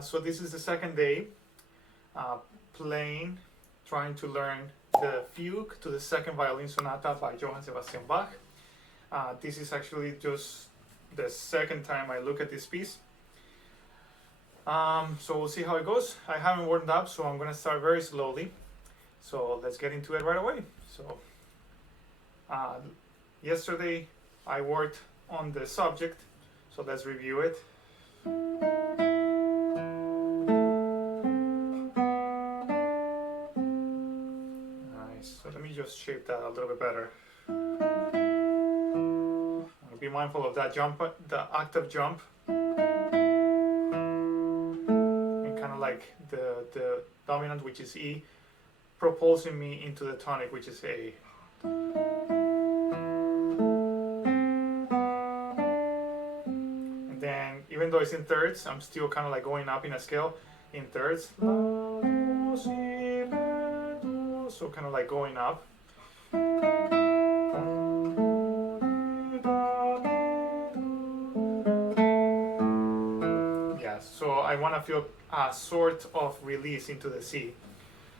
So this is the second day trying to learn the Fugue to the Second Violin Sonata by Johann Sebastian Bach. This is actually just the second time I look at this piece. So we'll see how it goes. I haven't warmed up, so I'm going to start very slowly. So let's get into it right away. So yesterday I worked on the subject, so let's review it. Nice. So let me just shape that a little bit better. I'll be mindful of that jump, the octave jump, and kind of like the dominant, which is E, propulsing me into the tonic, which is A. And then, even though it's in thirds, I'm still kind of like going up in a scale in thirds. So kind of like going up. Yeah, so I want to feel a sort of release into the C.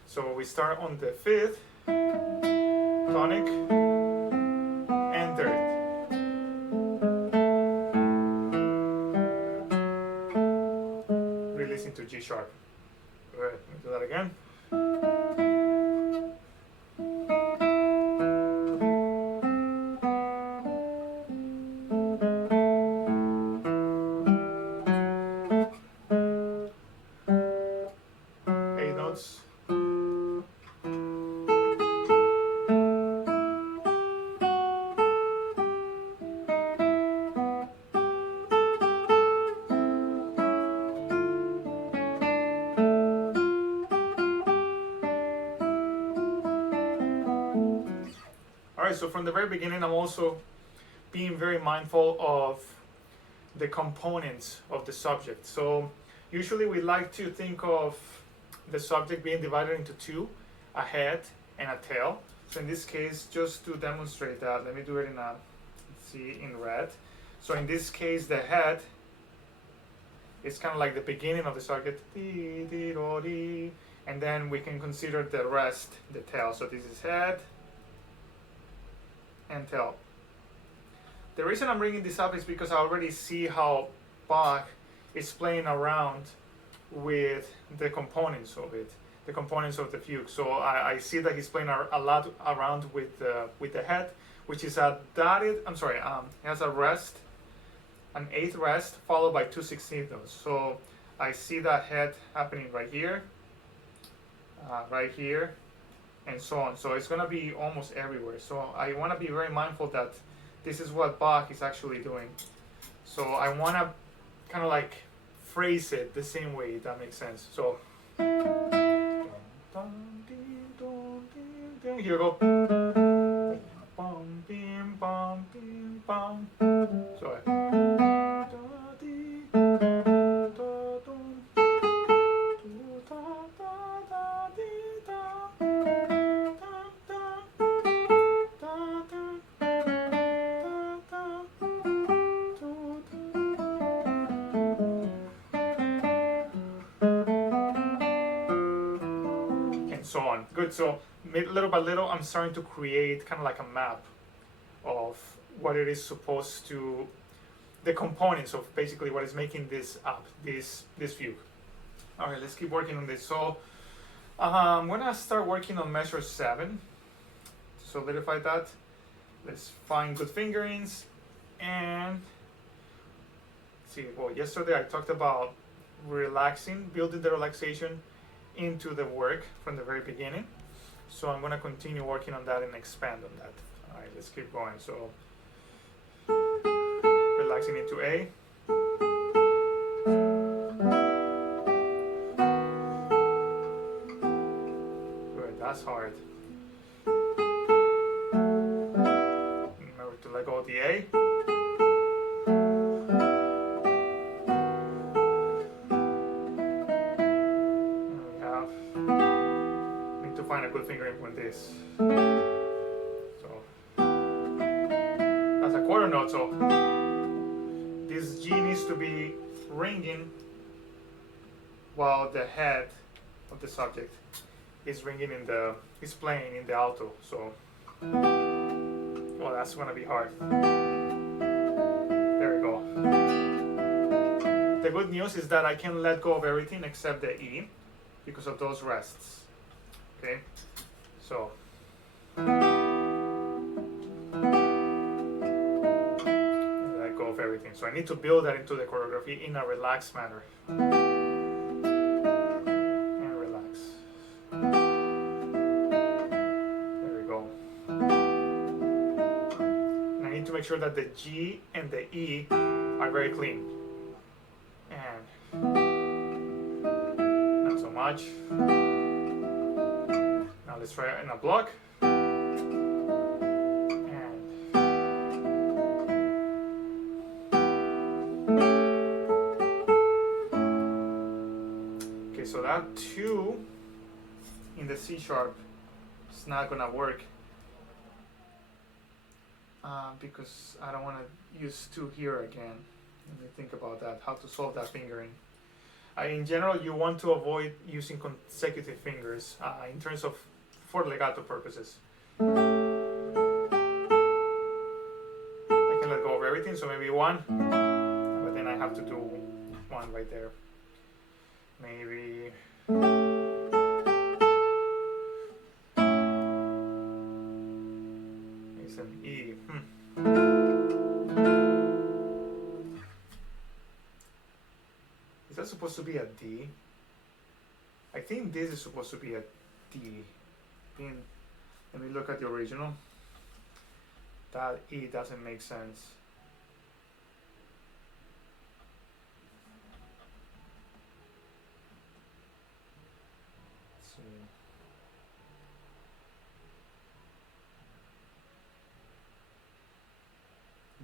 So we start on the fifth, tonic, and third. Release into G sharp. Good, let me do that again. Alright, so from the very beginning, I'm also being very mindful of the components of the subject. So usually we like to think of the subject being divided into two, a head and a tail. So in this case, just to demonstrate that, let me do it in red. So in this case, the head is kind of like the beginning of the subject, and then we can consider the rest the tail. So this is head and tail. The reason I'm bringing this up is because I already see how Bach is playing around with the components of it, the components of the fugue. So I see that he's playing a lot around with the head, which is a dotted. It has a rest, an eighth rest followed by 2/16 notes. So I see that head happening right here, and so on. So it's gonna be almost everywhere. So I want to be very mindful that this is what Bach is actually doing. So I want to kind of like phrase it the same way, if that makes sense. So here we go. So so on. Good. So little by little, I'm starting to create kind of like a map of what it is supposed to, the components of basically what is making this up, this fugue. All right, let's keep working on this. So I'm gonna start working on measure 7 to solidify that. Let's find good fingerings and see. Well, yesterday I talked about building the relaxation into the work from the very beginning. So I'm going to continue working on that and expand on that. All right, let's keep going. So relaxing into A. Good, that's hard. Remember to let go of the A. Find a good fingering for this. So that's a quarter note, so this G needs to be ringing while the head of the subject is ringing in the, is playing in the alto. So, well, that's gonna be hard. There we go. The good news is that I can let go of everything except the E because of those rests. Okay, so. Let go of everything. So I need to build that into the choreography in a relaxed manner. And relax. There we go. And I need to make sure that the G and the E are very clean. And not so much. Now let's try it in a block. So that 2 in the C sharp is not gonna work because I don't want to use 2 here again. Let me think about that, how to solve that fingering. In general, you want to avoid using consecutive fingers in terms of for legato purposes. I can let go of everything, so maybe 1, but then I have to do 1 right there. Maybe it's an E. Is that supposed to be a D? I think this is supposed to be a D. Let me look at the original. That E doesn't make sense.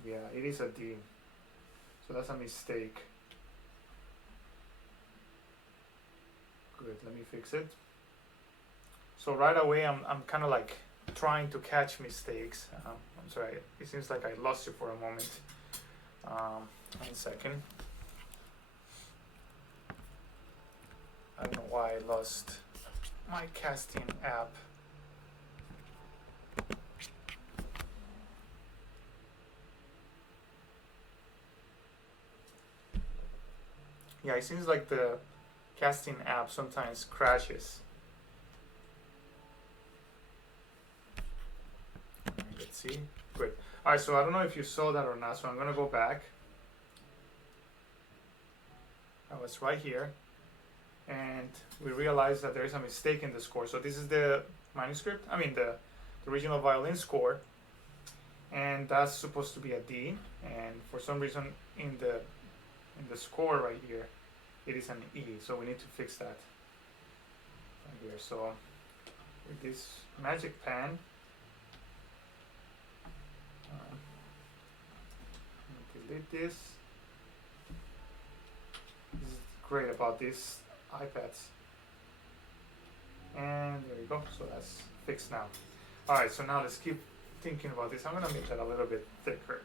Yeah, it is a D. So that's a mistake. Good, let me fix it. So right away I'm kind of like trying to catch mistakes. I'm sorry, it seems like I lost you for a moment. 1 second. I don't know why I lost my casting app. Yeah, it seems like the casting app sometimes crashes. Let's see. Great. Alright, so I don't know if you saw that or not, so I'm gonna go back. I was right here, and we realized that there is a mistake in the score. So this is the manuscript, the original violin score, and that's supposed to be a D, and for some reason in the score right here it is an E, so we need to fix that right here. So with this magic pen, delete this. This is great about these iPads, and there we go. So that's fixed now. Alright, so now let's keep thinking about this. I'm gonna make that a little bit thicker.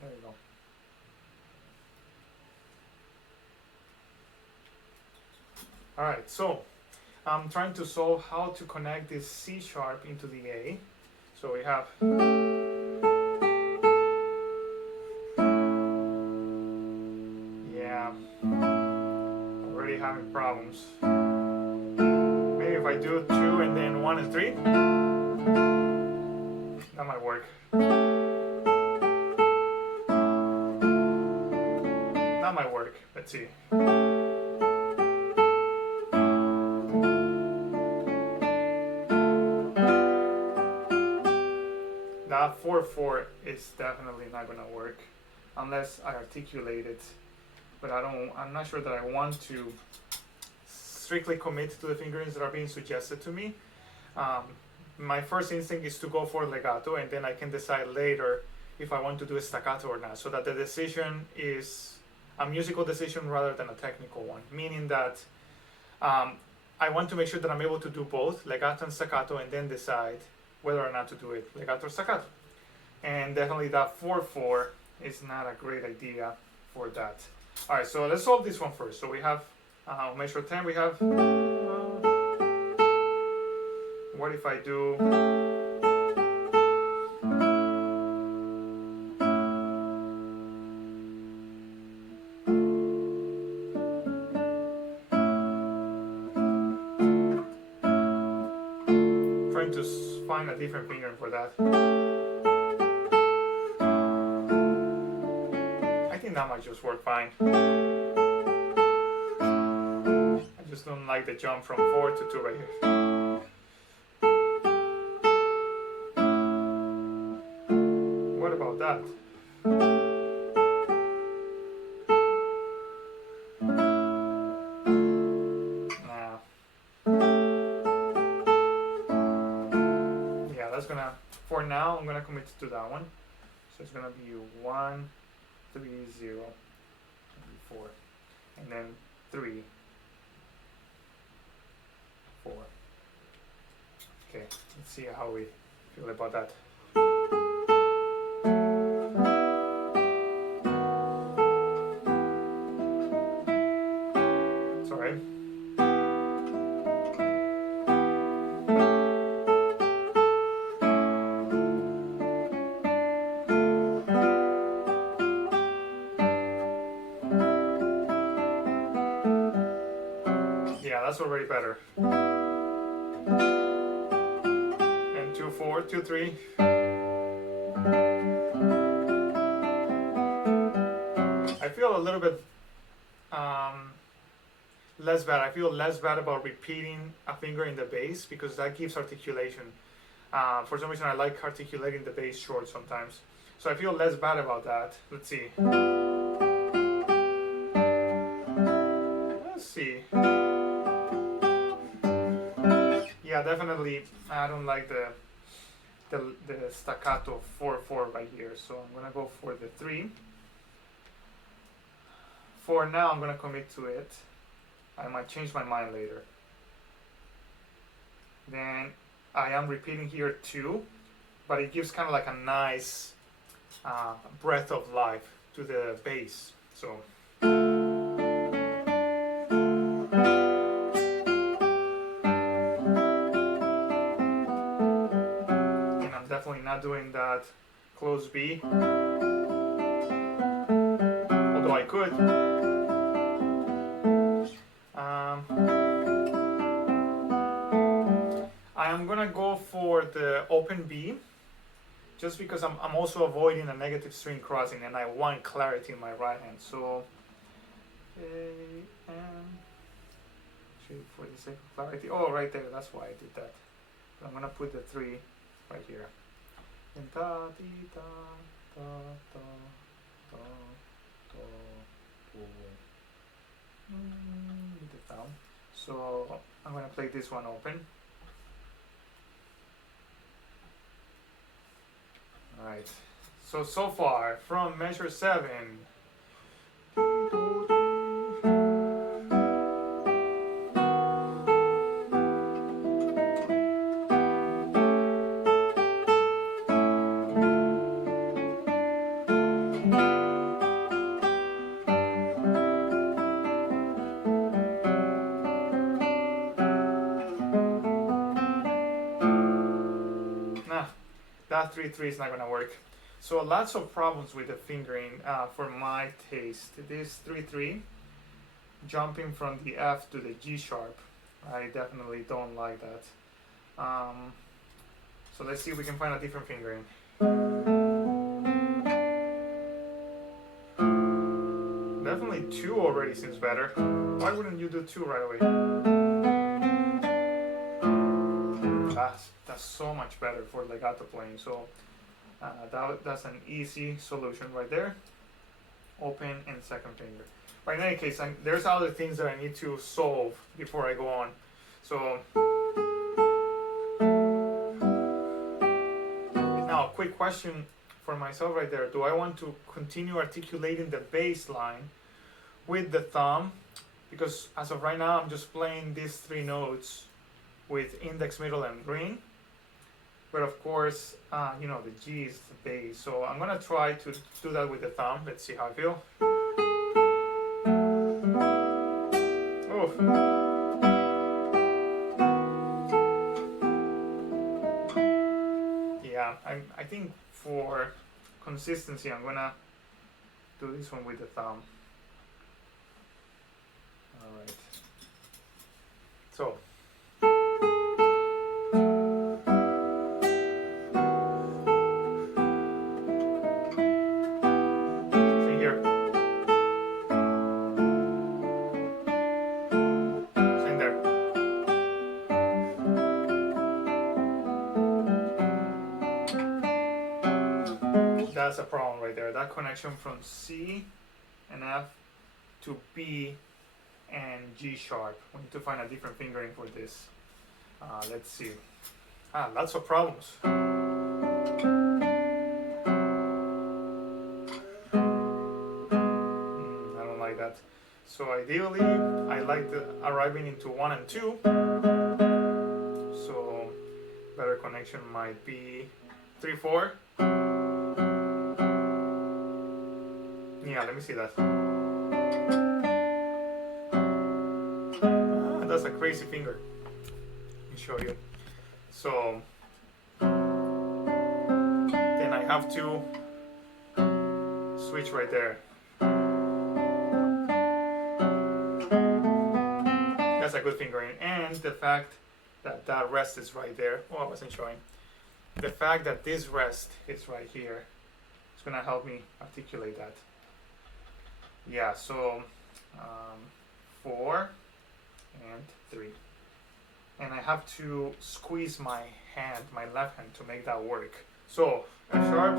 There we go. Alright, so I'm trying to solve how to connect this C sharp into the A. So we have already having problems. Maybe if I do 2 and then 1 and 3, that might work. That might work. Let's see. That 4/4 is definitely not gonna work unless I articulate it. But I'm not sure that I want to strictly commit to the fingerings that are being suggested to me. My first instinct is to go for legato, and then I can decide later if I want to do a staccato or not, so that the decision is a musical decision rather than a technical one, meaning that I want to make sure that I'm able to do both, legato and staccato, and then decide whether or not to do it legato or staccato. And definitely that 4/4 is not a great idea for that. All right, so let's solve this one first. So we have measure 10. We have what if I do trying to find a different finger for that. I think that might just work fine. I just don't like the jump from 4 to 2 right here. What about that? Nah. Yeah, that's gonna, for now, I'm gonna commit to that one. So it's gonna be 1, 3, 0, 4, and then 3, 4. Okay, let's see how we feel about that. It's alright. Yeah, that's already better. And 2, 4, 2, 3. I feel a little bit less bad. I feel less bad about repeating a finger in the bass because that gives articulation. For some reason, I like articulating the bass short sometimes. So I feel less bad about that. Let's see. Let's see. Yeah, definitely. I don't like the staccato 4/4 right here. So I'm gonna go for the 3. For now, I'm gonna commit to it. I might change my mind later. Then I am repeating here 2, but it gives kind of like a nice breath of life to the bass. So. And I'm definitely not doing that close B, although I could. I'm gonna go for the open B, just because I'm also avoiding a negative string crossing and I want clarity in my right hand. So A and for the sake of clarity. Oh, right there. That's why I did that. So I'm gonna put the 3 right here. And da di da da da da da Get it down. So I'm gonna play this one open. Alright, so far from measure 7, that 3/3 is not gonna work. So lots of problems with the fingering for my taste. This 3/3, jumping from the F to the G sharp, I definitely don't like that. So let's see if we can find a different fingering. Definitely 2 already seems better. Why wouldn't you do 2 right away? That's so much better for legato playing. So that's an easy solution right there. Open and second finger. But in any case, there's other things that I need to solve before I go on. So now, a quick question for myself right there. Do I want to continue articulating the bass line with the thumb? Because as of right now, I'm just playing these 3 notes with index, middle, and ring. but of course, you know, the G is the bass. So I'm gonna try to do that with the thumb. Let's see how I feel. Oh. Yeah, I think for consistency, I'm gonna do this one with the thumb. All right. So. See here. Same there. That's a problem right there. That connection from C and F to B and G sharp. We need to find a different fingering for this. Let's see. Lots of problems. I don't like that. So ideally, I like the arriving into 1 and 2. So better connection might be 3, 4. Yeah, let me see that. That's a crazy finger. Let me show you. So then I have to switch right there. That's a good fingering, and the fact that that rest is right there. Oh, I wasn't showing. The fact that this rest is right here is gonna help me articulate that. Yeah, so 4 and 3. And I have to squeeze my hand, my left hand, to make that work. So F sharp,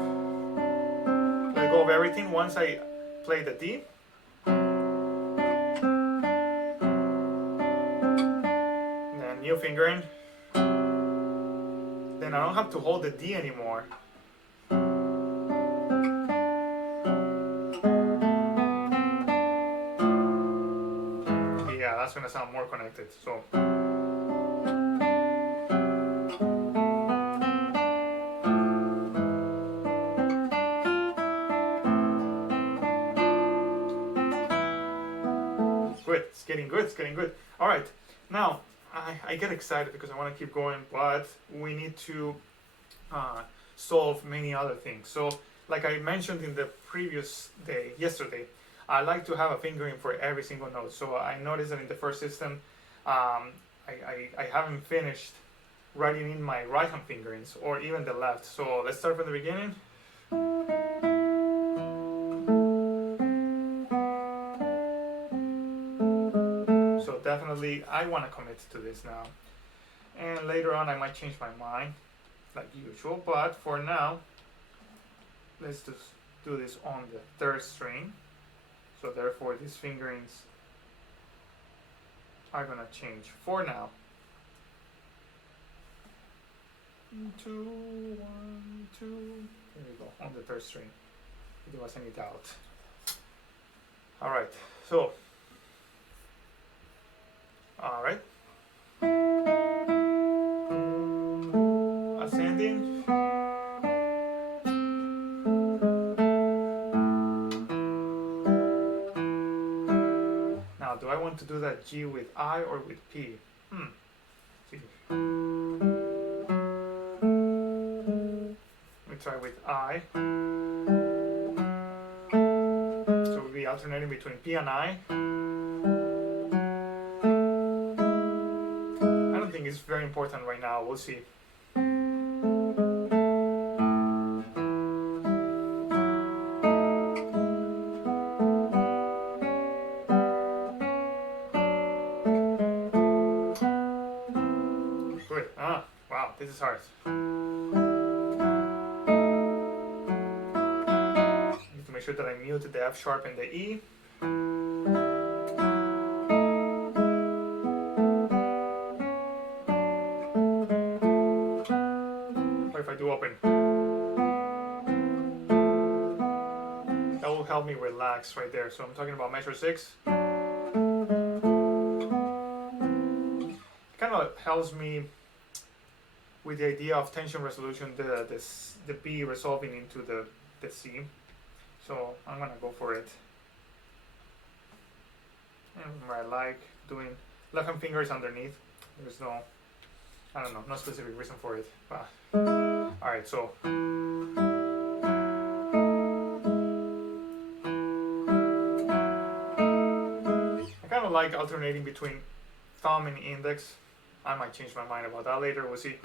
let go of everything once I play the D. Then new fingering. Then I don't have to hold the D anymore. Yeah, that's gonna sound more connected. So. Good, it's getting good, it's getting good. All right, now I get excited because I want to keep going, but we need to solve many other things. So, like I mentioned in the previous day, yesterday, I like to have a fingering for every single note. So I noticed that in the first system, I haven't finished writing in my right hand fingerings or even the left. So let's start from the beginning. So definitely I want to commit to this now. And later on I might change my mind like usual, but for now let's just do this on the 3rd string. So therefore these fingerings are gonna change for now. 2, 1, 2. There we go, on the 3rd string. If there was any doubt. All right, so. All right. Ascending. Now, do I want to do that G with I or with P? See. Let me try with I. So we'll be alternating between P and I. I don't think it's very important right now. We'll see. Good. Wow, this is hard. Need to make sure that I mute the F sharp and the E. What if I do open? That will help me relax right there. So I'm talking about measure 6. Kind of helps me with the idea of tension resolution, the B resolving into the C. So I'm gonna go for it. And remember, I like doing left hand fingers underneath. There's no, I don't know, no specific reason for it. But alright, so I kind of like alternating between thumb and index. I might change my mind about that later, we'll see.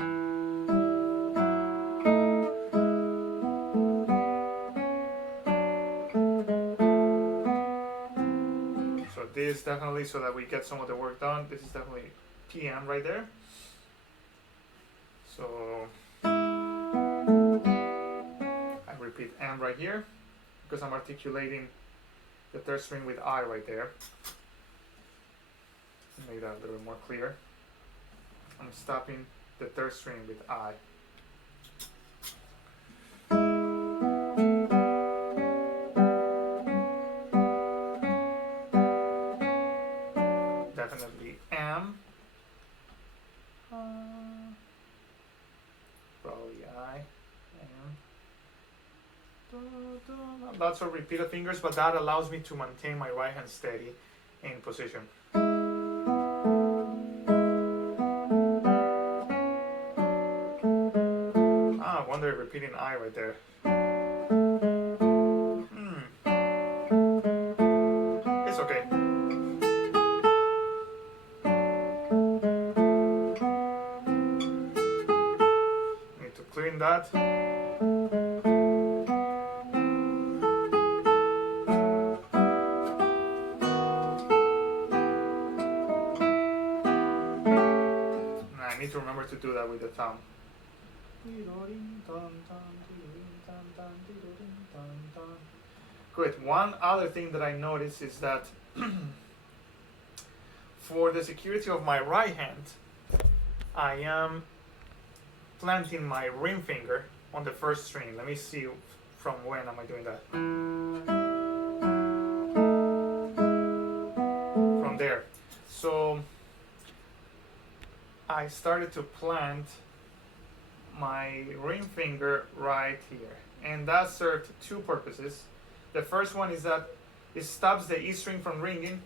So this definitely, so that we get some of the work done, this is definitely PM right there. So I repeat M right here because I'm articulating the third string with I right there. Make that a little bit more clear. I'm stopping the third string with I. Definitely M. Probably I. M. Lots of repeated fingers, but that allows me to maintain my right hand steady in position. I wonder if repeating I right there. It's okay. Need to clean that. I need to remember to do that with the thumb. Good. One other thing that I noticed is that for the security of my right hand, I am planting my ring finger on the first string. Let me see from when am I doing that. From there. So I started to plant my ring finger right here, and that served two purposes. The first one is that it stops the E string from ringing,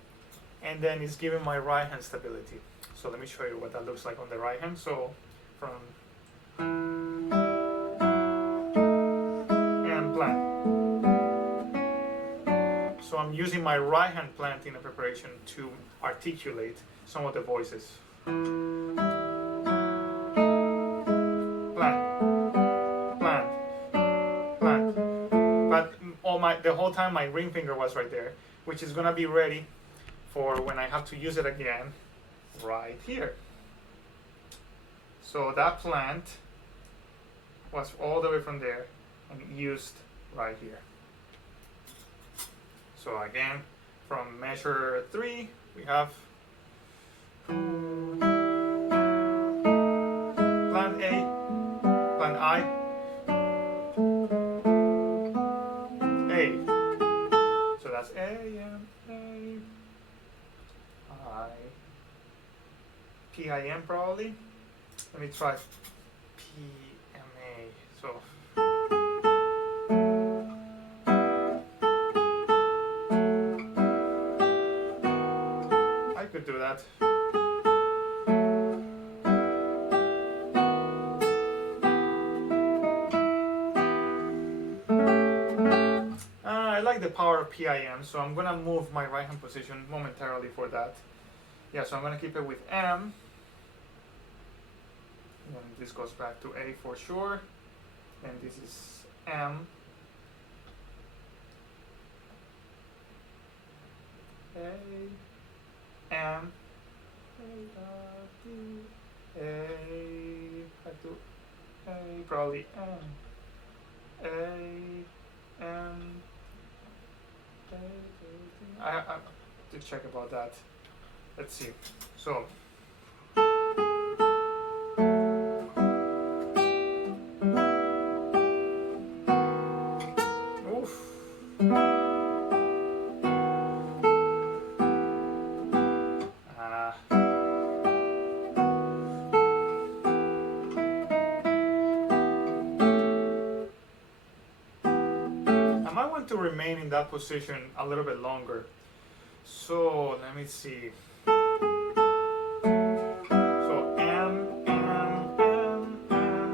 and then it's giving my right hand stability. So let me show you what that looks like on the right hand. So from and plant. So I'm using my right hand planting in preparation to articulate some of the voices. The whole time my ring finger was right there, which is gonna be ready for when I have to use it again right here. So that plant was all the way from there and used right here. So again, from measure 3, we have plant A, plant I, so that's A, M, A, I, P, I, M probably. Let me try P, M, A. So I could do that. I like the power of PIM, so I'm gonna move my right hand position momentarily for that. Yeah, so I'm gonna keep it with M. And this goes back to A for sure. And this is M. A, M, A, probably M, A, M, I have to check about that. Let's see. So to remain in that position a little bit longer. So let me see. So M, M, M,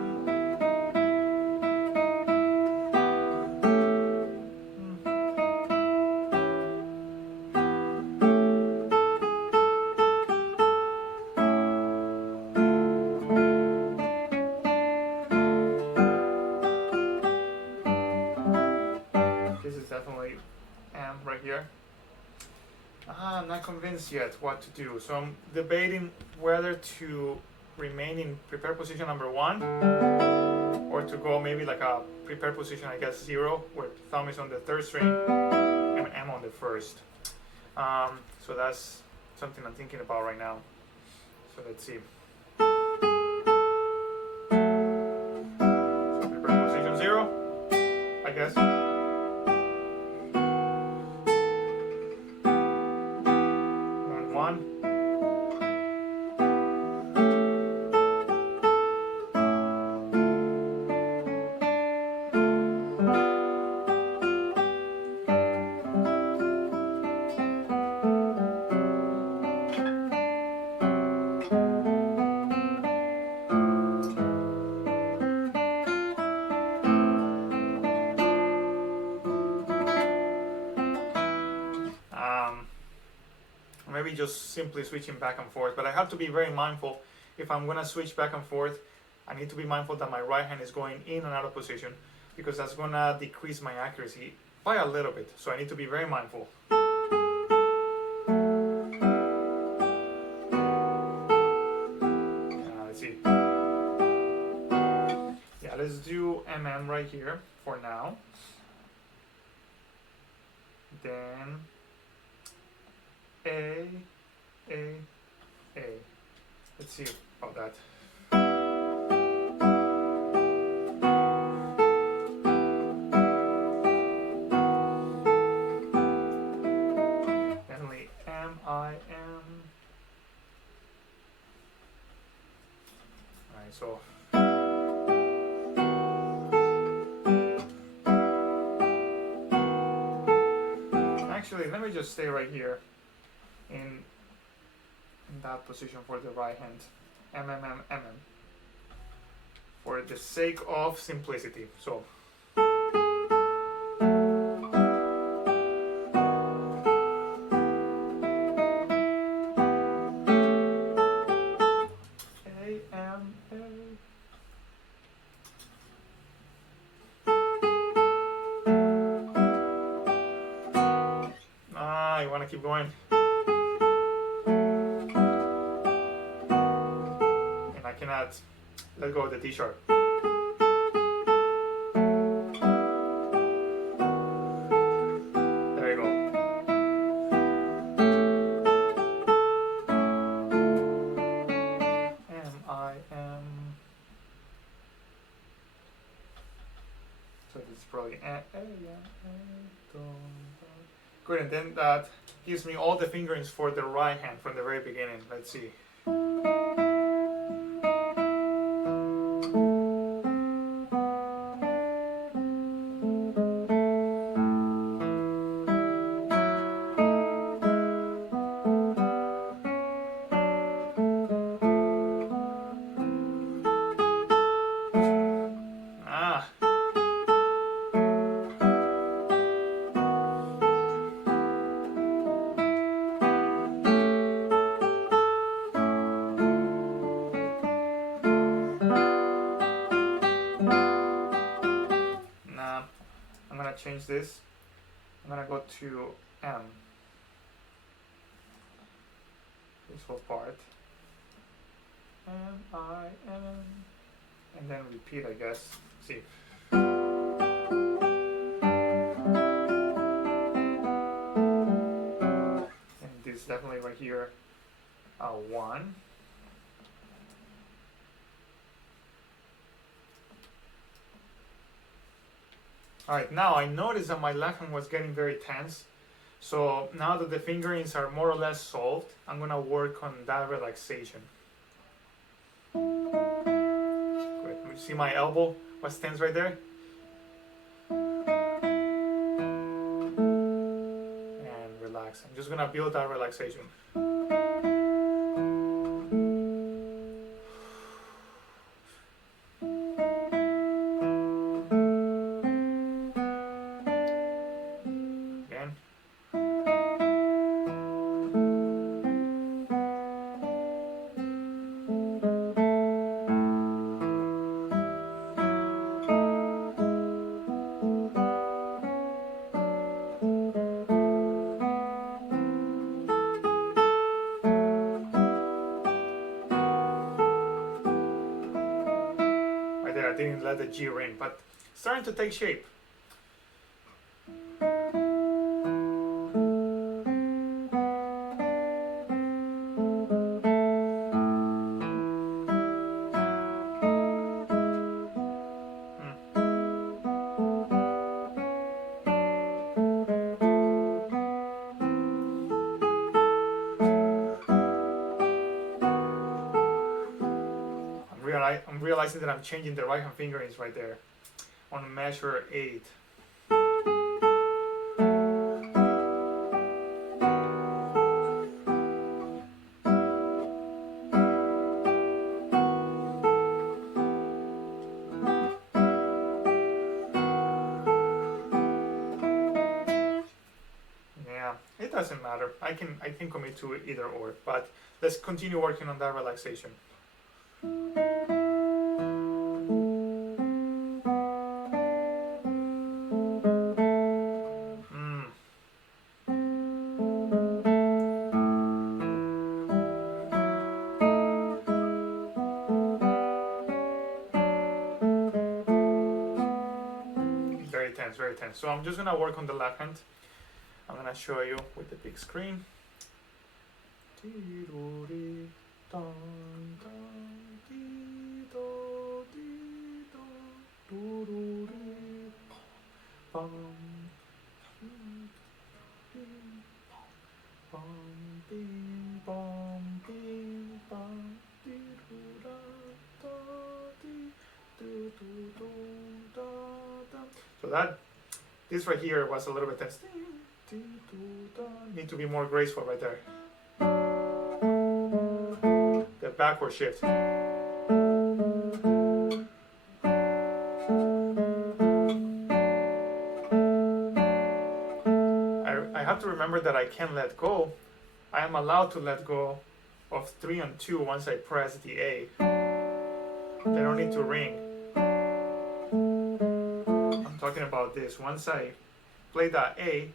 this is definitely M right here. I'm not convinced yet what to do. So I'm debating whether to remain in prepared position number 1 or to go maybe like a prepared position, I guess 0, where thumb is on the 3rd string and M on the 1st. So that's something I'm thinking about right now. So let's see. So prepared position 0, I guess. Maybe just simply switching back and forth, but I have to be very mindful. If I'm going to switch back and forth, I need to be mindful that my right hand is going in and out of position, because that's going to decrease my accuracy by a little bit. So I need to be very mindful. Let's see. Yeah, let's do MM right here for now. Then A. Let's see about that. Definitely M, I, M. Alright, so. Actually, let me just stay right here in that position for the right hand, M, M, M, M, M, for the sake of simplicity. So A, M, A. You want to keep going. I cannot let go of the D sharp. There you go. M, I, M. So this is probably A, good, and then that gives me all the fingerings for the right hand from the very beginning. Let's see. I'm gonna change this. I'm gonna go to M. This whole part. M, I, M. And then repeat, I guess. See. And this definitely right here, 1. Alright, now I noticed that my left hand was getting very tense. So now that the fingerings are more or less solved, I'm going to work on that relaxation. Good. You see my elbow was tense right there? relax. I'm just gonna build that relaxation. Again. Right there, I didn't let the G ring, but it's starting to take shape. I'm realizing that I'm changing the right hand fingerings right there on measure 8. Yeah, it doesn't matter. I can commit to either or, but let's continue working on that relaxation. Very tense. So I'm just gonna work on the left hand. I'm gonna show you with the big screen. So this right here was a little bit tense. Need to be more graceful right there. The backward shift. I have to remember that I can let go. I am allowed to let go of 3 and 2 once I press the A. They don't need to ring. I'm talking about this. Once I play that A,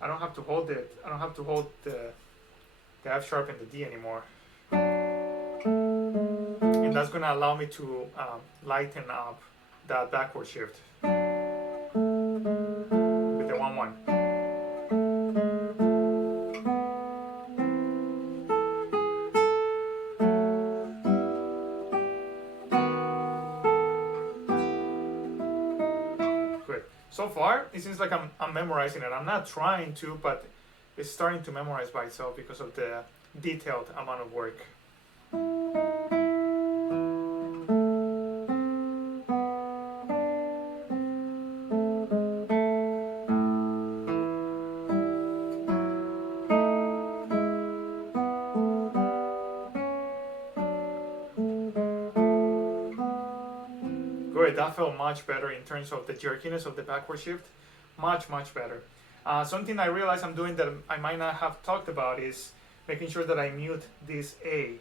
I don't have to hold it. I don't have to hold the F sharp and the D anymore. And that's going to allow me to lighten up that backward shift with the 1-1. So far, it seems like I'm memorizing it. I'm not trying to, but it's starting to memorize by itself because of the detailed amount of work. Good, that felt much better in terms of the jerkiness of the backward shift. Much better. Something I realize I'm doing that I might not have talked about is making sure that I mute this A.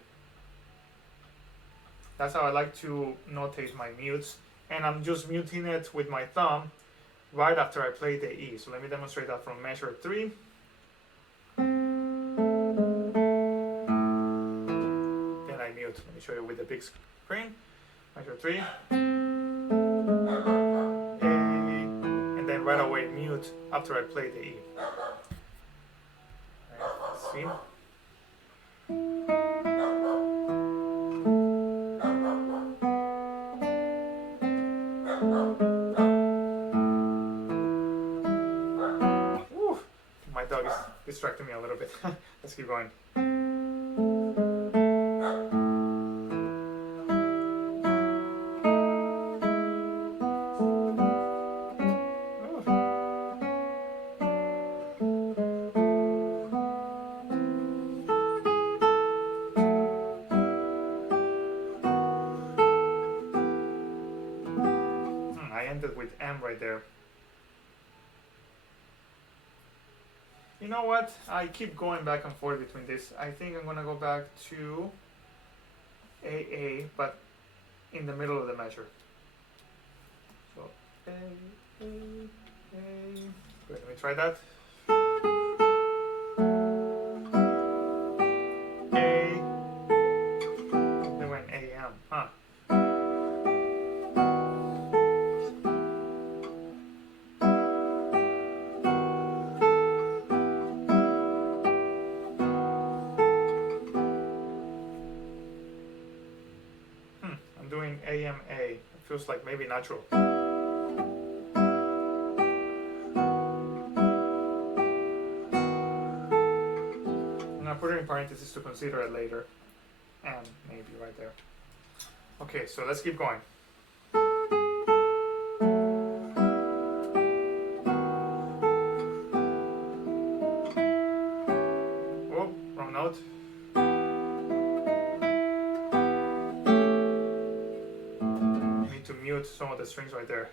That's how I like to notate my mutes. And I'm just muting it with my thumb right after I play the E. So let me demonstrate that from measure 3. Then I mute. Let me show you with the big screen. Measure 3. And then right away mute after I play the E. Let's see. Woo. My dog is distracting me a little bit. Let's keep going. I ended with M right there. You know what? I keep going back and forth between this. I think I'm gonna go back to AA, but in the middle of the measure. So A, A, A. Wait, let me try that. A. Then went AM, huh? I'm doing AMA. It feels like maybe natural. I'm gonna put it in parentheses to consider it later. And maybe right there. Okay, so let's keep going. Oh, wrong note. I need to mute some of the strings right there.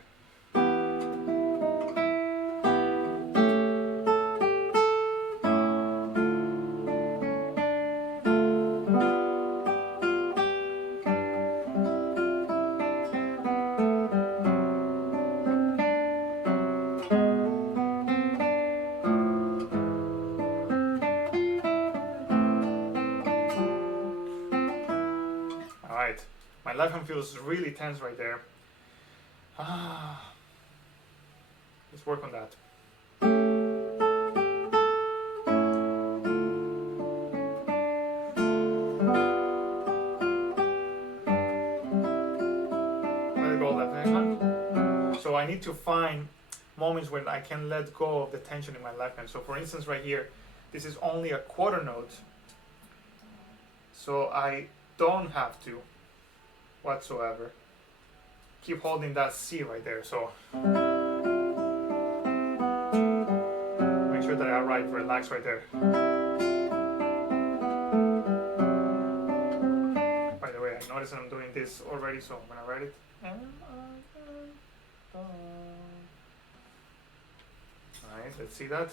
Alright, my left hand feels really tense right there. Let's work on that. Let go left hand. So I need to find moments when I can let go of the tension in my left hand. So for instance right here, this is only a quarter note. So I don't have to whatsoever keep holding that C right there. So make sure that I relax right there. By the way, I noticed I'm doing this already, so I'm gonna write it. Alright, let's see that.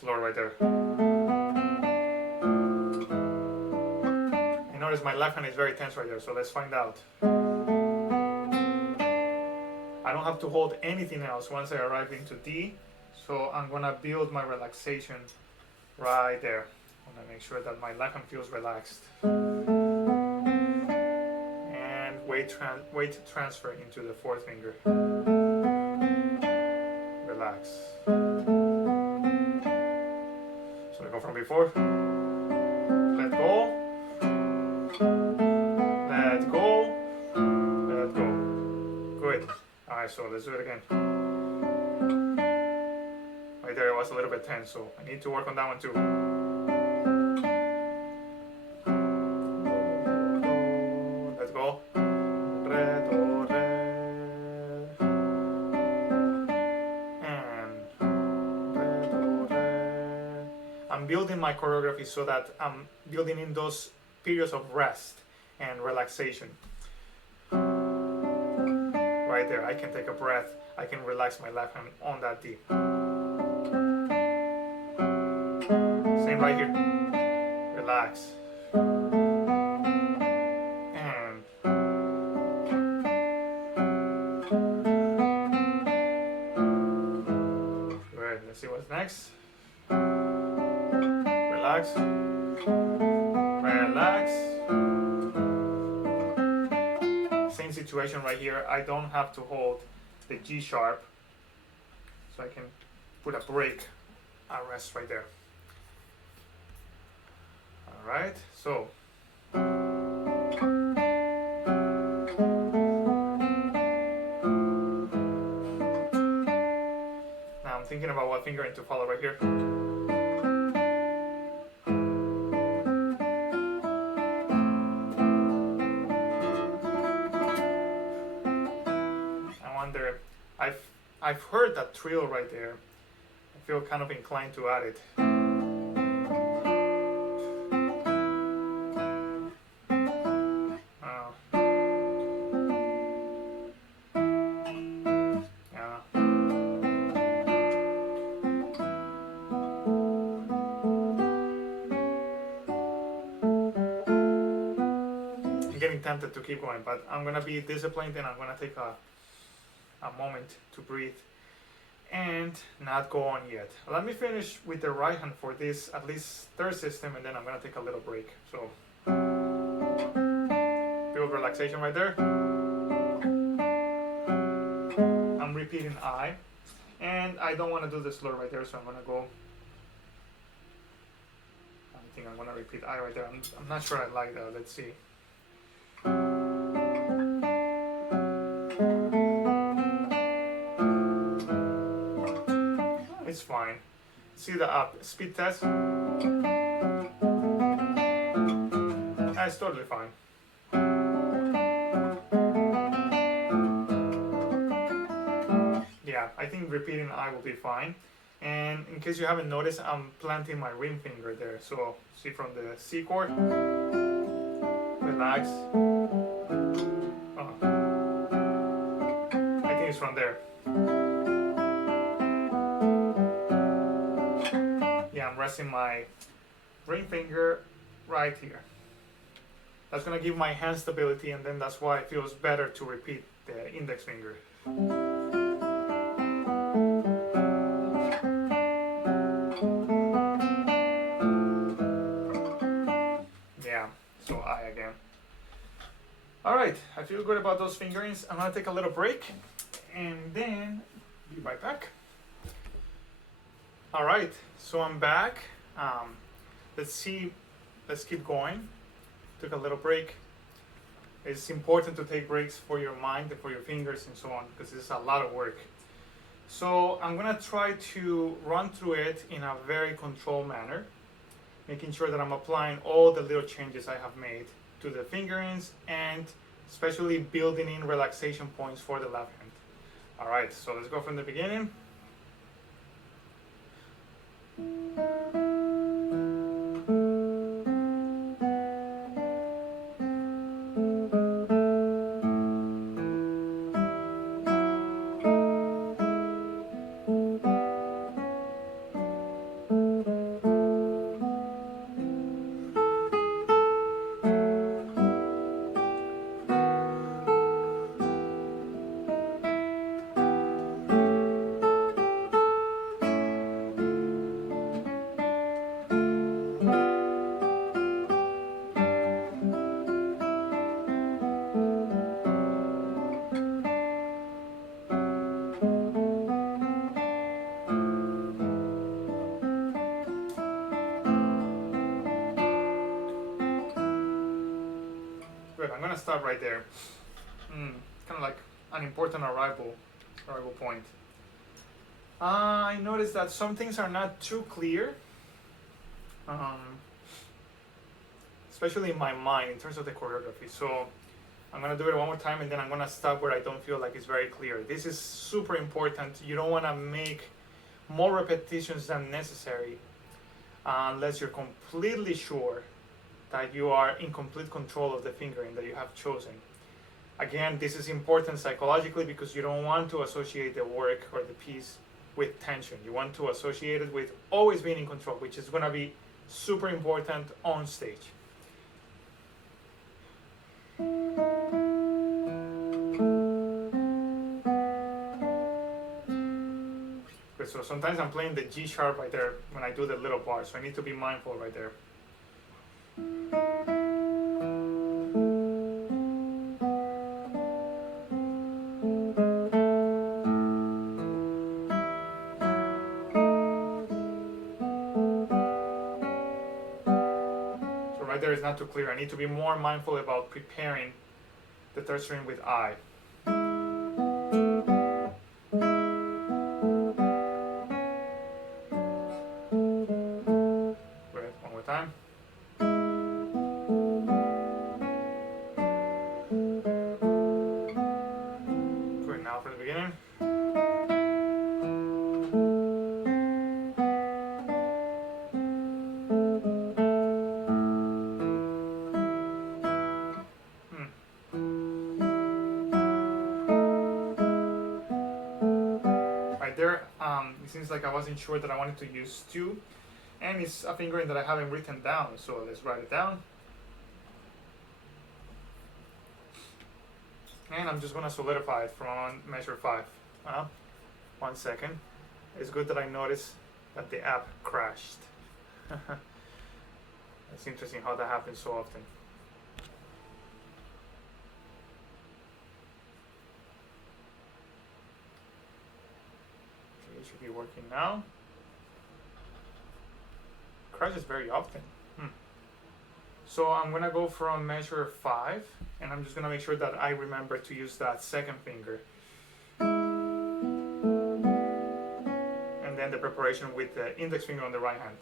Slower right there. I notice my left hand is very tense right there, so let's find out. I don't have to hold anything else once I arrive into D, so I'm gonna build my relaxation right there. I'm gonna make sure that my left hand feels relaxed. And weight transfer into the fourth finger. Relax. Go from before. Let go. Let go. Let go. Good. Alright, so let's do it again. Right there it was a little bit tense, so I need to work on that one too. Let's go. Re, do, re. I'm building my choreography so that I'm building in those periods of rest and relaxation. Right there, I can take a breath, I can relax my left hand on that D. Same right here. Relax. And good, let's see what's next. Relax. Relax. Same situation right here. I don't have to hold the G sharp, so I can put a break, a rest right there. Alright, so now I'm thinking about what fingering to follow right here. I've heard that trill right there. I feel kind of inclined to add it. getting tempted to keep going, but I'm gonna be disciplined and I'm gonna take a moment to breathe and not go on yet. Let me finish with the right hand for this at least third system, and then I'm gonna take a little break. So build relaxation right there. I'm repeating I, and I don't want to do the slur right there, so I'm gonna go. I think I'm gonna repeat I right there. I'm not sure I like that. Let's see. It's fine. See the up speed test? That's totally fine. Yeah, I think repeating I will be fine. And in case you haven't noticed, I'm planting my ring finger there. So see from the C chord, relax. Oh. I think it's from there. Yeah, I'm resting my ring finger right here. That's gonna give my hand stability, and then that's why it feels better to repeat the index finger. Yeah, so I again. All right, I feel good about those fingerings. I'm gonna take a little break, and then be right back. All right, so I'm back. Let's keep going. Took a little break. It's important to take breaks for your mind and for your fingers and so on, because it's a lot of work. So I'm gonna try to run through it in a very controlled manner, making sure that I'm applying all the little changes I have made to the fingerings, and especially building in relaxation points for the left hand. All right, so let's go from the beginning. Good, I'm gonna stop right there. Kind of like an important arrival point. I noticed that some things are not too clear, especially in my mind in terms of the choreography. So I'm gonna do it one more time, and then I'm gonna stop where I don't feel like it's very clear. This is super important. You don't wanna make more repetitions than necessary unless you're completely sure that you are in complete control of the fingering that you have chosen. Again, this is important psychologically because you don't want to associate the work or the piece with tension. You want to associate it with always being in control, which is going to be super important on stage. Good, so sometimes I'm playing the G sharp right there when I do the little bar, so I need to be mindful right there. So right there is not too clear. I need to be more mindful about preparing the third string with I. Great, one more time. Good, now for the beginning. Right there, it seems like I wasn't sure that I wanted to use two, and it's a fingering that I haven't written down, so let's write it down. And I'm just gonna solidify it from measure 5. 1 second. It's good that I noticed that the app crashed. It's interesting how that happens so often. Okay, it should be working now. Crashes very often. So I'm gonna go from measure 5, and I'm just gonna make sure that I remember to use that second finger. And then the preparation with the index finger on the right hand.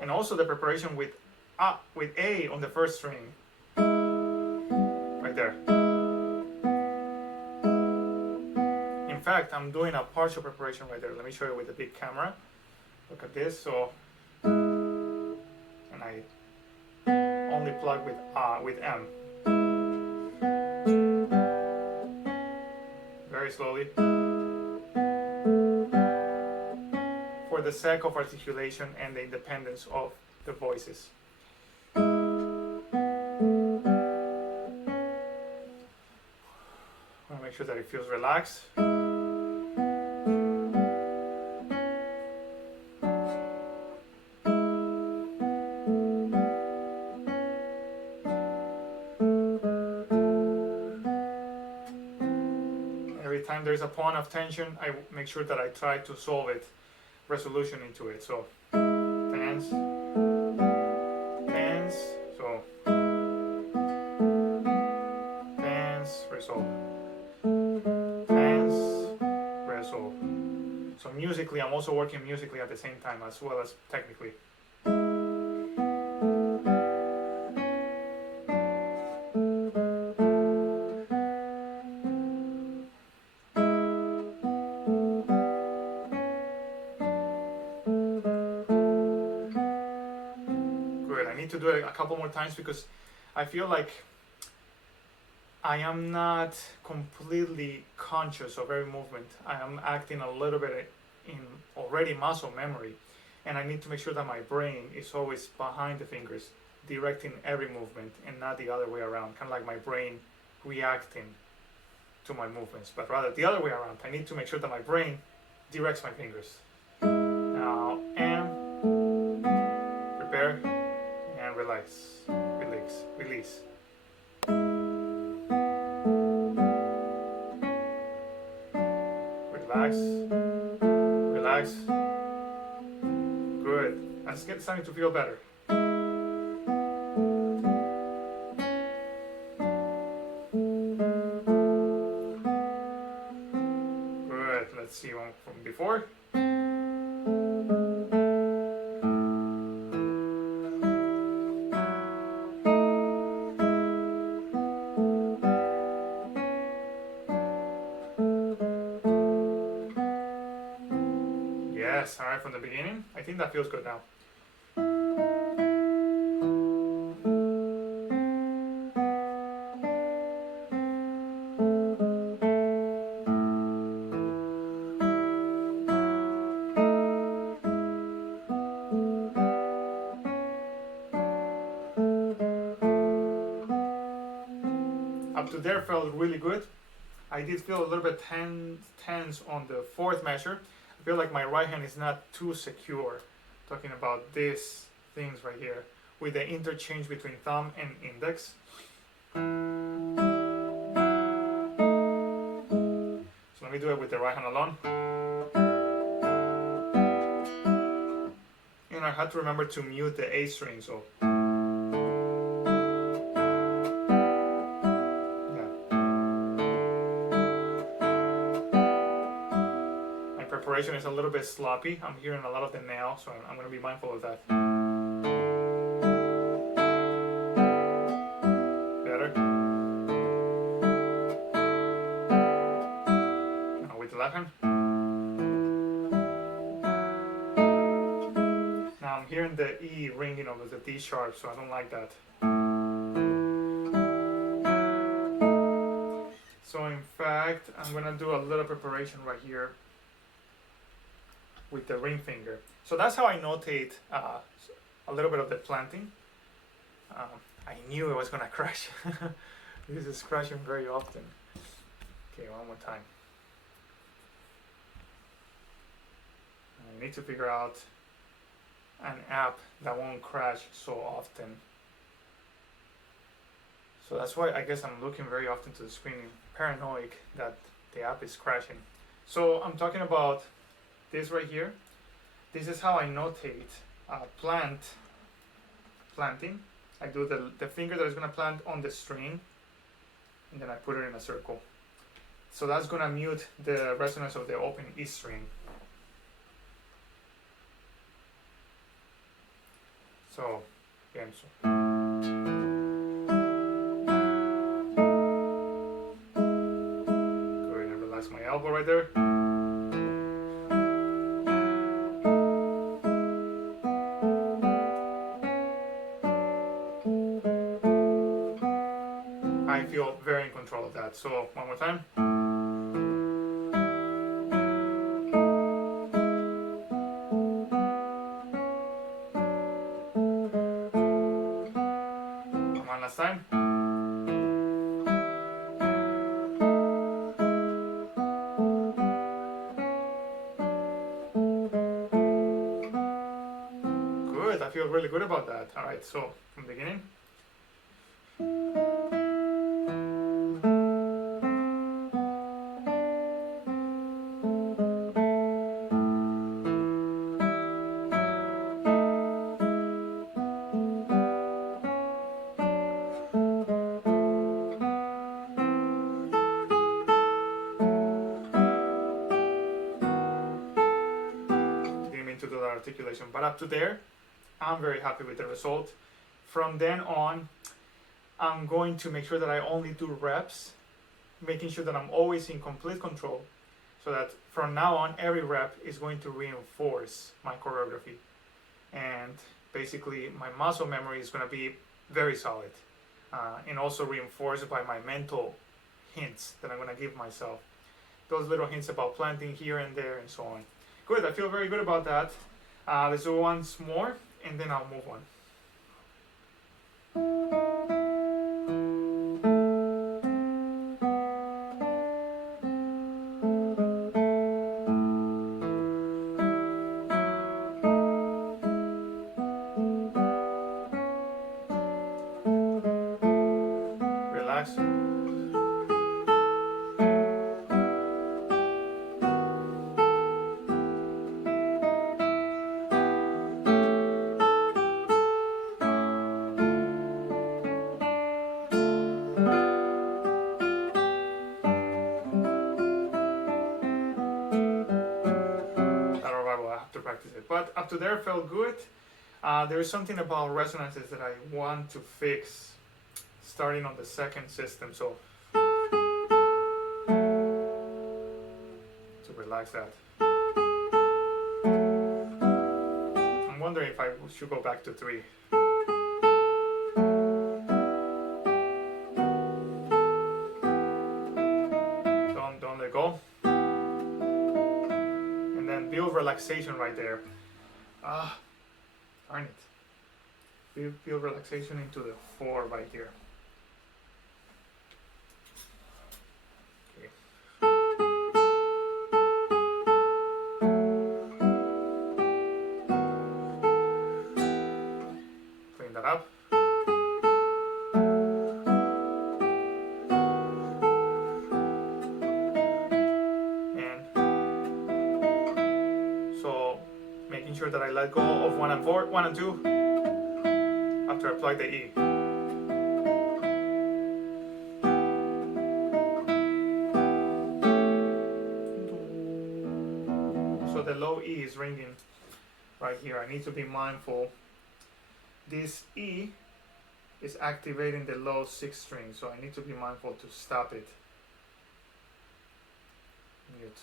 And also the preparation with A on the first string. Right there. In fact, I'm doing a partial preparation right there. Let me show you with the big camera. Look at this. So, and I only plug with M. Very slowly. For the sake of articulation and the independence of the voices. I want to make sure that it feels relaxed. Every time there's a point of tension, I make sure that I try to solve it, resolution into it. So tense, tense, so tense, resolve, tense, resolve. So musically, I'm also working musically at the same time as well as technically. To do it a couple more times because I feel like I am not completely conscious of every movement. I am acting a little bit in already muscle memory, and I need to make sure that my brain is always behind the fingers, directing every movement and not the other way around, kind of like my brain reacting to my movements, but rather the other way around. I need to make sure that my brain directs my fingers. Now, and prepare. And relax, release. Relax. Good. That's starting to feel better. Good. Let's see one from before. Yes, alright, from the beginning. I think that feels good now. Up to there felt really good. I did feel a little bit tense on the fourth measure. I feel like my right hand is not too secure. Talking about these things right here with the interchange between thumb and index. So let me do it with the right hand alone. And I had to remember to mute the A string, so preparation is a little bit sloppy. I'm hearing a lot of the nail, so I'm going to be mindful of that. Better. Now with the left hand. Now I'm hearing the E ringing over the D sharp, so I don't like that. So in fact, I'm going to do a little preparation right here with the ring finger. So that's how I notate a little bit of the planting. I knew it was gonna crash. This is crashing very often. Okay, one more time. I need to figure out an app that won't crash so often. So that's why I guess I'm looking very often to the screen, paranoid that the app is crashing. So I'm talking about this right here. This is how I notate planting. I do the finger that is going to plant on the string, and then I put it in a circle. So that's going to mute the resonance of the open E string. So, again, so. Go ahead and relax my elbow right there. I feel very in control of that. So, one more time. One last time. Good, I feel really good about that. Alright, so from the beginning. To do the articulation, but up to there I'm very happy with the result. From then on I'm going to make sure that I only do reps, making sure that I'm always in complete control, so that from now on every rep is going to reinforce my choreography, and basically my muscle memory is going to be very solid, and also reinforced by my mental hints that I'm going to give myself, those little hints about planting here and there and so on. Good, I feel very good about that. Let's do once more and then I'll move on. Relax. To practice it, but up to there felt good. There is something about resonances that I want to fix starting on the second system, so to relax that. I'm wondering if I should go back to 3. Don't let go. Build relaxation right there. Darn it. Build relaxation into the 4 right here. Okay. Clean that up. Making sure that I let go of 1 and 2 after I plug the E. So the low E is ringing right here. I need to be mindful. This E is activating the low 6th string, so I need to be mindful to stop it. Mute.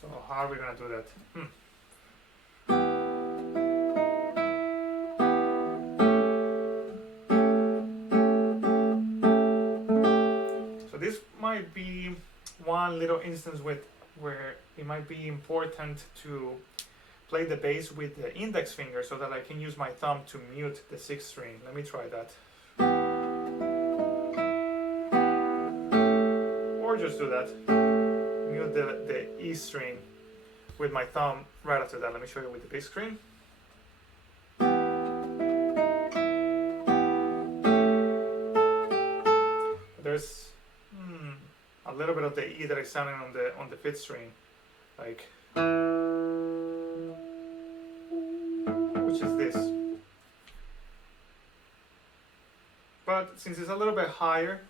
So how are we going to do that? So this might be one little instance where it might be important to play the bass with the index finger so that I can use my thumb to mute the 6th string. Let me try that. Or just do that. Mute the E string with my thumb right after that. Let me show you with the big screen. There's a little bit of the E that is sounding on the 5th string, like, which is this. But since it's a little bit higher,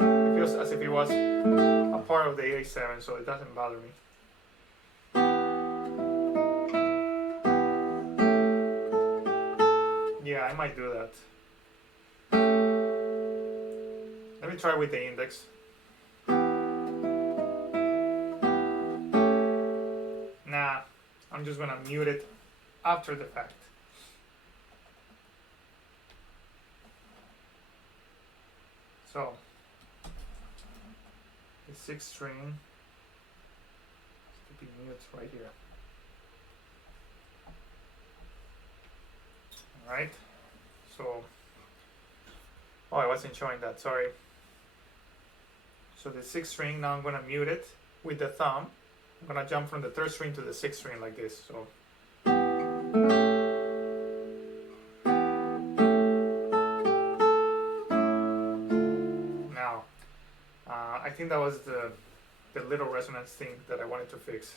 it feels as if it was a part of the A7, so it doesn't bother me. Yeah, I might do that. Let me try with the index. Nah, I'm just gonna mute it after the fact. So, the 6th string has to be mute right here. Alright, so, oh, I wasn't showing that, sorry. So the 6th string, now I'm going to mute it with the thumb. I'm going to jump from the 3rd string to the 6th string like this. So now, I think that was the little resonance thing that I wanted to fix.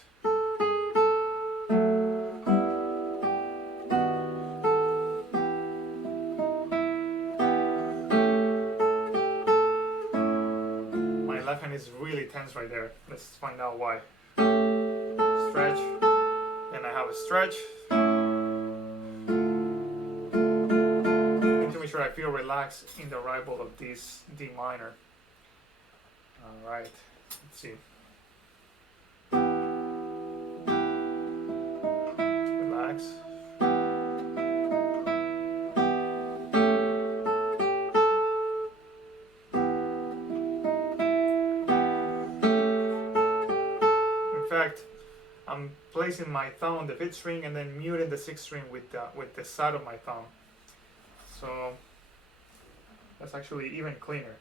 Left hand is really tense right there. Let's find out why. Stretch, and I have a stretch. And to make sure I feel relaxed in the rival of this D minor. Alright, let's see. Relax. I'm placing my thumb on the 5th string and then muting the 6th string with the side of my thumb. So that's actually even cleaner.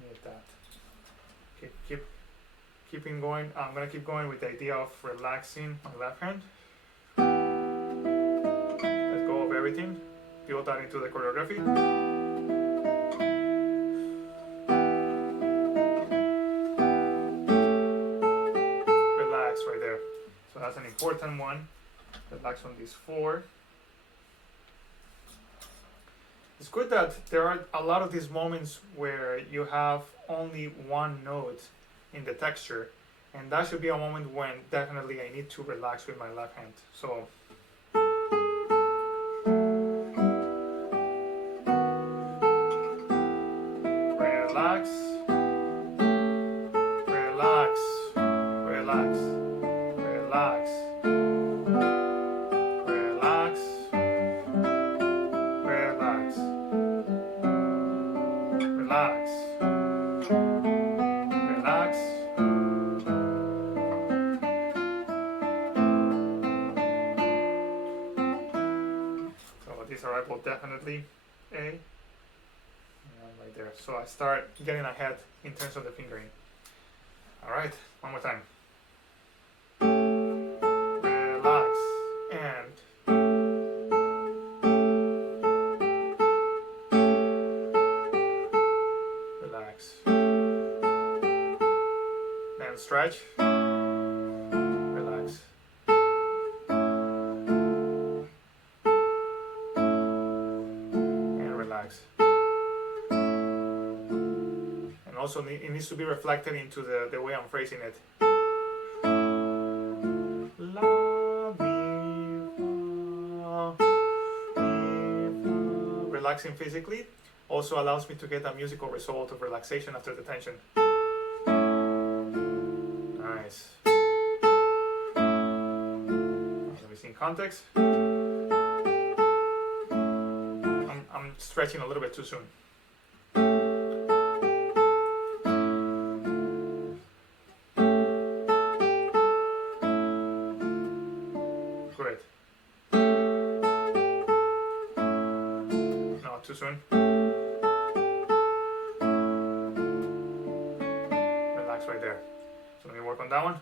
Mute that. Okay, keeping going. I'm gonna keep going with the idea of relaxing my left hand. Let go of everything. Build that into the choreography. Right there. So that's an important one. Relax on these 4. It's good that there are a lot of these moments where you have only one note in the texture, and that should be a moment when definitely I need to relax with my left hand. So relax, relax, relax. Relax, relax, relax, relax, relax. So these are both definitely A, and right there. So I start getting ahead in terms of the fingering. All right, one more time. Relax and relax. Then stretch. Relax. And relax. And also it needs to be reflected into the way I'm phrasing it. Relaxing physically also allows me to get a musical result of relaxation after the tension. Nice. Let me see in context. I'm stretching a little bit too soon. too soon. Relax right there. So let me work on that one.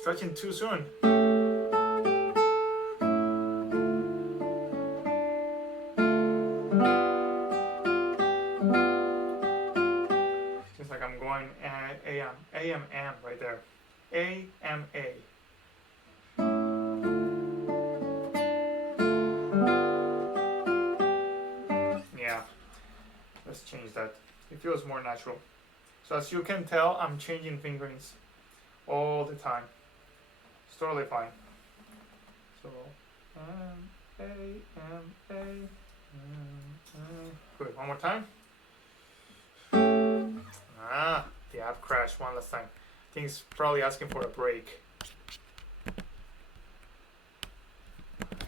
Stretching too soon. Just like I'm going AM right there. AMA. Yeah, let's change that. It feels more natural. So as you can tell, I'm changing fingerings all the time. It's totally fine. So A. Good. One more time. The app crashed one last time. I think it's probably asking for a break. Right.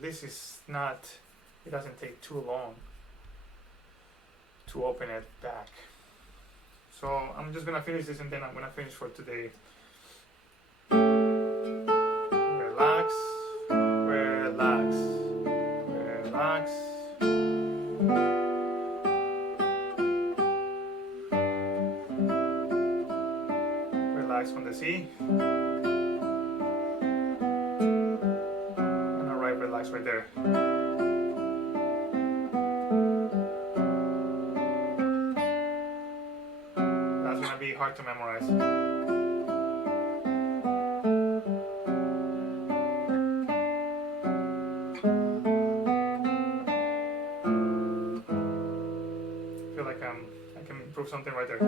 This is not. It doesn't take too long to open it back. So I'm just gonna finish this and then I'm gonna finish for today. Relax, relax, relax. Relax on the C. And alright, relax right there. Be hard to memorize. Feel like I can improve something right there.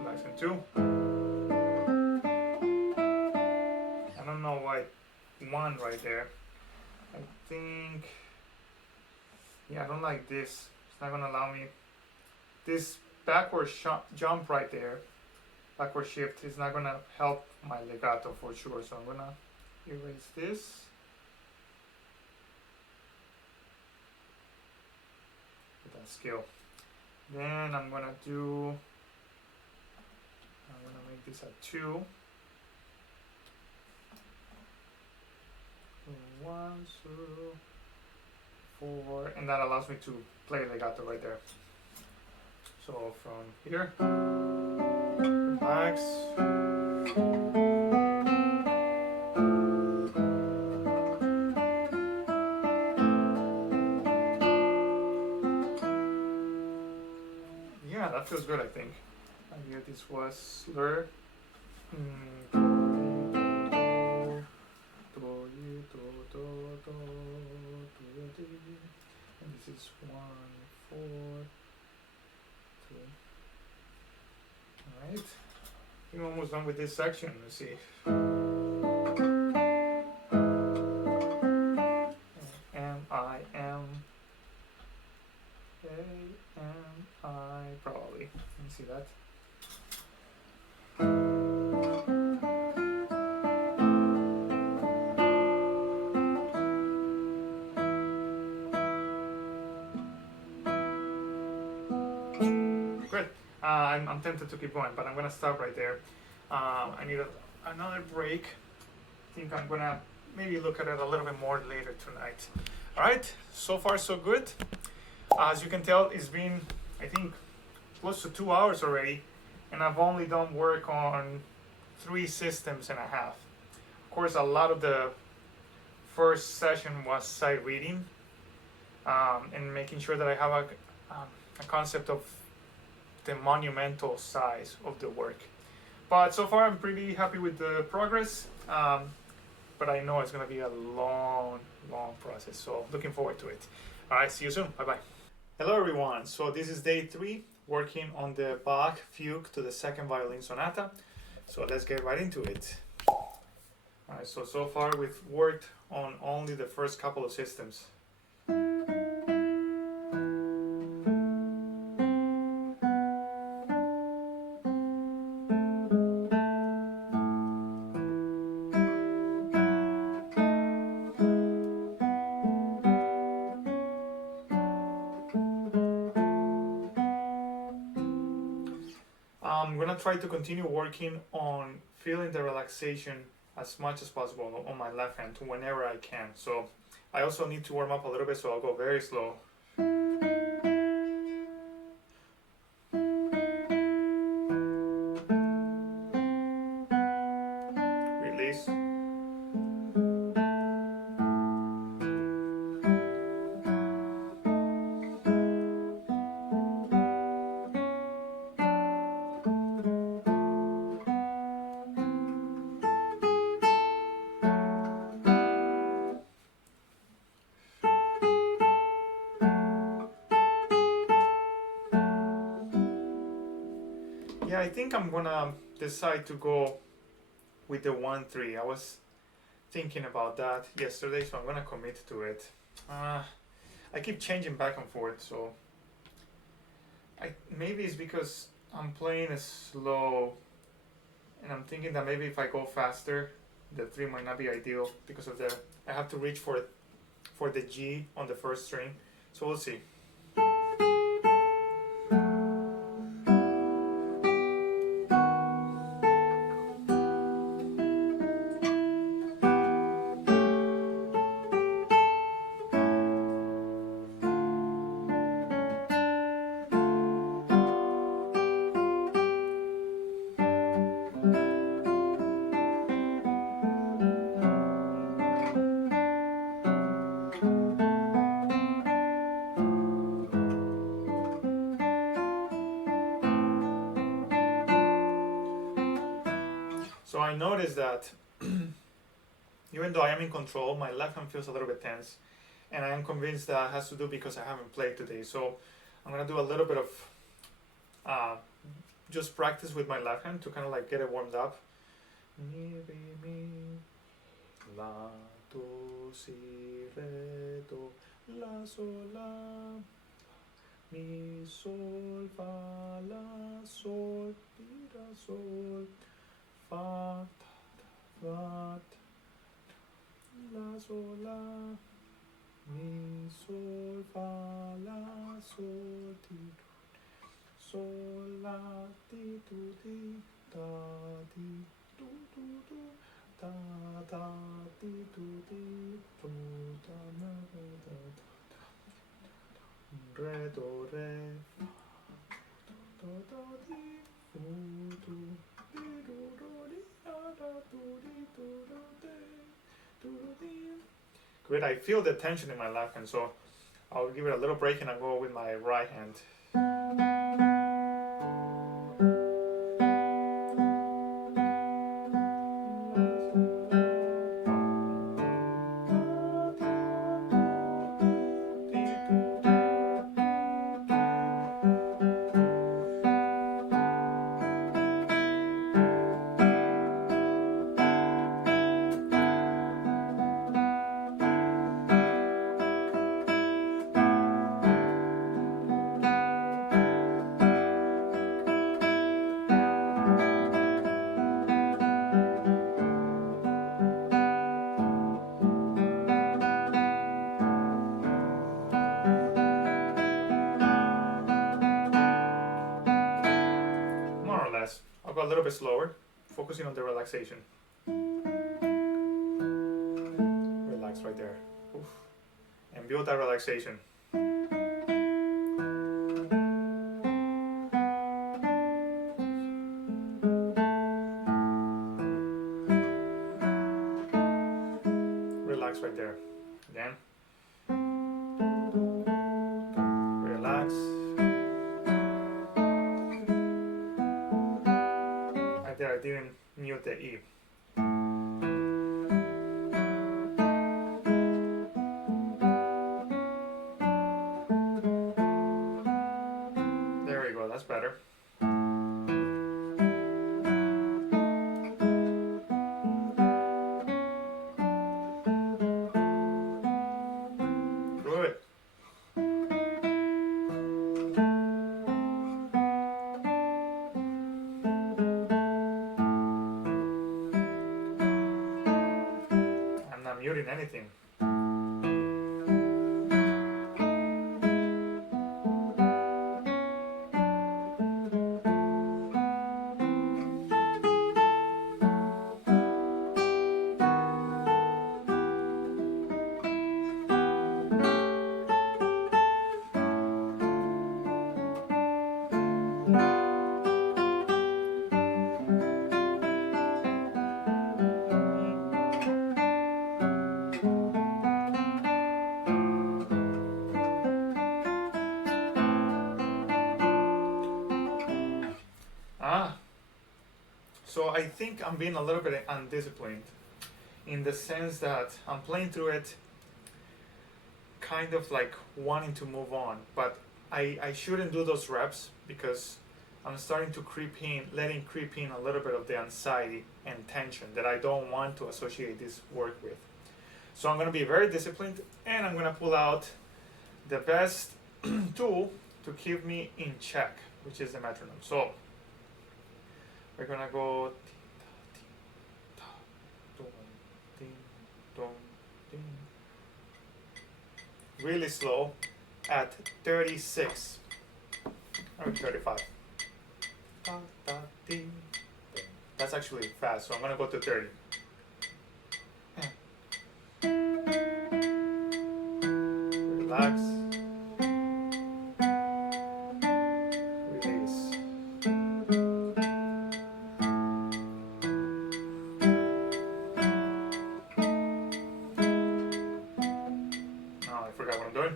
Relax in two. I don't know why. One right there. I think, yeah, I don't like this. It's not gonna allow me. This backward jump right there, backward shift, is not gonna help my legato for sure. So I'm gonna erase this. With that skill. Then I'm gonna make this a 2. 1, 2, 4, and that allows me to play legato right there. So from here, relax. Yeah, that feels good, I think. Here this was slur. And this is 1, 4, 3. Alright. I'm almost done with this section. Let's see. Probably. Let me see that. Good. I'm tempted to keep going, but I'm gonna stop right there. I need another break. I think I'm gonna maybe look at it a little bit more later tonight. All right, so far so good. As you can tell, it's been, I think, close to 2 hours already, and I've only done work on 3 systems and a half. Of course, a lot of the first session was sight reading, and making sure that I have a concept of the monumental size of the work. But so far I'm pretty happy with the progress, but I know it's going to be a long process, so looking forward to it. All right, see you soon. Bye-bye. Hello everyone, so this is day 3, working on the Bach Fugue to the second violin sonata. So let's get right into it. All right, so far we've worked on only the first couple of systems. I'm gonna try to continue working on feeling the relaxation as much as possible on my left hand whenever I can. So I also need to warm up a little bit, so I'll go very slow. Release. Yeah, I think I'm gonna decide to go with the 1-3. I was thinking about that yesterday, so I'm gonna commit to it. I keep changing back and forth, so maybe it's because I'm playing it slow, and I'm thinking that maybe if I go faster, the 3 might not be ideal because of I have to reach for the G on the first string. So we'll see. So I noticed that even though I am in control, my left hand feels a little bit tense, and I am convinced that has to do because I haven't played today. So I'm gonna do a little bit of just practice with my left hand to kind of like get it warmed up. Mi, re, mi, la, do, si, re, do, la, sol, la, mi, sol, fa, la, sol, mi, ra, sol, fa, ta, fa, la, sol, la, mi, sol, fa, la, sol, ti, sol, la, ti, tu, ti, ta, ti, tu, tu, tu, ta, ta, ti, tu, ti, tu, ta, na, ta, ta, re, do, re, fa, do, do, ti, fu, tu, di, do, do, di, da, da, do, di, do, do, di, do, do, di. Great, I feel the tension in my left hand, so I'll give it a little break and I'll go with my right hand. More or less. I'll go a little bit slower, focusing on the relaxation. Relax right there. Oof. And build that relaxation. Relax right there. Again. Relax. Right there, I didn't mute the E. There we go, that's better. So I think I'm being a little bit undisciplined in the sense that I'm playing through it kind of like wanting to move on, but I shouldn't do those reps because I'm starting to letting creep in a little bit of the anxiety and tension that I don't want to associate this work with. So I'm going to be very disciplined, and I'm going to pull out the best tool to keep me in check, which is the metronome. So we're going to go really slow at 36 or 35. That's actually fast, so I'm going to go to 30. Relax. Release. Oh, I forgot what I'm doing.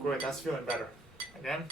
Great, that's feeling better. Again.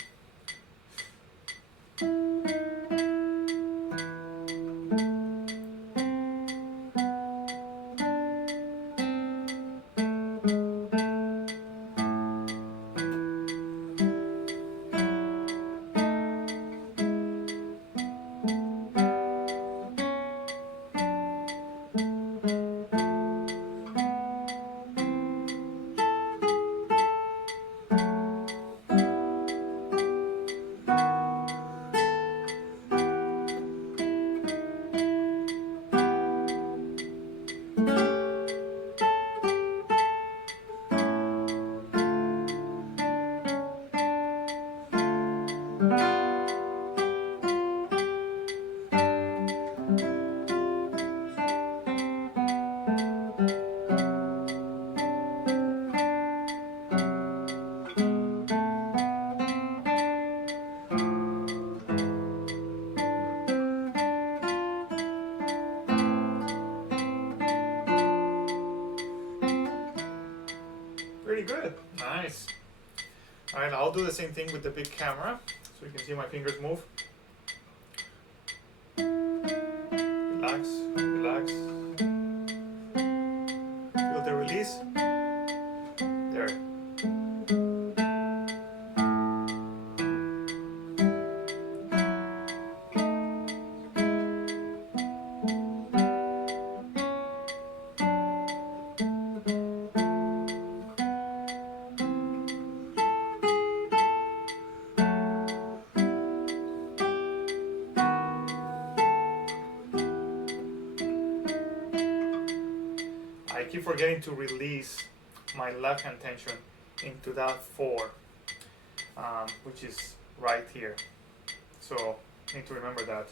Pretty good. Nice. Alright, I'll do the same thing with the big camera so you can see my fingers move. Relax, relax. Feel the release. There. I keep forgetting to release my left hand tension into that 4, which is right here. So I need to remember that.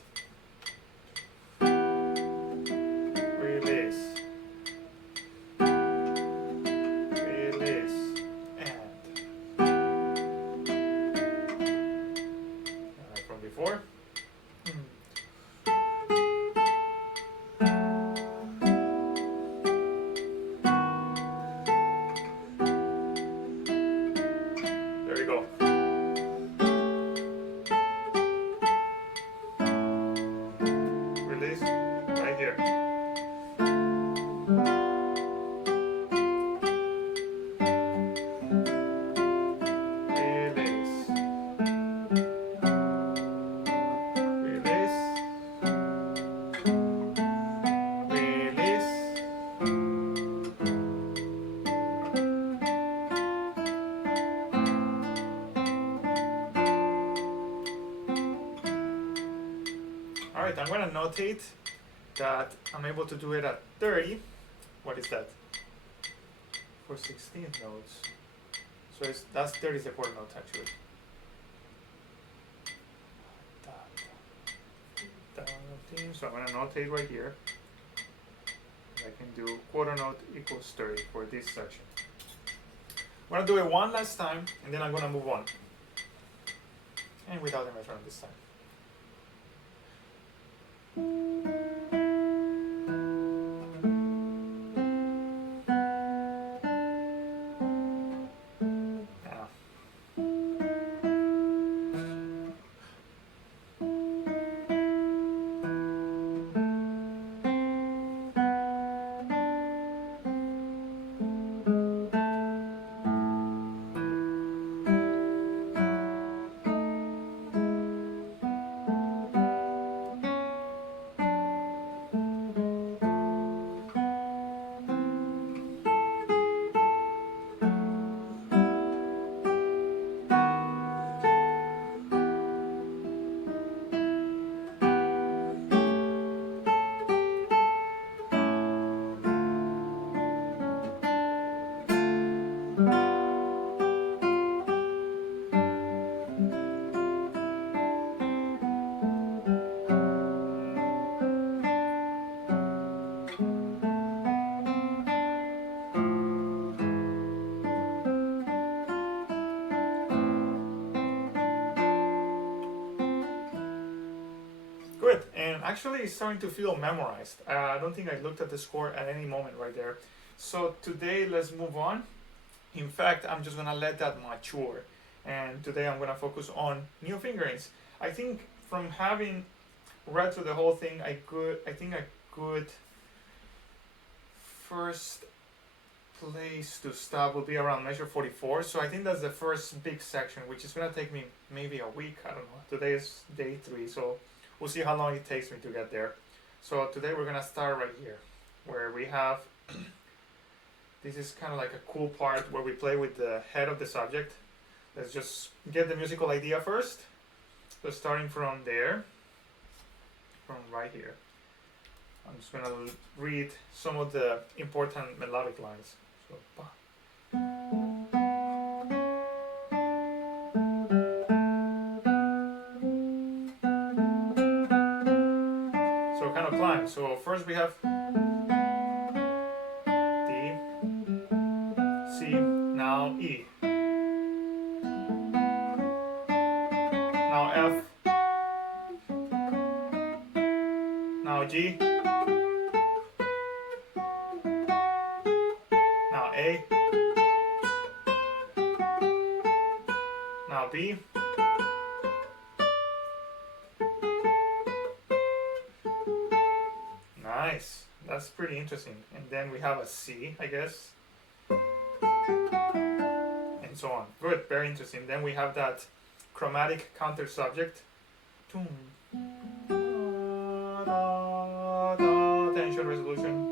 Release. Release. And from before. There we go. Release right here. Release. Release. Release. Alright, I'm going to notate that I'm able to do it at 30. What is that? For 16 notes. So that's 30 is the quarter note actually. So I'm going to notate right here. I can do quarter note equals 30 for this section. I'm going to do it one last time and then I'm going to move on. And without the metronome this time. good, and actually it's starting to feel memorized. I don't think I looked at the score at any moment right there. So today, let's move on. In fact, I'm just gonna let that mature, and today I'm gonna focus on new fingerings. I think from having read through the whole thing, I think a good first place to stop will be around measure 44. So I think that's the first big section, which is gonna take me maybe a week. I don't know. Today is day 3, so we'll see how long it takes me to get there. So today we're gonna start right here, where we have this is kind of like a cool part where we play with the head of the subject. Let's just get the musical idea first. So starting from there, from right here, I'm just gonna read some of the important melodic lines. So, kind of climb. So first we have D, C, now E, now F, now G, now A, now B, nice, that's pretty interesting. And then we have a C, I guess, and so on. Good, very interesting. Then we have that chromatic counter subject. Tension resolution.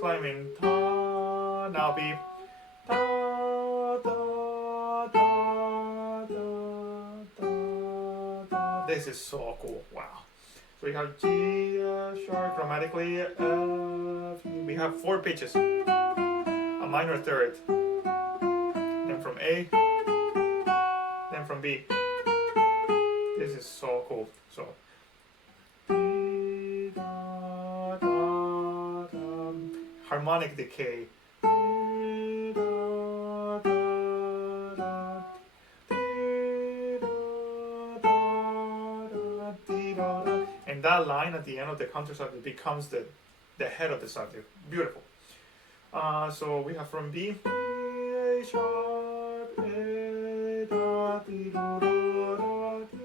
Climbing. Now B. This is so cool. Wow. So we have G sharp chromatically. We have 4 pitches. A minor third. Then from A. Then from B. This is so cool. So harmonic decay. And that line at the end of the counter subject becomes the head of the subject. Beautiful. So we have from B, A sharp, A, da, di, do, do, da, di.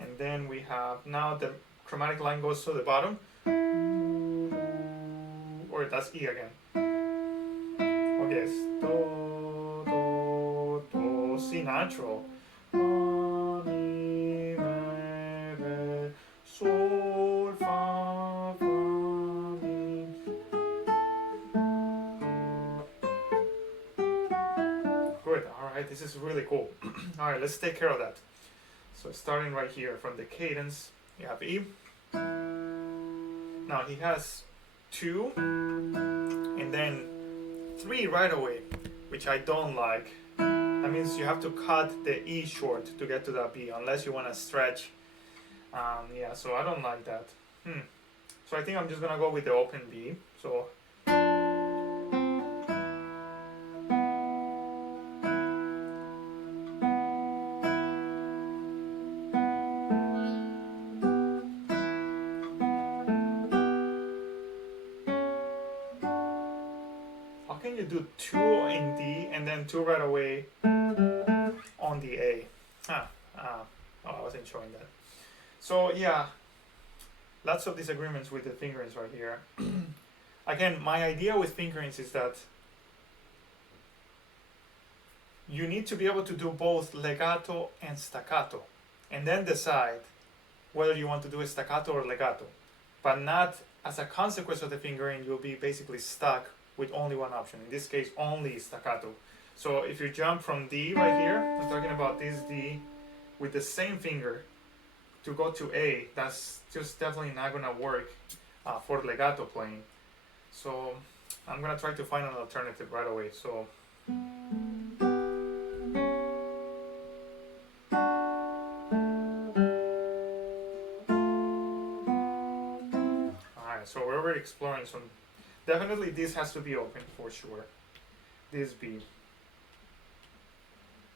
And then we have, now the chromatic line goes to the bottom, or that's E again. Okay, it's do, do, do, C natural. Sol, fa, fa, mi. Good, alright, this is really cool. Alright, let's take care of that. So starting right here from the cadence, you have E. Now he has 2 and then 3 right away, which I don't like. That means you have to cut the E short to get to that B, unless you want to stretch. Yeah, so I don't like that. So I think I'm just gonna go with the open B. So how can you do 2 in D and then 2 right away on the A? Oh, I wasn't showing that. So yeah, lots of disagreements with the fingerings right here. Again, my idea with fingerings is that you need to be able to do both legato and staccato, and then decide whether you want to do a staccato or legato, but not as a consequence of the fingering. You'll be basically stuck with only one option, in this case only staccato. So if you jump from D right here, I'm talking about this D with the same finger to go to A, that's just definitely not gonna work for legato playing. So I'm gonna try to find an alternative right away. So alright, so we're already exploring some. Definitely this has to be open for sure. This B.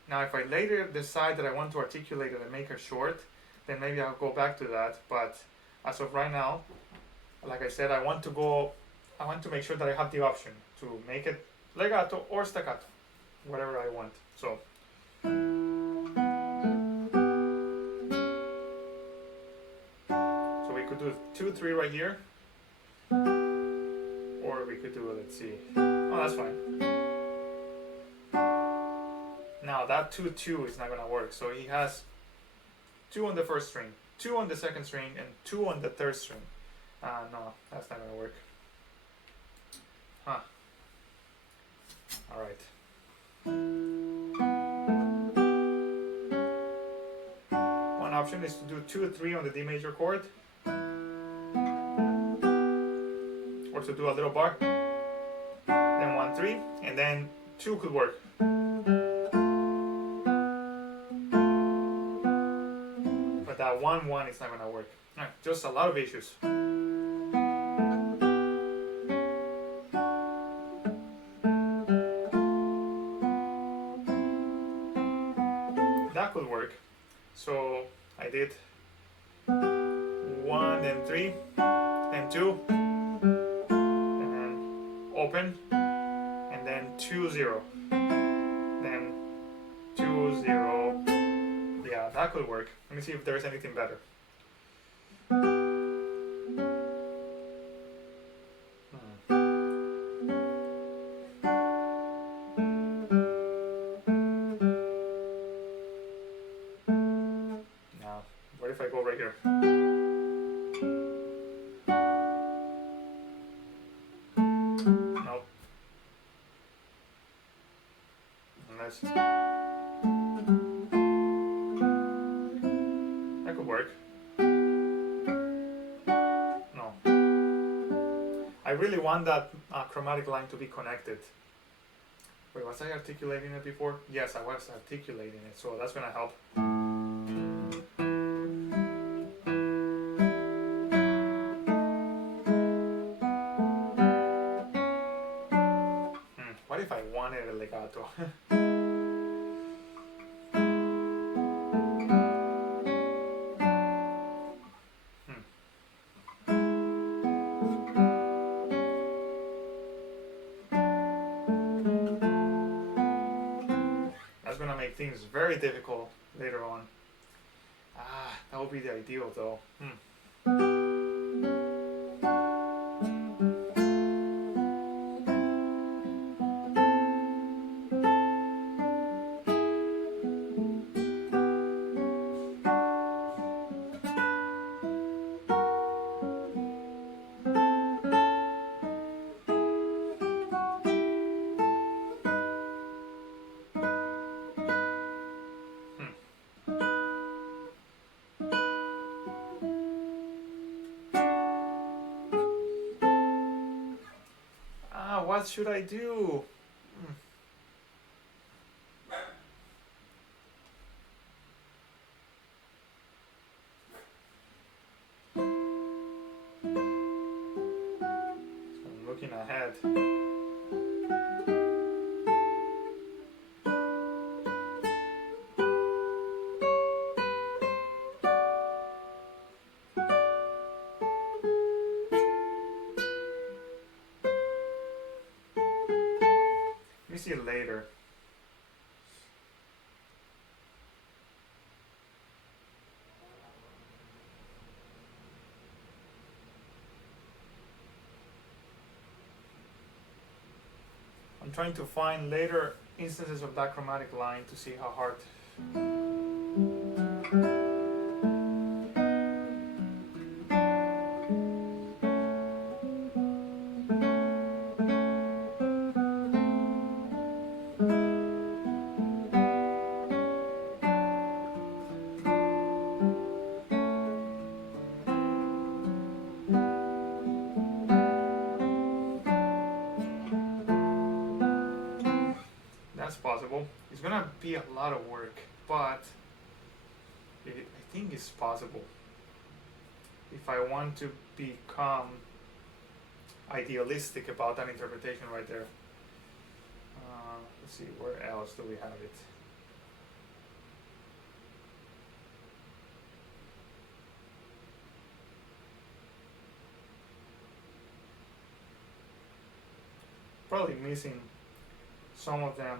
Now if I later decide that I want to articulate it and make it short, then maybe I'll go back to that. But as of right now, like I said, I want to make sure that I have the option to make it legato or staccato, whatever I want. So we could do 2-3 right here, or we could do, let's see, oh, that's fine. Now that 2-2 is not gonna work, so he has 2 on the first string, 2 on the second string, and 2 on the third string. No, that's not gonna work. Huh. Alright. One option is to do 2-3 on the D major chord, or to do a little bar, then 1-3, and then 2 could work. But that 1-1 is not gonna work. Alright, just a lot of issues. That could work. So I did 1 and 3, then 2, and then open, and then 2-0, then 2-0. Yeah, that could work. Let me see if there's anything better. Now, what if I go right here? Nope. Unless that could work. No. I really want that chromatic line to be connected. Wait, was I articulating it before? Yes, I was articulating it, so that's gonna help. What if I wanted a legato? That's gonna make things very difficult later on. That would be the ideal though. What should I do? So I'm looking ahead. See it later. I'm trying to find later instances of that chromatic line to see how hard. That's possible. It's gonna be a lot of work, but I think it's possible. If I want to become idealistic about that interpretation right there. Let's see, where else do we have it? probably missing some of them.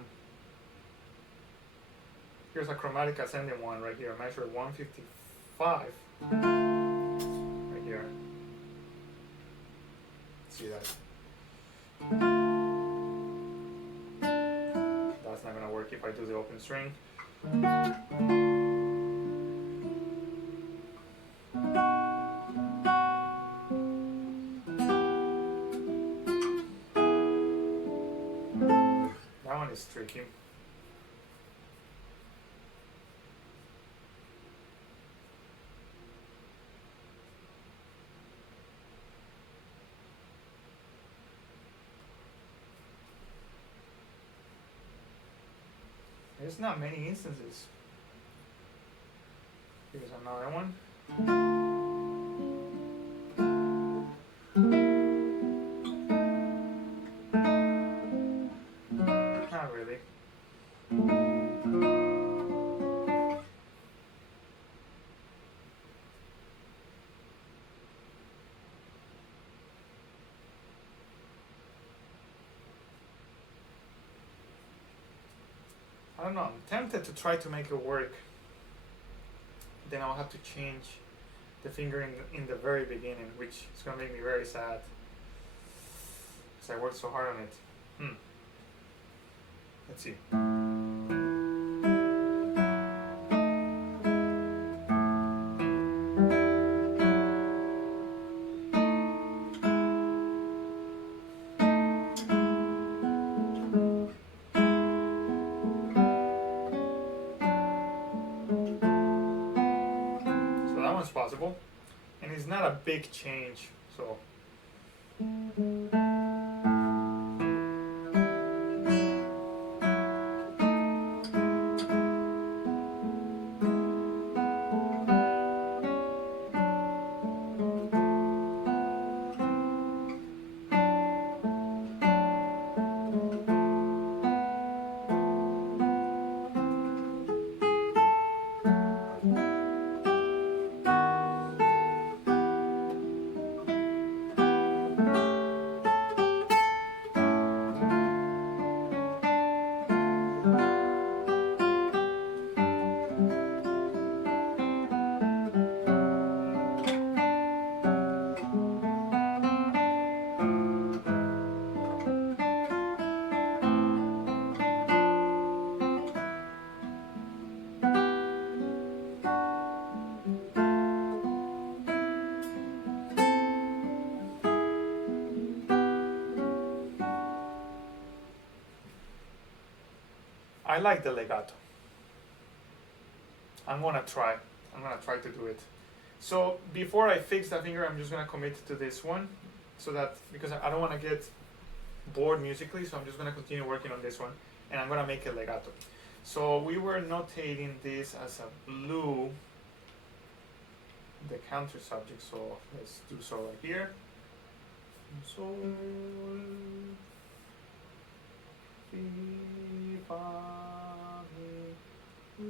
Here's a chromatic ascending one right here. I measured 155 right here. See that? That's not gonna work if I do the open string. That one is tricky. There's not many instances. Here's another one. Not really. I don't know, I'm tempted to try to make it work. Then I'll have to change the fingering in the very beginning, which is gonna make me very sad. Because I worked so hard on it. Let's see. Possible, and it's not a big change, so I like the legato. I'm gonna try to do it. So before I fix that finger, I'm just gonna commit to this one, so that, because I don't want to get bored musically, so I'm just gonna continue working on this one, and I'm gonna make a legato. So we were notating this as a blue, the counter subject, so let's do so right here. Sol, fi, fa, mi,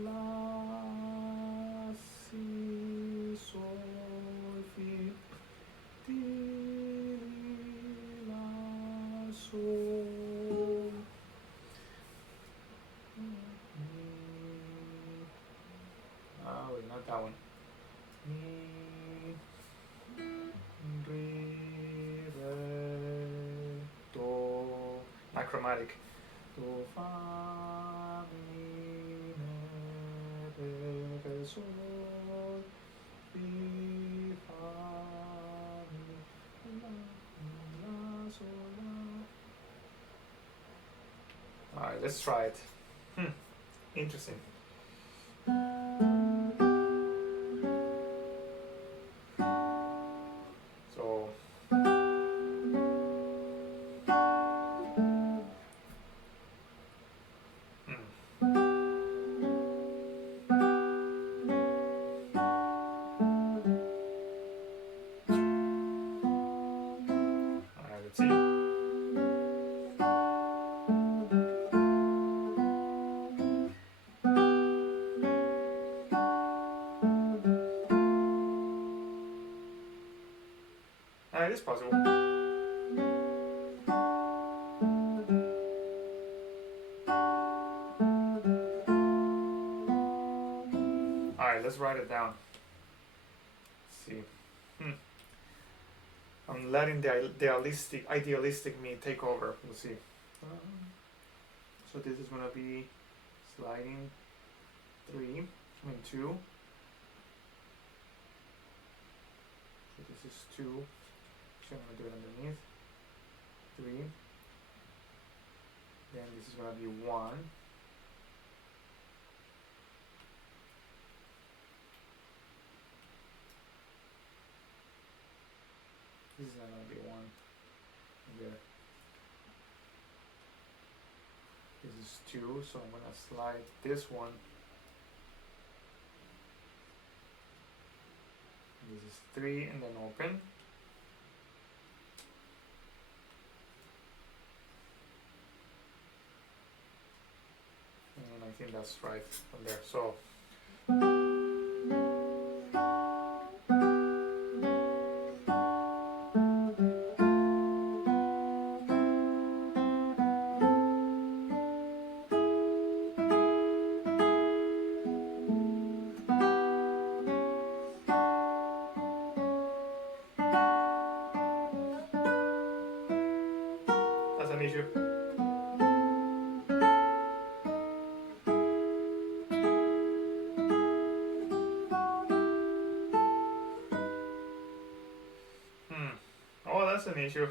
la, si, sol, fi, ti, la, sol, wait, not that one. Mi, re, re, do, not chromatic. Do, fa, mi, re, re, sol, fi, fa, mi, la, sol, la. Alright, let's try it. Interesting. So alright, let's see. It is possible. Alright, let's write it down. Let's see. I'm letting the idealistic me take over. We'll see. So this is gonna be sliding 2. So this is 2. So I'm gonna do it underneath. 3. Then this is gonna be 1. This is not gonna be 1. There. This is 2, so I'm gonna slide this one. This is 3 and then open. And I think that's right from there. So that's an issue. Oh, that's an issue.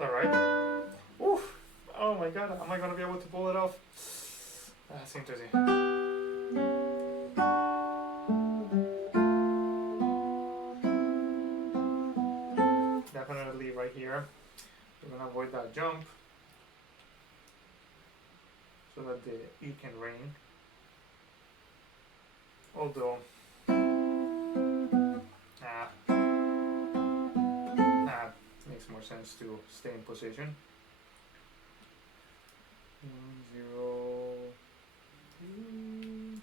Alright. Oof. Oh my god, am I gonna be able to pull it off? That's interesting. Definitely right here. We're gonna avoid that jump so that the E can ring. Although makes more sense to stay in position. 1, 0, 2.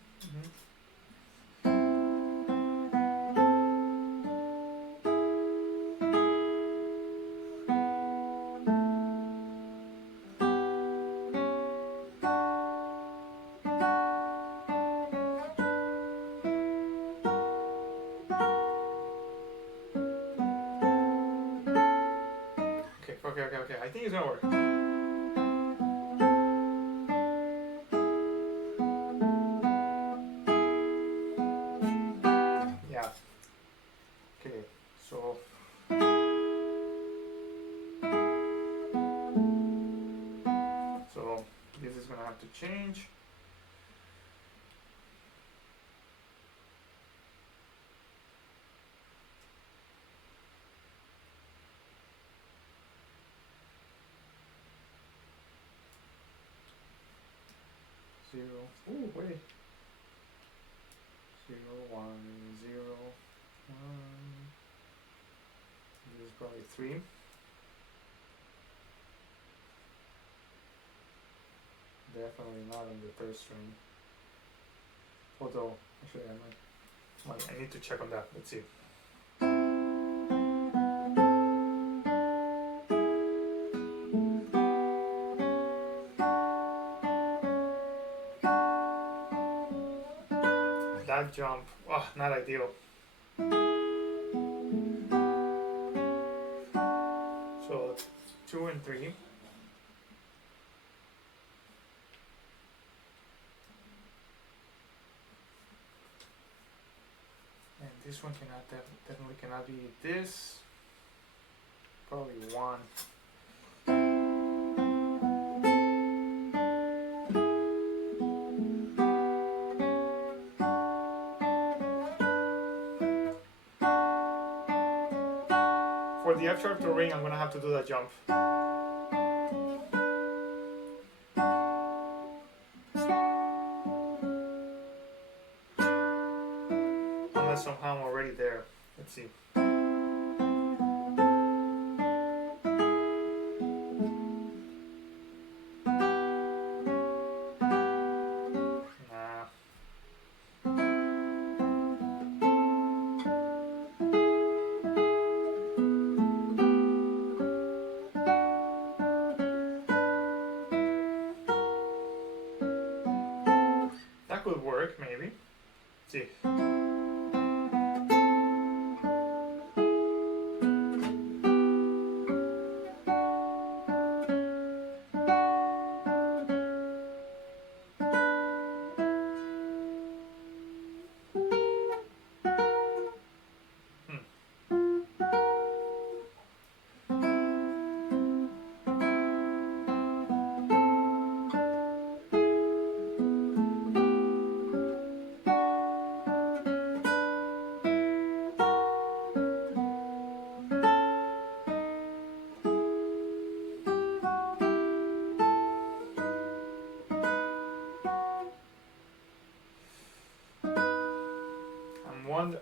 Okay. I think it's gonna work. Yeah. Okay, so this is gonna have to change. Zero. Oh wait. 0, 1, 0, 1. This is probably 3. Definitely not on the 3rd string. Although, actually, I need to check on that. Let's see. That jump, oh, not ideal. So 2 and 3. And this one definitely cannot be this. Probably 1. For the F sharp to ring, I'm gonna have to do that jump. Unless somehow I'm already there. Let's see. Sì.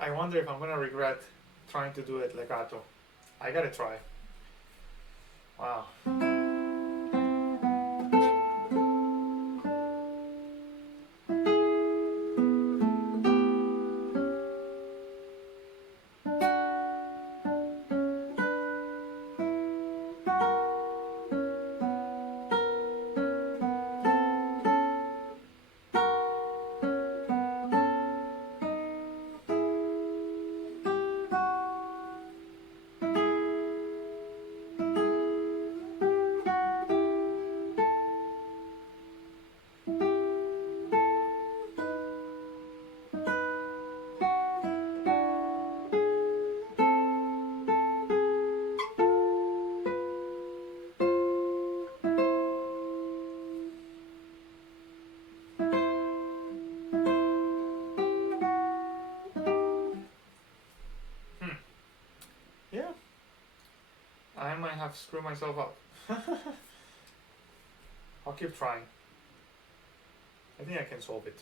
I wonder if I'm gonna regret trying to do it legato. I gotta try. Wow. Yeah. I might have screwed myself up. I'll keep trying. I think I can solve it.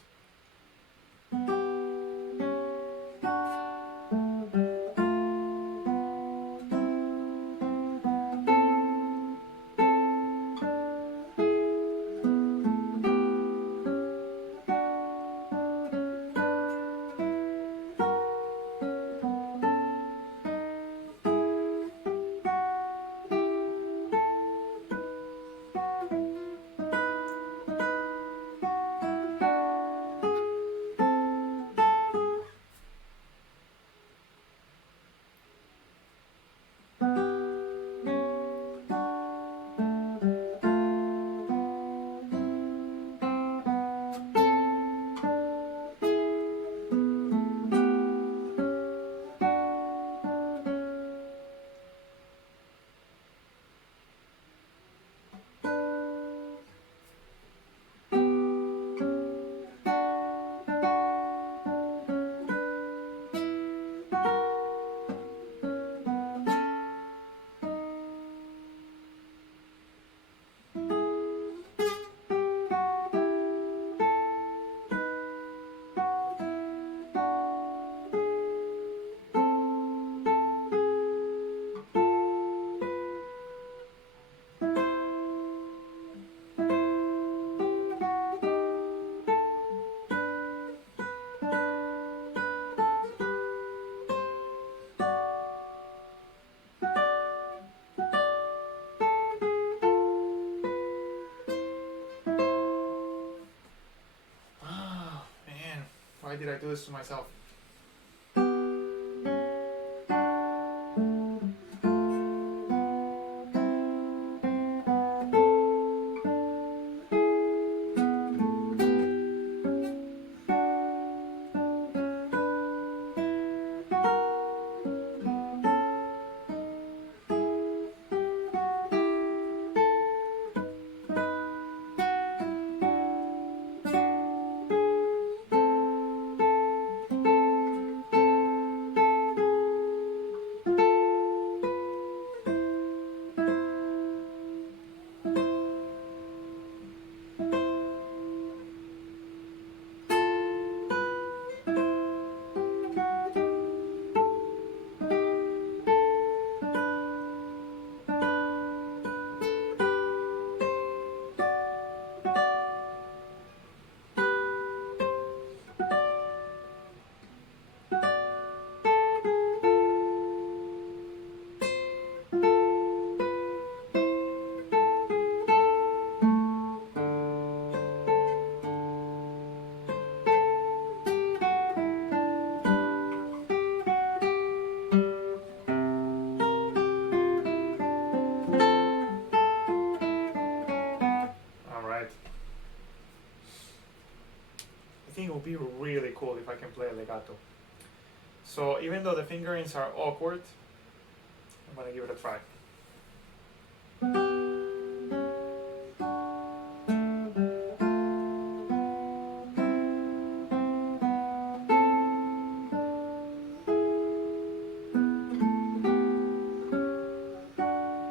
Why did I do this to myself? would be really cool if I can play a legato. So even though the fingerings are awkward, I'm gonna give it a try.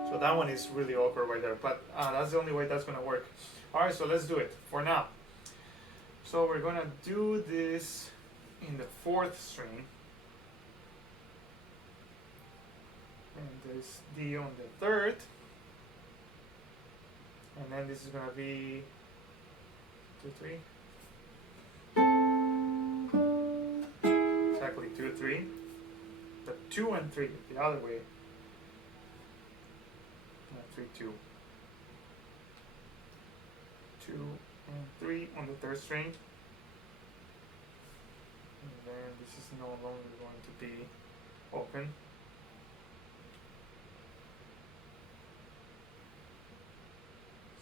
So that one is really awkward right there, but that's the only way that's gonna work. Alright, so let's do it for now. So we're gonna do this in the 4th string. And there's D on the 3rd. And then this is gonna be 2, 3. Exactly 2, 3. The 2 and 3 the other way. 3, 2. 2 and 3 on the 3rd string. And then this is no longer going to be open.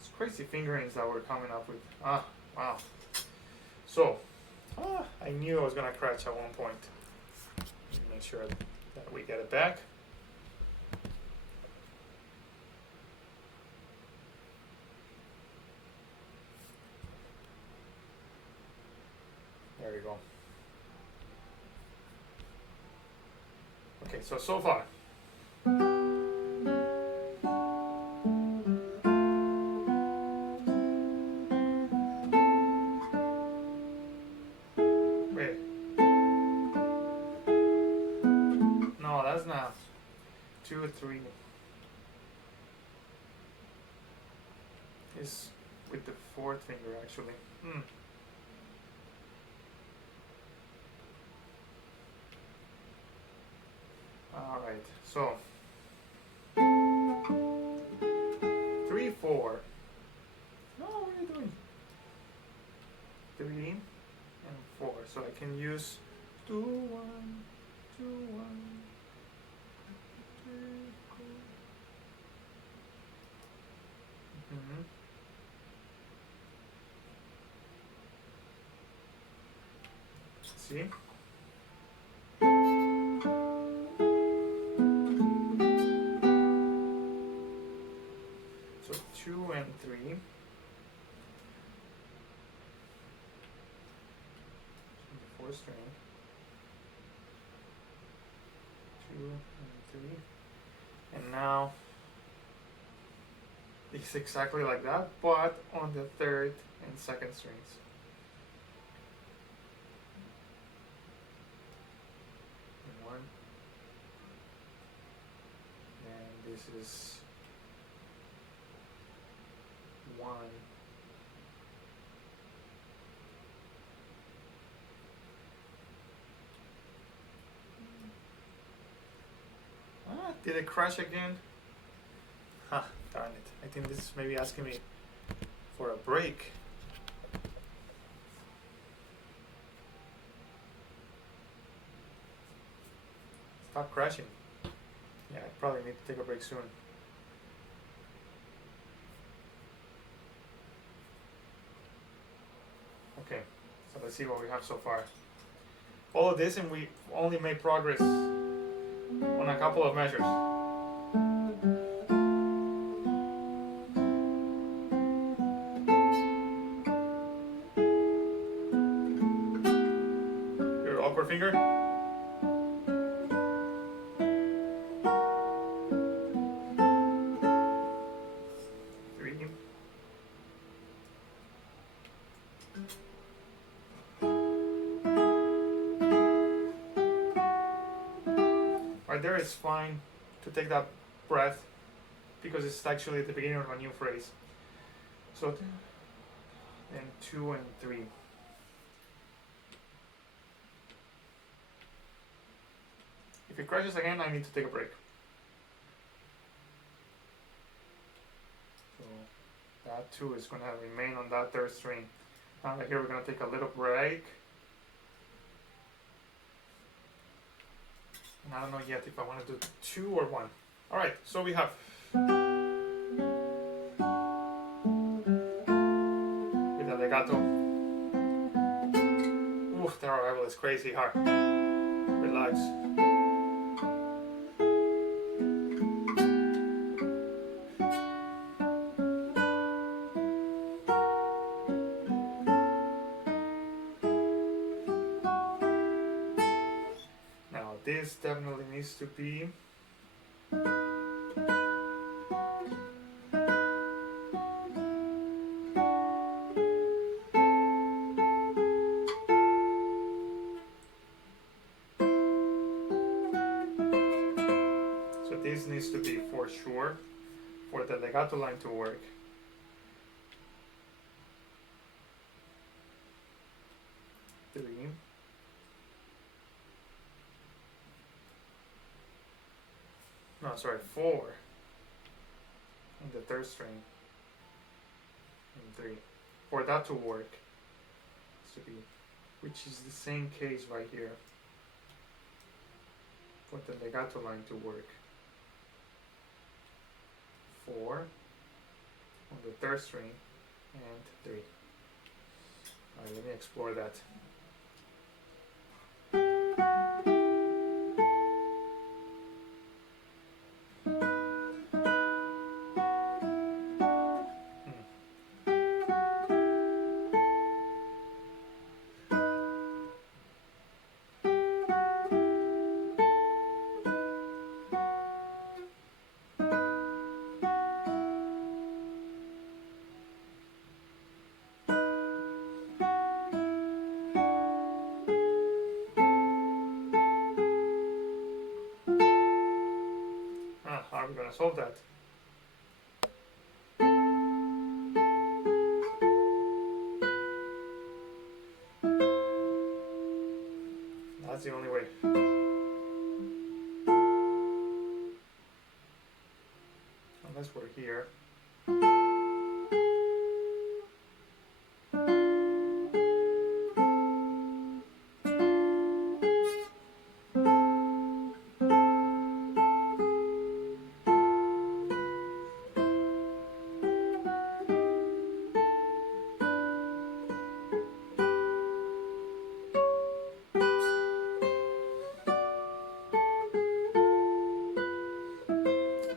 It's crazy fingerings that we're coming up with. Ah, wow. So, I knew I was gonna crash at one point. Make sure that we get it back. There you go. Okay, so far. Wait. No, that's not. 2, 3. It's with the 4th finger actually. Alright, so 3, 4. No, what are you doing? 3 and 4. So I can use 2, 1, 2, 1, 3, 4. See? So 2 and 3. The 4th string. 2 and 3. And now it's exactly like that, but on the 3rd and 2nd strings. And 1. And this is 1. Did it crash again? Ha, darn it. I think this is maybe asking me for a break. Stop crashing. Yeah, I probably need to take a break soon. Okay, so let's see what we have so far. All of this, and we only made progress on a couple of measures. Your awkward finger. 3. Right there, it's fine to take that breath because it's actually at the beginning of a new phrase. So then 2 and 3. If it crashes again, I need to take a break. So that 2 is going to remain on that 3rd string. Now here we're going to take a little break. And I don't know yet if I want to do 2 or 1. Alright, so we have with the legato. arrival is crazy hard. Relax. Now this definitely needs to be this needs to be for sure for the legato line to work. Three. No, sorry, 4 in the third string and 3. For that to work, to be, which is the same case right here. For the legato line to work. 4 on the third string and 3. Alright, let me explore that. How are we going to solve that? That's the only way. Unless we're here.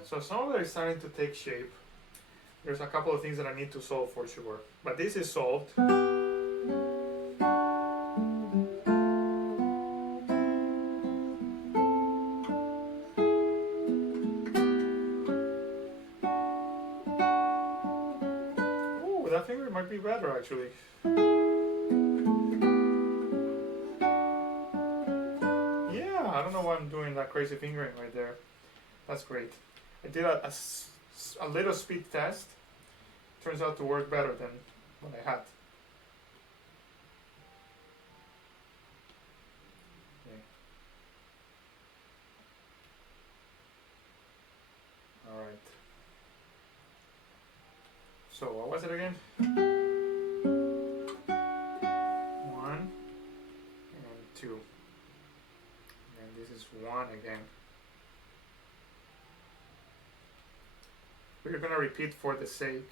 So some of it is starting to take shape. There's a couple of things that I need to solve for sure. But this is solved. Ooh, that finger might be better actually. Yeah, I don't know why I'm doing that crazy fingering right there. That's great. I did a little speed test. Turns out to work better than what I had. Okay. All right. So what was it again? 1 and 2. And this is 1 again. We're going to repeat for the sake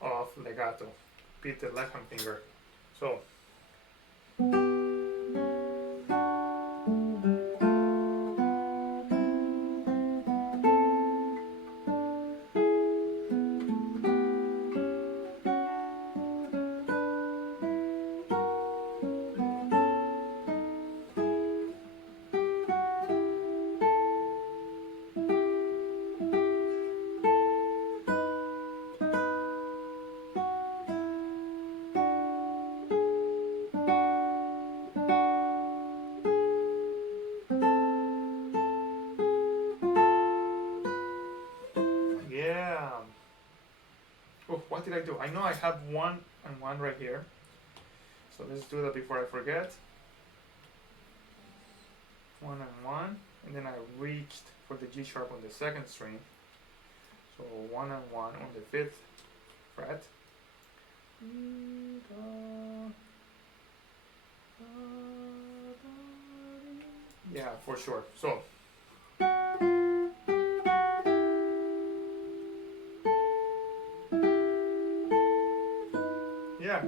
of legato. Repeat the left hand finger. So. Yeah. Oh, what did I do? I know I have 1 and 1 right here. So let's do that before I forget. 1 and 1. And then I reached for the G sharp on the second string. So 1 and 1 on the 5th fret. Yeah, for sure. So. Yeah.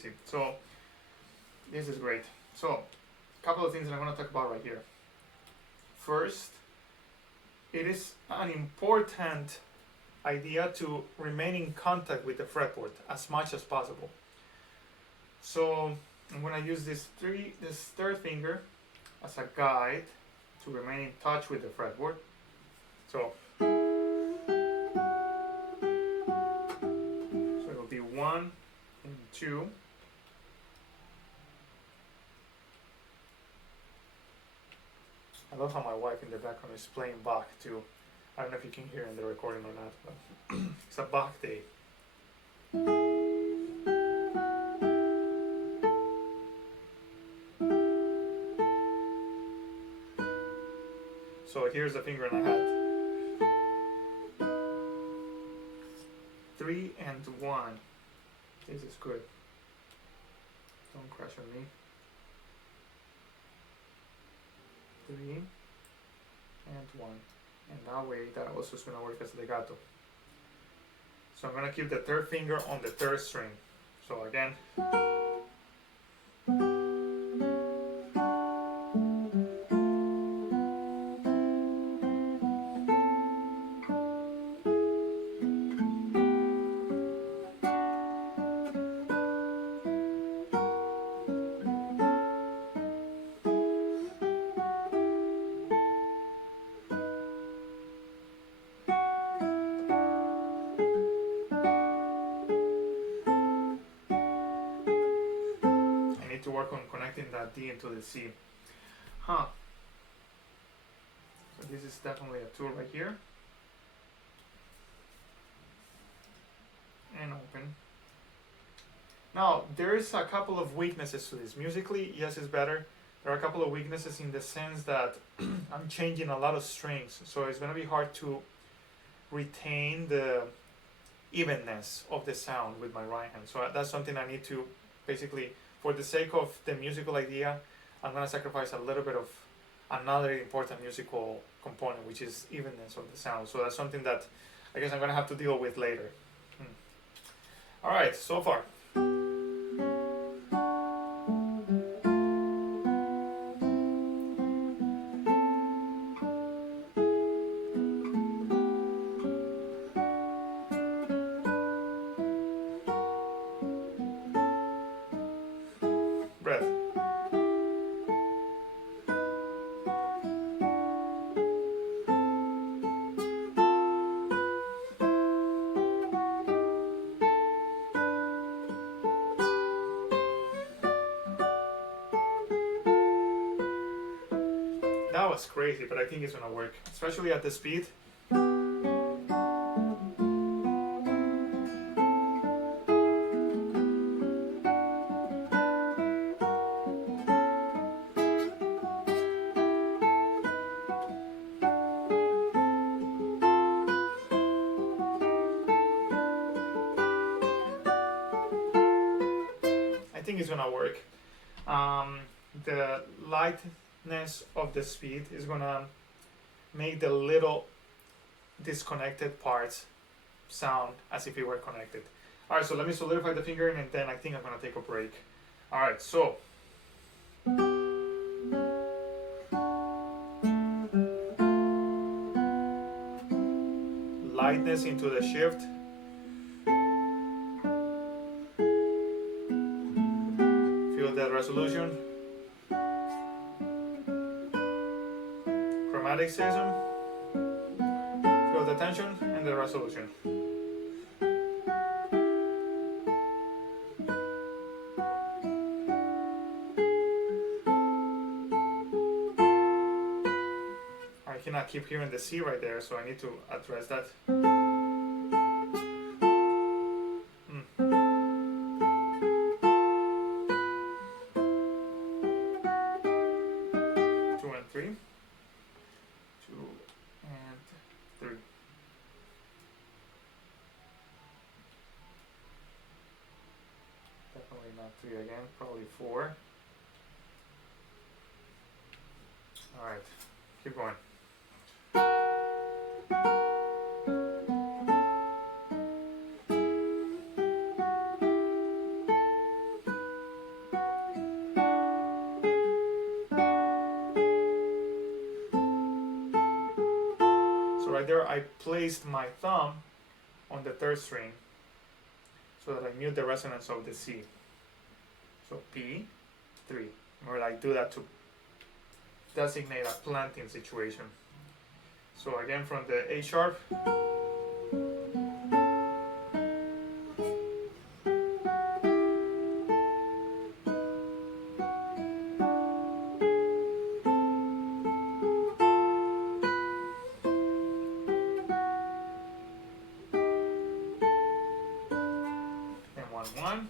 easy. So this is great. So a couple of things that I'm going to talk about right here. First, it is an important idea to remain in contact with the fretboard as much as possible. So I'm going to use this third finger as a guide to remain in touch with the fretboard. So it'll be 1 and 2. I love how my wife in the background is playing Bach too. I don't know if you can hear in the recording or not, but it's a Bach day. So here's the finger in the hat. 3 and 1. This is good. Don't crash on me. 3 and 1. And that way that also is going to work as legato. So I'm going to keep the third finger on the third string. So again. To work on connecting that D into the C. So this is definitely a tool right here. And open. Now, there is a couple of weaknesses to this. Musically, yes, it's better. There are a couple of weaknesses in the sense that I'm changing a lot of strings, so it's going to be hard to retain the evenness of the sound with my right hand. So that's something I need to basically, for the sake of the musical idea, I'm going to sacrifice a little bit of another important musical component, which is evenness of the sound. So that's something that I guess I'm going to have to deal with later. All right, so far. Breath. That was crazy, but I think it's gonna work, especially at the speed. I think it's gonna work. The lightness of the speed is gonna make the little disconnected parts sound as if it were connected. Alright, so let me solidify the fingering and then I think I'm gonna take a break. Alright, so lightness into the shift. Feel that resolution. Chromaticism. Feel the tension and the resolution. I cannot keep hearing the C right there, so I need to address that. 2 and 3. 2 and 3. Definitely not 3 again, probably 4. Alright, keep going. right there I placed my thumb on the third string so that I mute the resonance of the C. So P3. Or I do that to designate a planting situation. So again from the A sharp, and 1-1.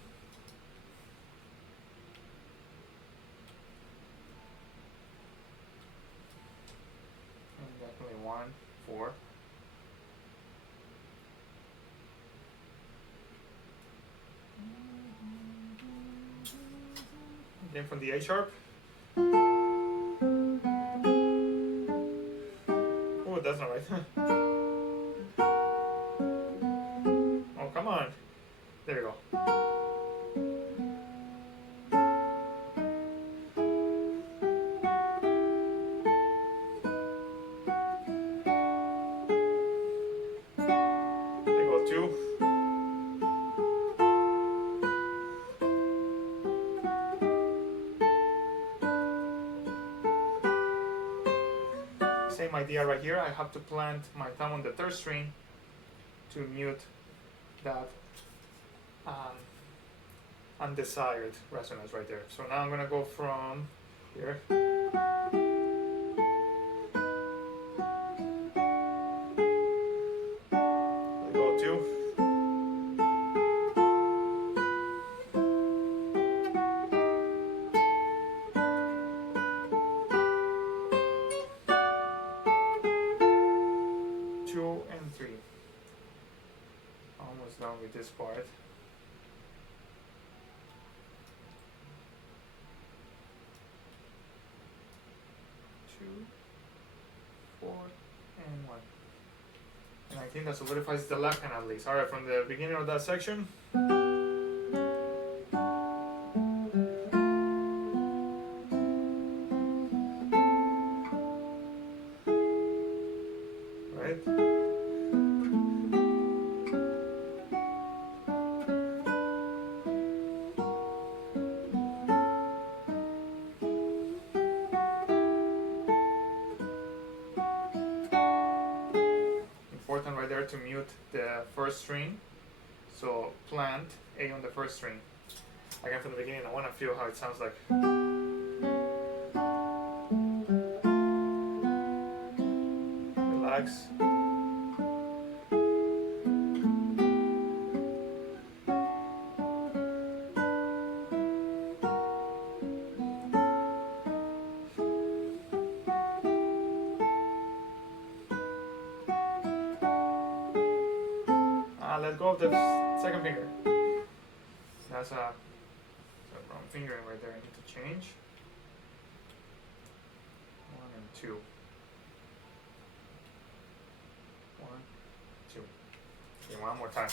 And definitely 1-4. Then from the A sharp. Oh, that's not right. Oh, come on. There you go. There you go, 2. Same idea right here. I have to plant my thumb on the third string to mute that undesired resonance right there. So now I'm gonna go from here. I go 2. And 3. Almost done with this part. 2, 4, and 1. And I think that solidifies the left hand at least. Alright, from the beginning of that section. Right? Important right there to mute the first string. So plant A on the first string. Again from the beginning, I want to feel how it sounds like. Relax. Let go of the second finger. That's a wrong fingering right there. I need to change. 1 and 2. 1, 2. Okay, one more time.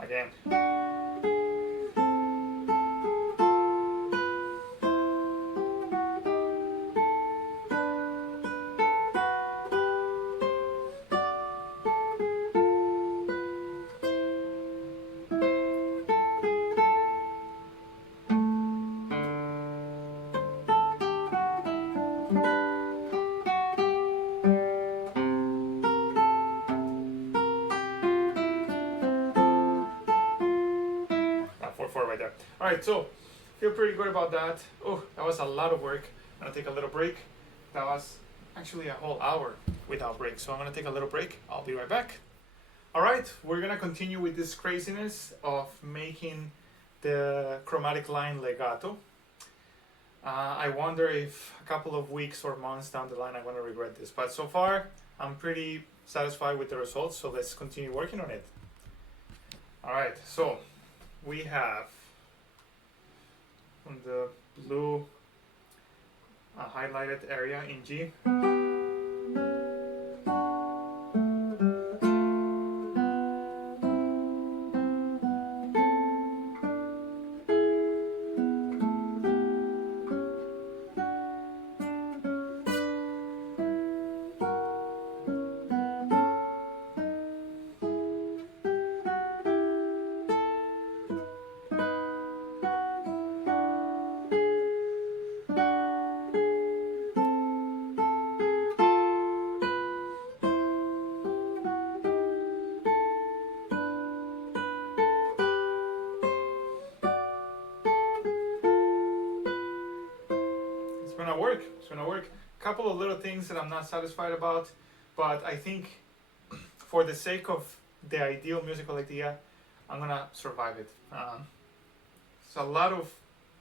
Again. Right there. All right, so feel pretty good about that. Oh, that was a lot of work. I'm gonna take a little break. That was actually a whole hour without break, so I'm gonna take a little break. I'll be right back. All right, we're gonna continue with this craziness of making the chromatic line legato. I wonder if a couple of weeks or months down the line I'm gonna regret this, but so far I'm pretty satisfied with the results, so let's continue working on it. All right, so we have on the blue highlighted area in G. It's gonna work. Couple of little things that I'm not satisfied about, but I think for the sake of the ideal musical idea, I'm gonna survive it. It's a lot of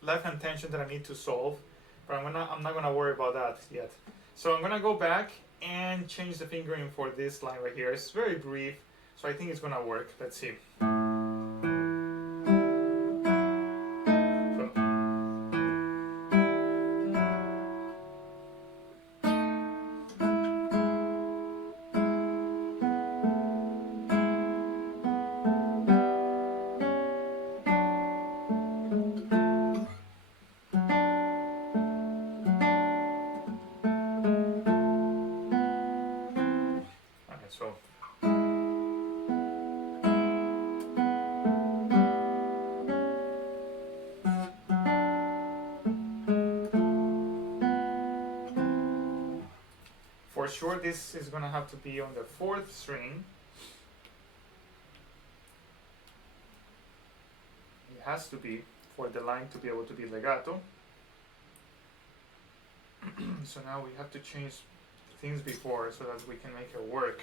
left hand tension that I need to solve, but I'm not gonna worry about that yet. So I'm gonna go back and change the fingering for this line right here. It's very brief, so I think it's gonna work. Let's see. So for sure this is gonna have to be on the 4th string. It has to be for the line to be able to be legato. So now we have to change things before so that we can make it work.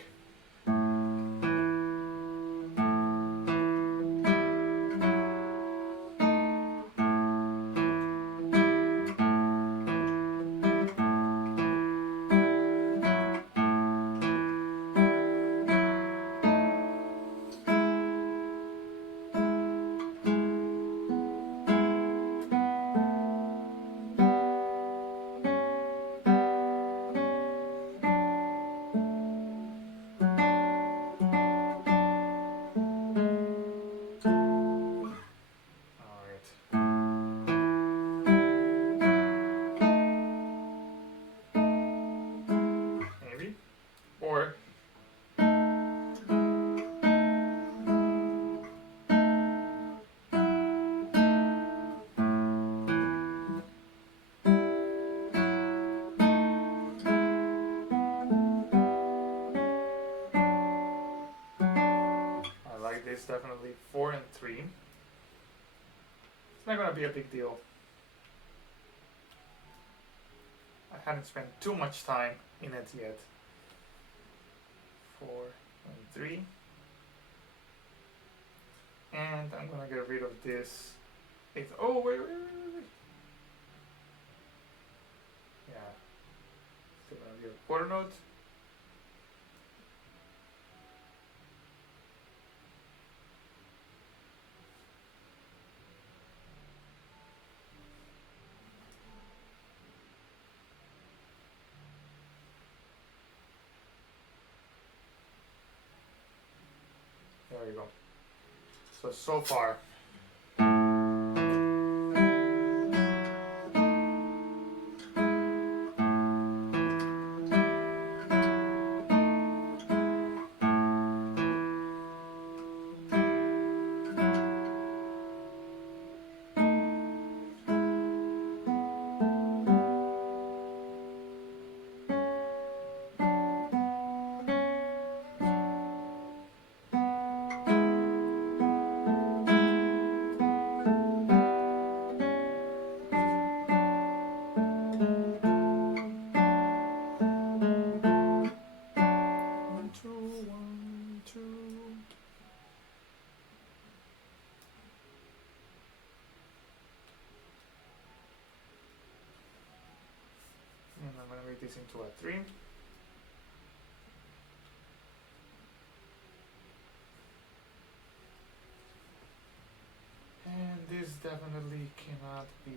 Or I like this definitely 4 and 3. It's not gonna be a big deal. I hadn't spent too much time in it yet. 4 and 3. And I'm gonna get rid of this 8th. Oh, wait. Yeah. Still gonna be a quarter note. There we go. So far. And I'm going to make this into a 3. And this definitely cannot be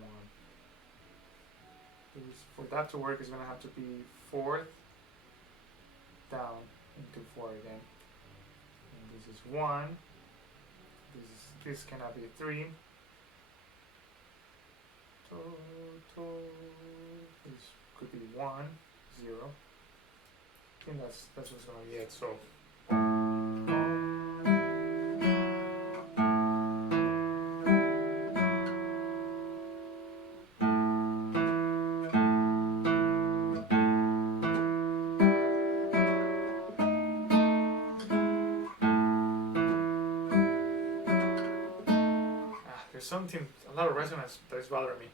1. For that to work, it's gonna have to be 4th down into 4 again. And this is 1. This cannot be 3. This could be 1, 0. I think that's what's gonna be it. So. There's something, a lot of resonance that is bothering me.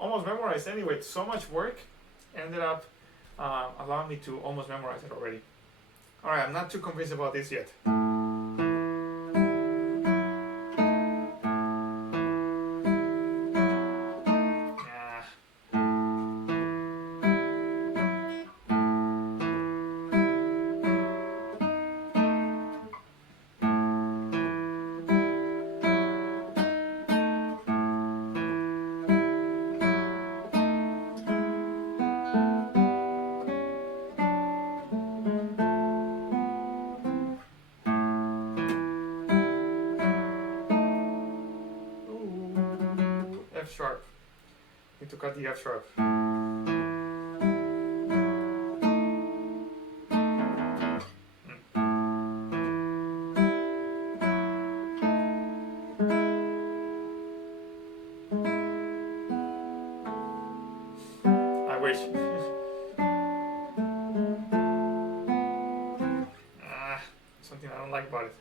Almost memorized anyway. So much work ended up allowing me to almost memorize it already. Alright, I'm not too convinced about this yet. F sharp. Need to cut the F sharp. I wish. Something I don't like about it.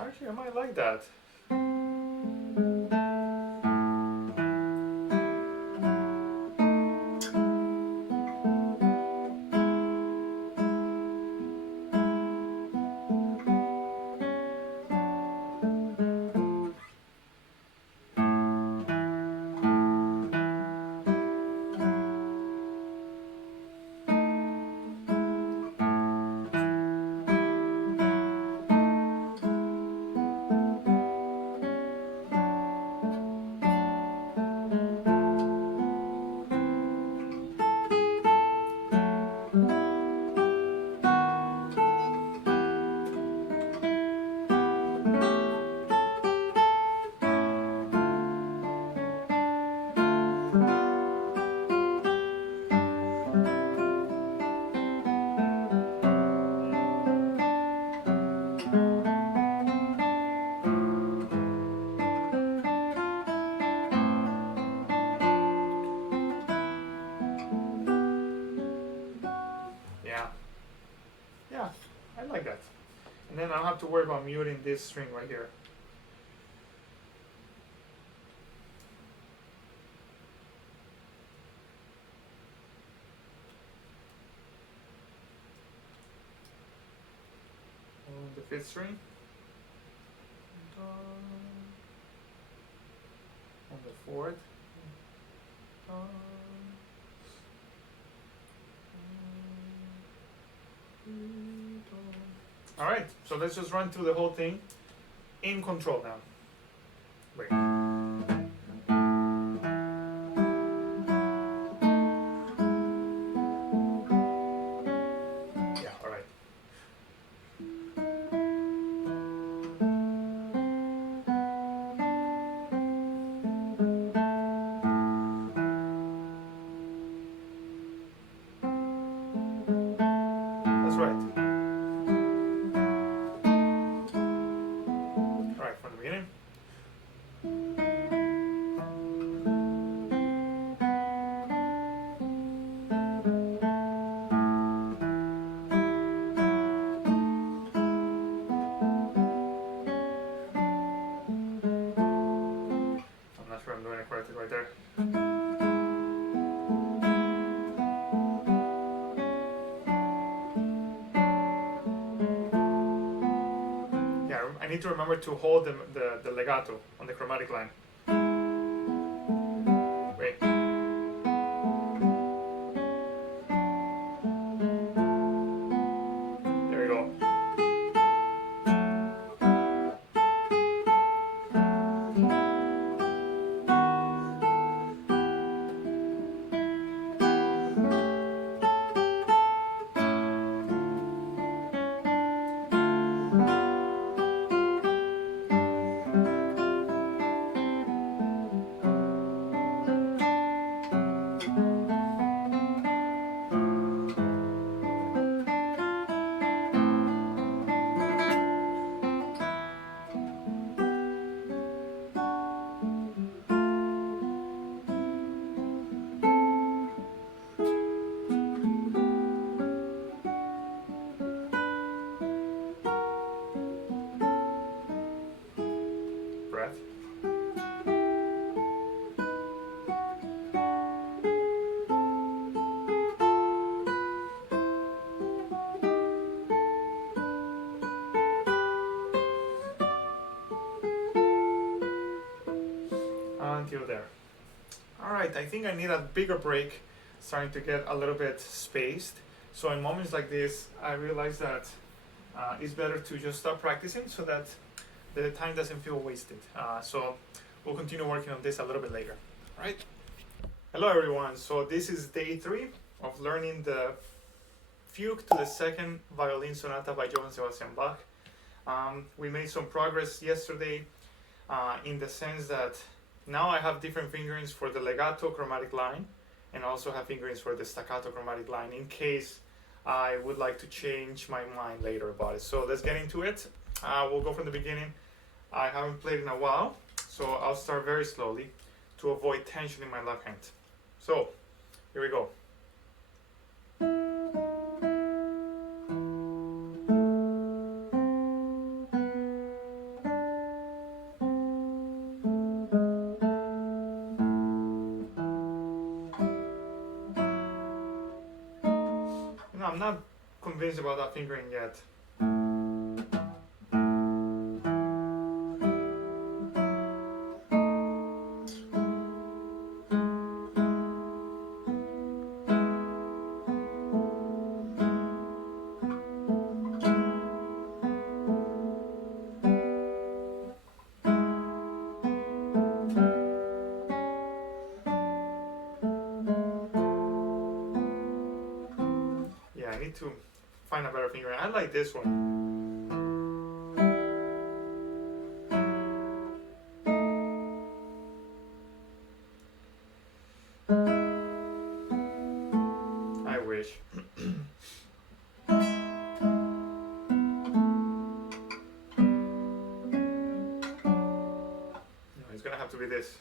Actually, I might like that. have to worry about muting this string right here. On the fifth string. On the fourth. All right, so let's just run through the whole thing in control now. Wait. Yeah, all right. That's right. All right, from the beginning. I'm not sure I'm doing it correctly right there. Yeah, I need to remember to hold the legato on the chromatic line. Wait. There we go. Breath. Until there. All right, I think I need a bigger break, starting to get a little bit spaced. So in moments like this, I realize that it's better to just stop practicing so that the time doesn't feel wasted. So we'll continue working on this a little bit later. All right. Hello everyone. So this is day 3 of learning the Fugue to the Second Violin Sonata by Johann Sebastian Bach. We made some progress yesterday in the sense that now I have different fingerings for the legato chromatic line, and also have fingerings for the staccato chromatic line in case I would like to change my mind later about it. So let's get into it. We'll go from the beginning. I haven't played in a while, so I'll start very slowly to avoid tension in my left hand. So here we go. I'm not convinced about that fingering yet. I need to find a better fingering. I like this one. I wish. No, it's gonna have to be this.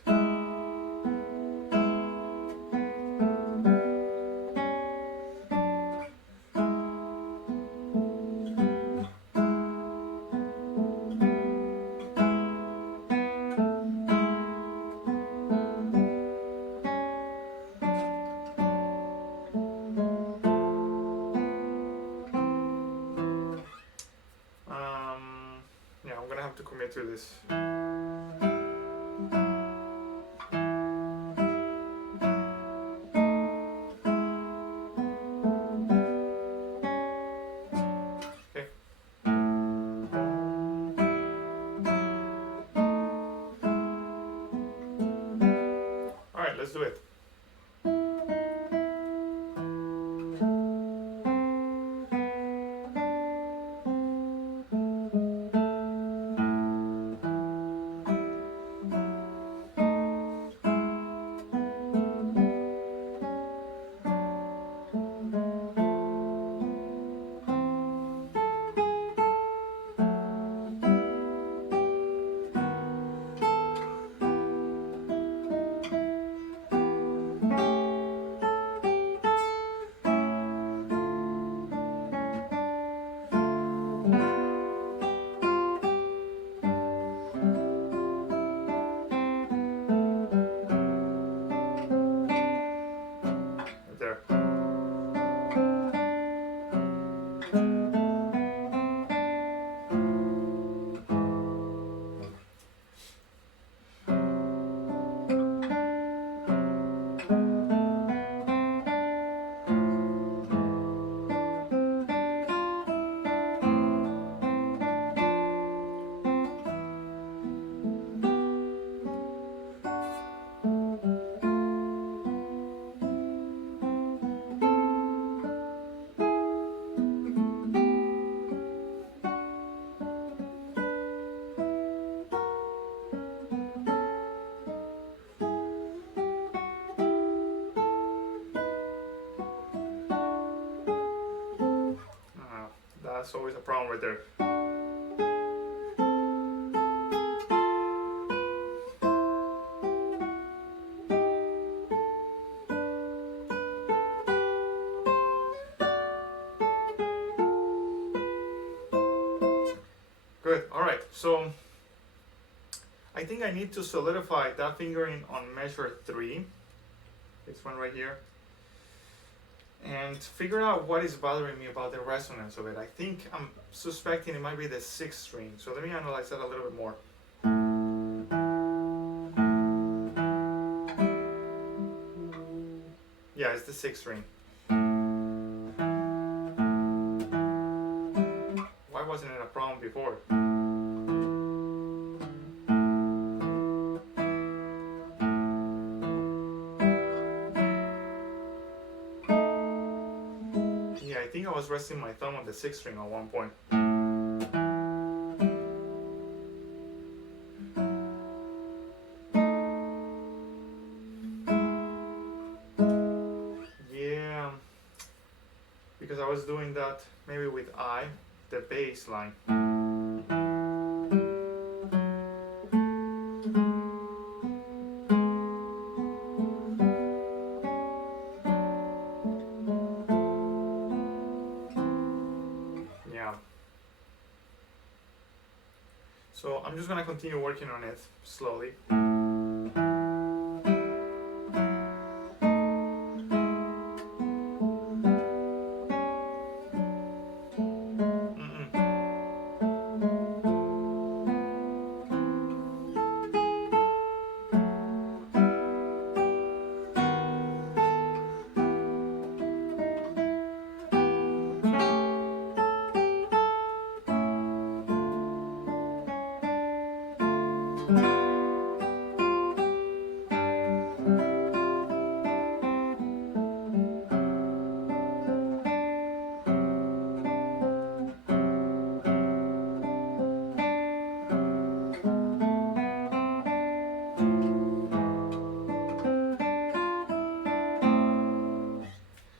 have to commit to this. Okay. All right, let's do it. There. That's always a problem right there. Good, all right, so I think I need to solidify that fingering on measure 3, this one right here, and figure out what is bothering me about the resonance of it. I think I'm suspecting it might be the 6th string, so let me analyze that a little bit more. Yeah, it's the 6th string. Why wasn't it a problem before? Yeah, I think I was resting my thumb on the 6th string at one point. Yeah, because I was doing that maybe with I, the bass line. Yeah. So I'm just gonna continue working on it slowly.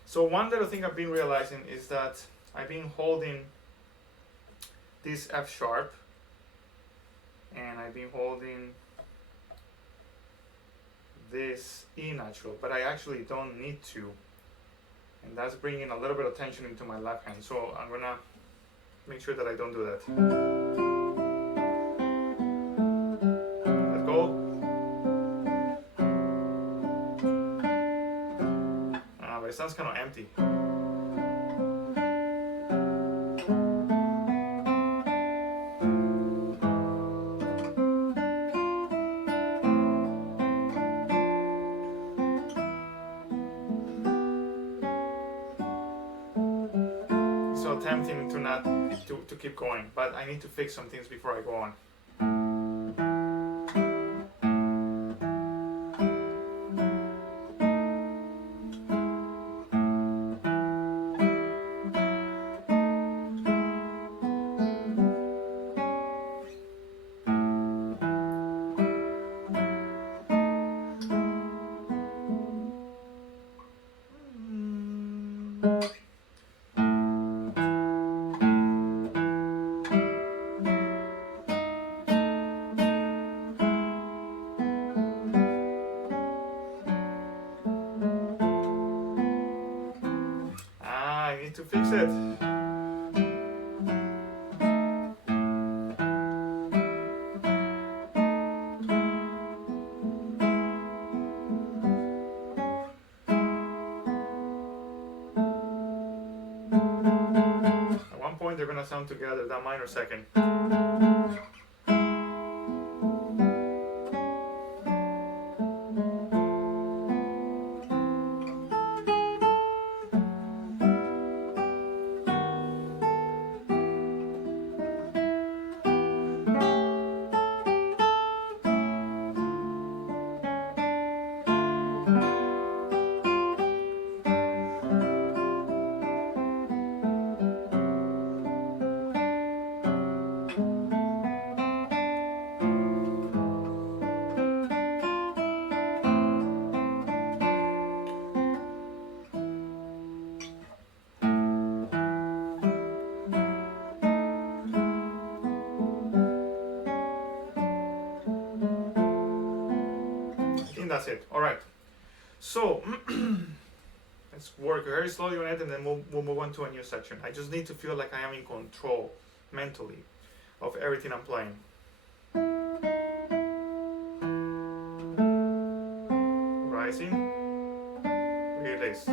So one little thing I've been realizing is that I've been holding this F sharp and I've been holding this E natural, but I actually don't need to, and that's bringing a little bit of tension into my left hand, so I'm gonna make sure that I don't do that. Let's go. But it sounds kind of empty. tempting to not to keep going, but I need to fix some things before I go on. I need to fix it. At one point they're gonna sound together, that minor second. That's it. All right. So let's work very slowly on it, and then we'll move on to a new section. I just need to feel like I am in control mentally of everything I'm playing. Rising, release.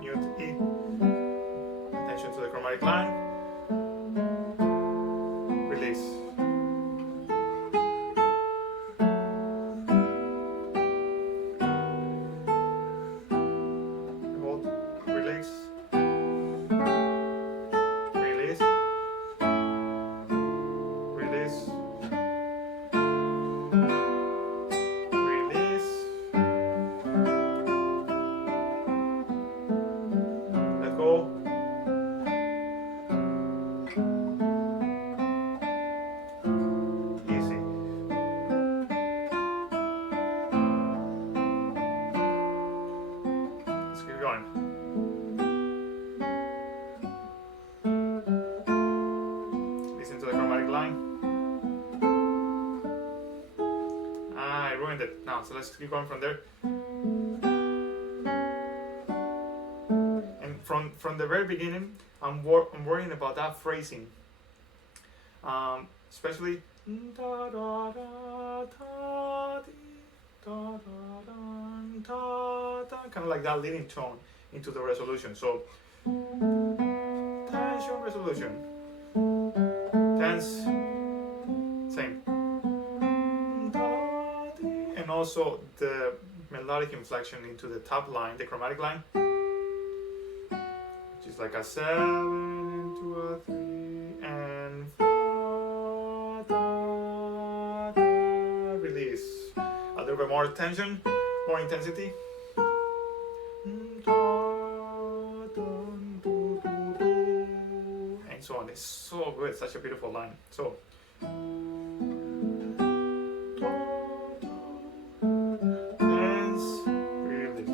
Mute E. Attention to the chromatic line. Release. Hold. Release. Release. Release. Release. Let go. Easy. Let's keep going. Listen to the chromatic line. I ruined it. Now, so let's keep going from there. And from the very beginning, I'm worrying about that phrasing. Especially da da da da da da da, kind of like that leading tone into the resolution. So tension, resolution, tense, same, and also the melodic inflection into the top line, the chromatic line, which is like a 7 into a 3 and 4, da, da, release. A little bit more tension, more intensity. And so on. It's so good, such a beautiful line. So tense, release.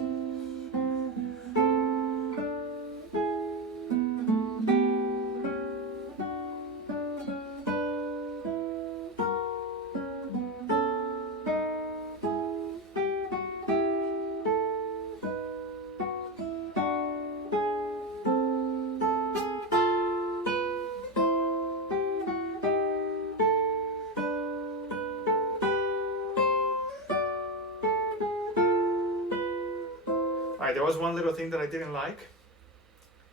Alright, there was one little thing that I didn't like,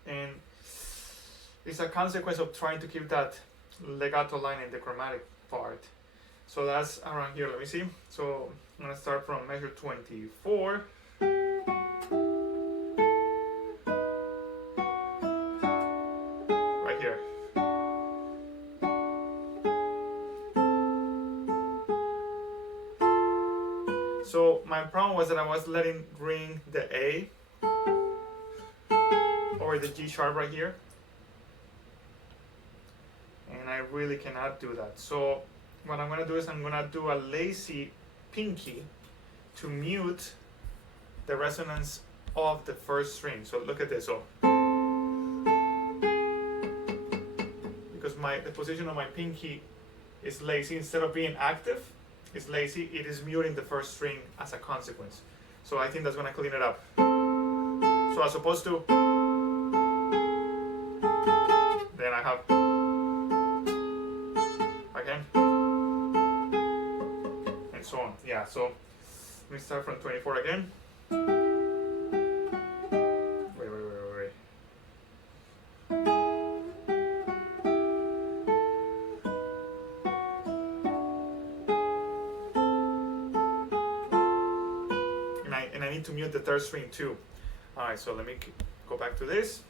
and it's a consequence of trying to keep that legato line in the chromatic part. So that's around here. Let me see. So I'm gonna start from measure 24. Right here. So my problem was that I was letting ring the A or the G sharp right here. And I really cannot do that. So what I'm gonna do is I'm gonna do a lazy pinky to mute the resonance of the first string. So look at this. So because the position of my pinky is lazy, instead of being active, it's lazy, it is muting the first string as a consequence. So I think that's gonna clean it up. So as opposed to, then I have again, and so on. Yeah, so let me start from 24 again. Wait. And I need to mute the third string too. All right, so let me go back to this.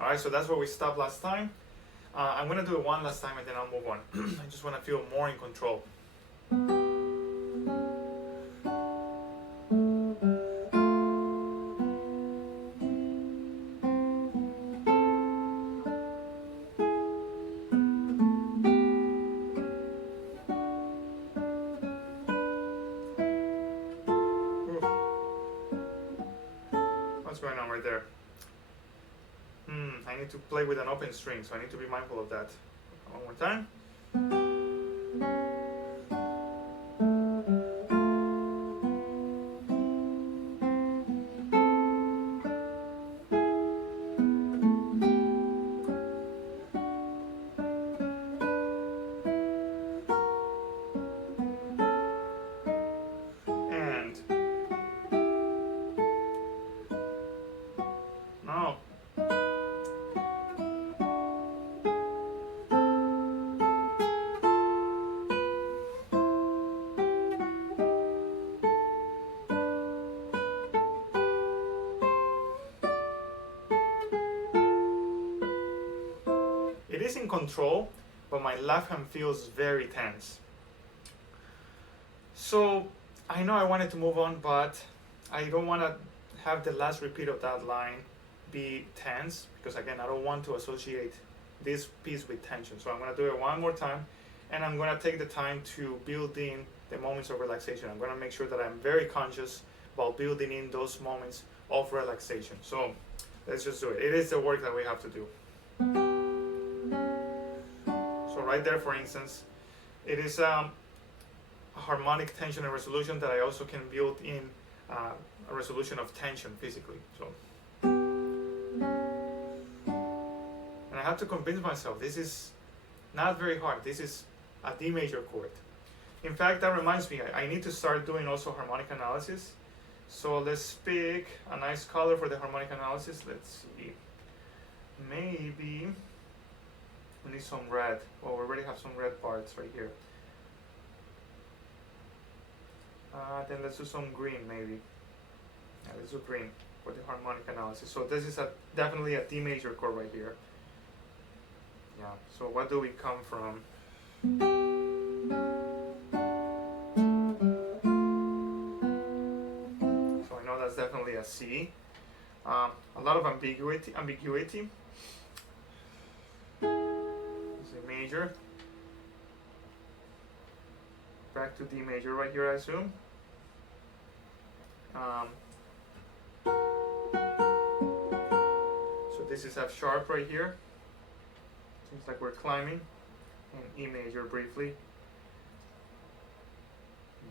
Alright, so that's where we stopped last time. I'm going to do it one last time and then I'll move on. I just want to feel more in control. What's going on right there? I need to play with an open string, so I need to be mindful of that. One more time. And now it is in control, but my left hand feels very tense. So I know I wanted to move on, but I don't want to have the last repeat of that line be tense, because again, I don't want to associate this piece with tension. So I'm going to do it one more time, and I'm going to take the time to build in the moments of relaxation. I'm going to make sure that I'm very conscious while building in those moments of relaxation. So let's just do it. It is the work that we have to do. So right there, for instance, it is a harmonic tension and resolution that I also can build in a resolution of tension physically. So, and I have to convince myself this is not very hard. This is a D major chord. In fact, that reminds me, I need to start doing also harmonic analysis. So let's pick a nice color for the harmonic analysis. Let's see. Maybe we need some red. Oh, we already have some red parts right here. Then let's do some green maybe. Yeah, let's do green for the harmonic analysis. So this is definitely a D major chord right here. Yeah, so what do we come from? So I know that's definitely a C. A lot of ambiguity. It's a major. Back to D major right here, I assume. So this is F sharp right here. Seems like we're climbing. And E major briefly.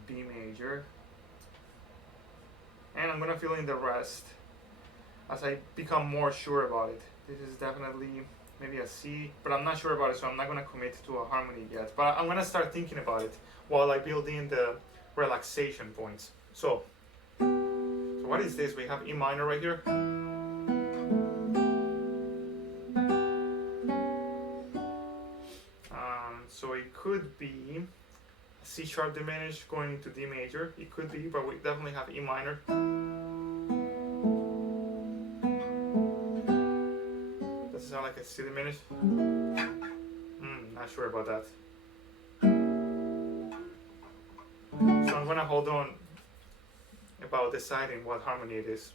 B major. And I'm gonna fill in the rest as I become more sure about it. This is definitely maybe a C, but I'm not sure about it, so I'm not gonna commit to a harmony yet. But I'm gonna start thinking about it while I build in the relaxation points. So what is this? We have E minor right here. So it could be C sharp diminished going into D major. It could be, but we definitely have E minor. Does it sound like a C diminished? Not sure about that. So I'm gonna hold on about deciding what harmony it is.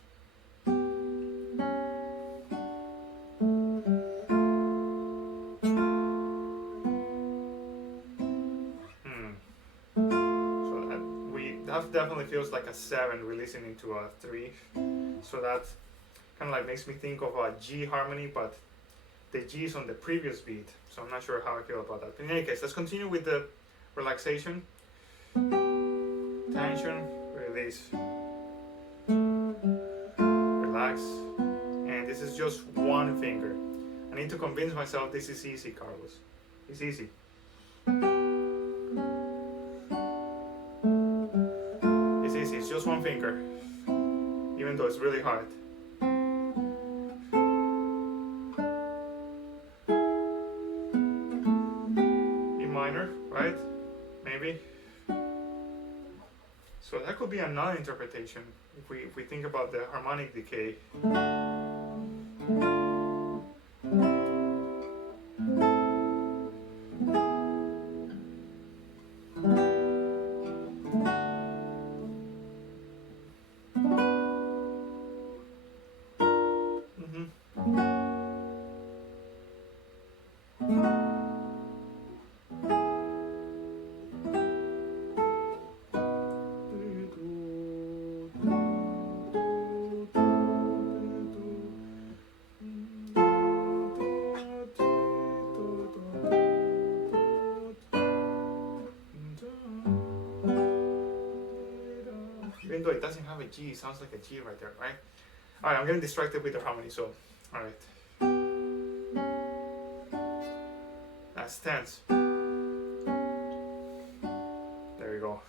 That definitely feels like a 7 releasing into a 3. So that kind of like makes me think of a G harmony, but the G is on the previous beat. So I'm not sure how I feel about that. But in any case, let's continue with the relaxation. Tension, release. Relax. And this is just one finger. I need to convince myself this is easy, Carlos. It's easy. It's just one finger, even though it's really hard. E minor, right? Maybe. So that could be another interpretation if we think about the harmonic decay. Even though it doesn't have a G, it sounds like a G right there, right? Alright, I'm getting distracted with the harmony, so alright. That's tense. There we go.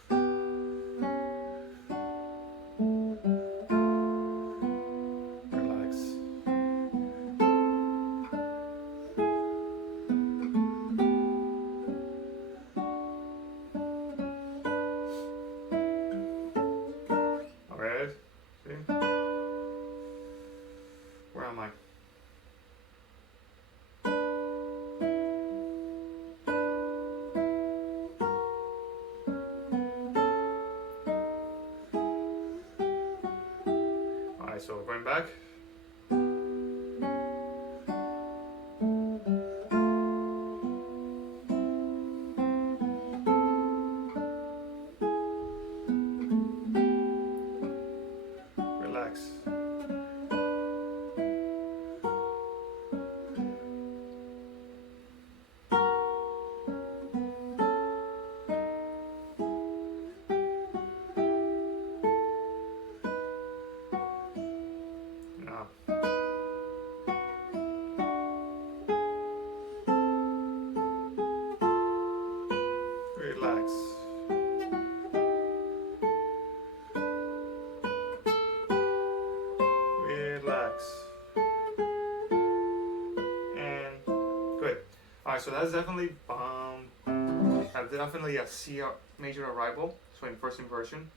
Relax. Alright, see? Where am I? Alright, so going back. Relax. Now. Relax. Relax. And good. Alright, so that's definitely definitely a C major arrival, so in first inversion.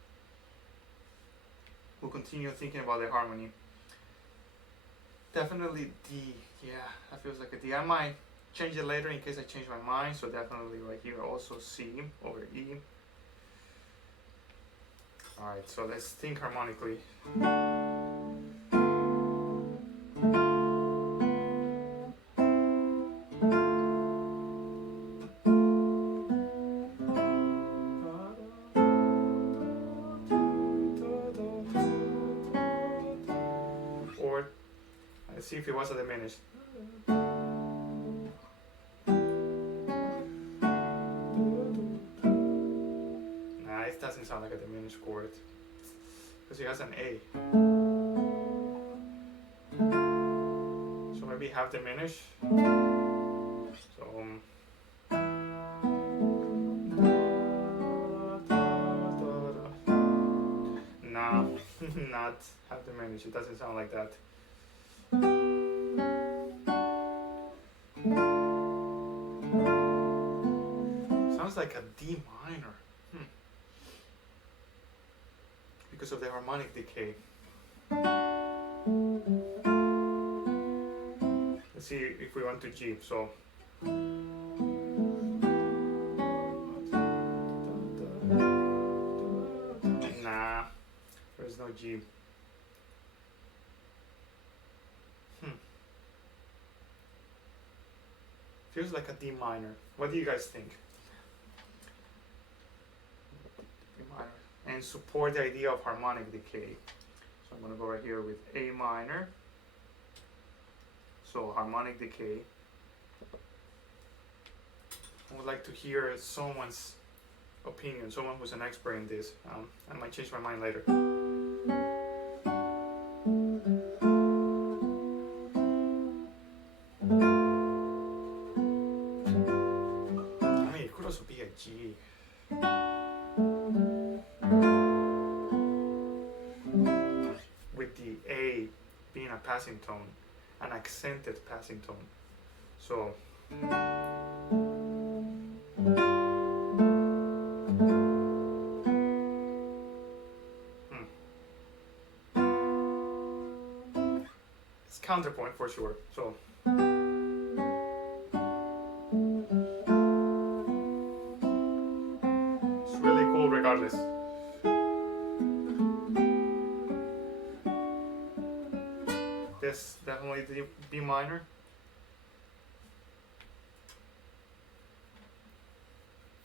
We'll continue thinking about the harmony. Definitely D, yeah, that feels like a D. I might change it later in case I change my mind, so definitely right here also C over E. Alright, so let's think harmonically. Or let's see if it was a diminished. Nah, it doesn't sound like a diminished chord because it has an A. maybe half diminish. So nah, not half diminish. It doesn't sound like that. Sounds like a D minor. Because of the harmonic decay. Let's see if we want to G. So nah, there's no G. Feels like a D minor. What do you guys think? D minor. And support the idea of harmonic decay. So I'm going to go right here with A minor. So harmonic decay. I would like to hear someone's opinion, someone who's an expert in this. I might change my mind later. I mean, it could also be a G. With the A being a passing tone, an accented passing tone. So it's counterpoint for sure. So it's really cool regardless. This definitely the B minor.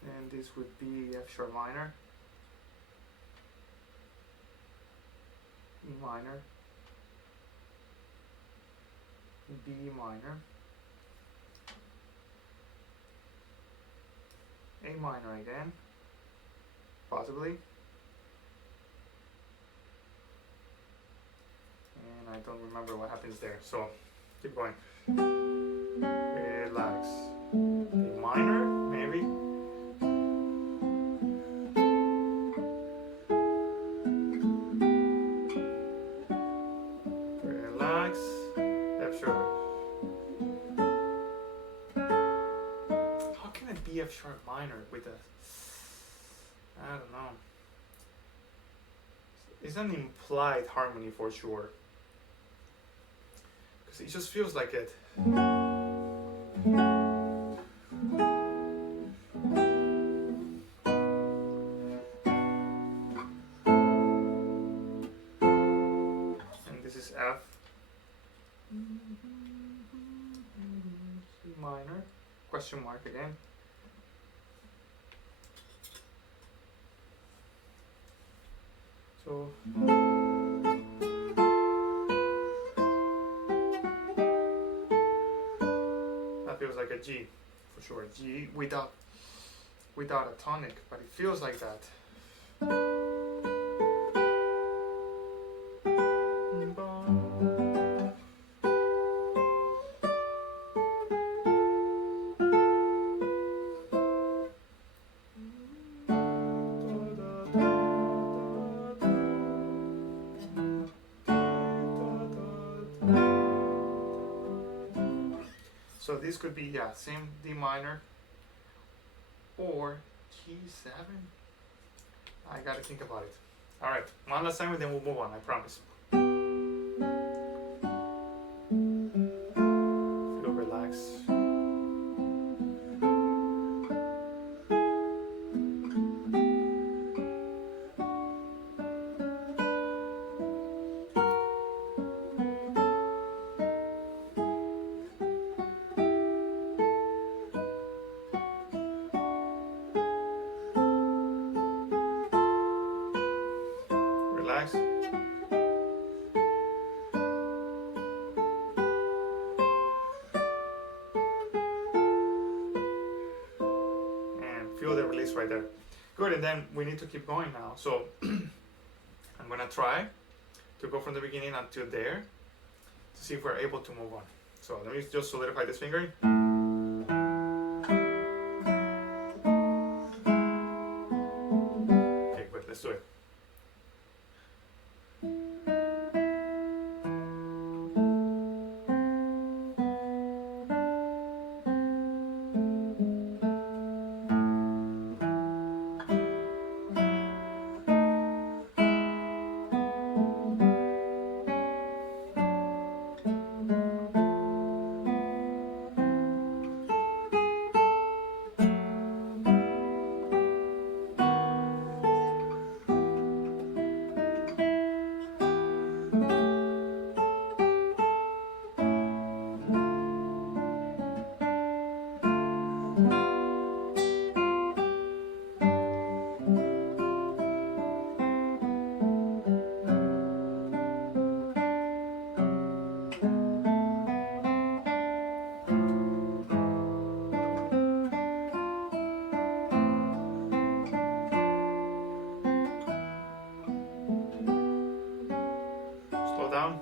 And this would be F sharp minor, E minor, B minor, A minor again, possibly, and I don't remember what happens there, so keep going. Relax. A minor, maybe. Relax. F sharp. How can it be F sharp minor with a, I don't know. It's an implied harmony for sure. Because it just feels like it. And this is F. C minor. Question mark again. So that feels like a G for sure. G without a tonic, but it feels like that. So this could be, yeah, same D minor or G7. I gotta think about it. Alright, one last time and then we'll move on, I promise. Feel relaxed. Relax. And feel the release right there. Good, and then we need to keep going now. So I'm gonna try to go from the beginning until there to see if we're able to move on. So let me just solidify this fingering. Okay, good, let's do it. Slow down.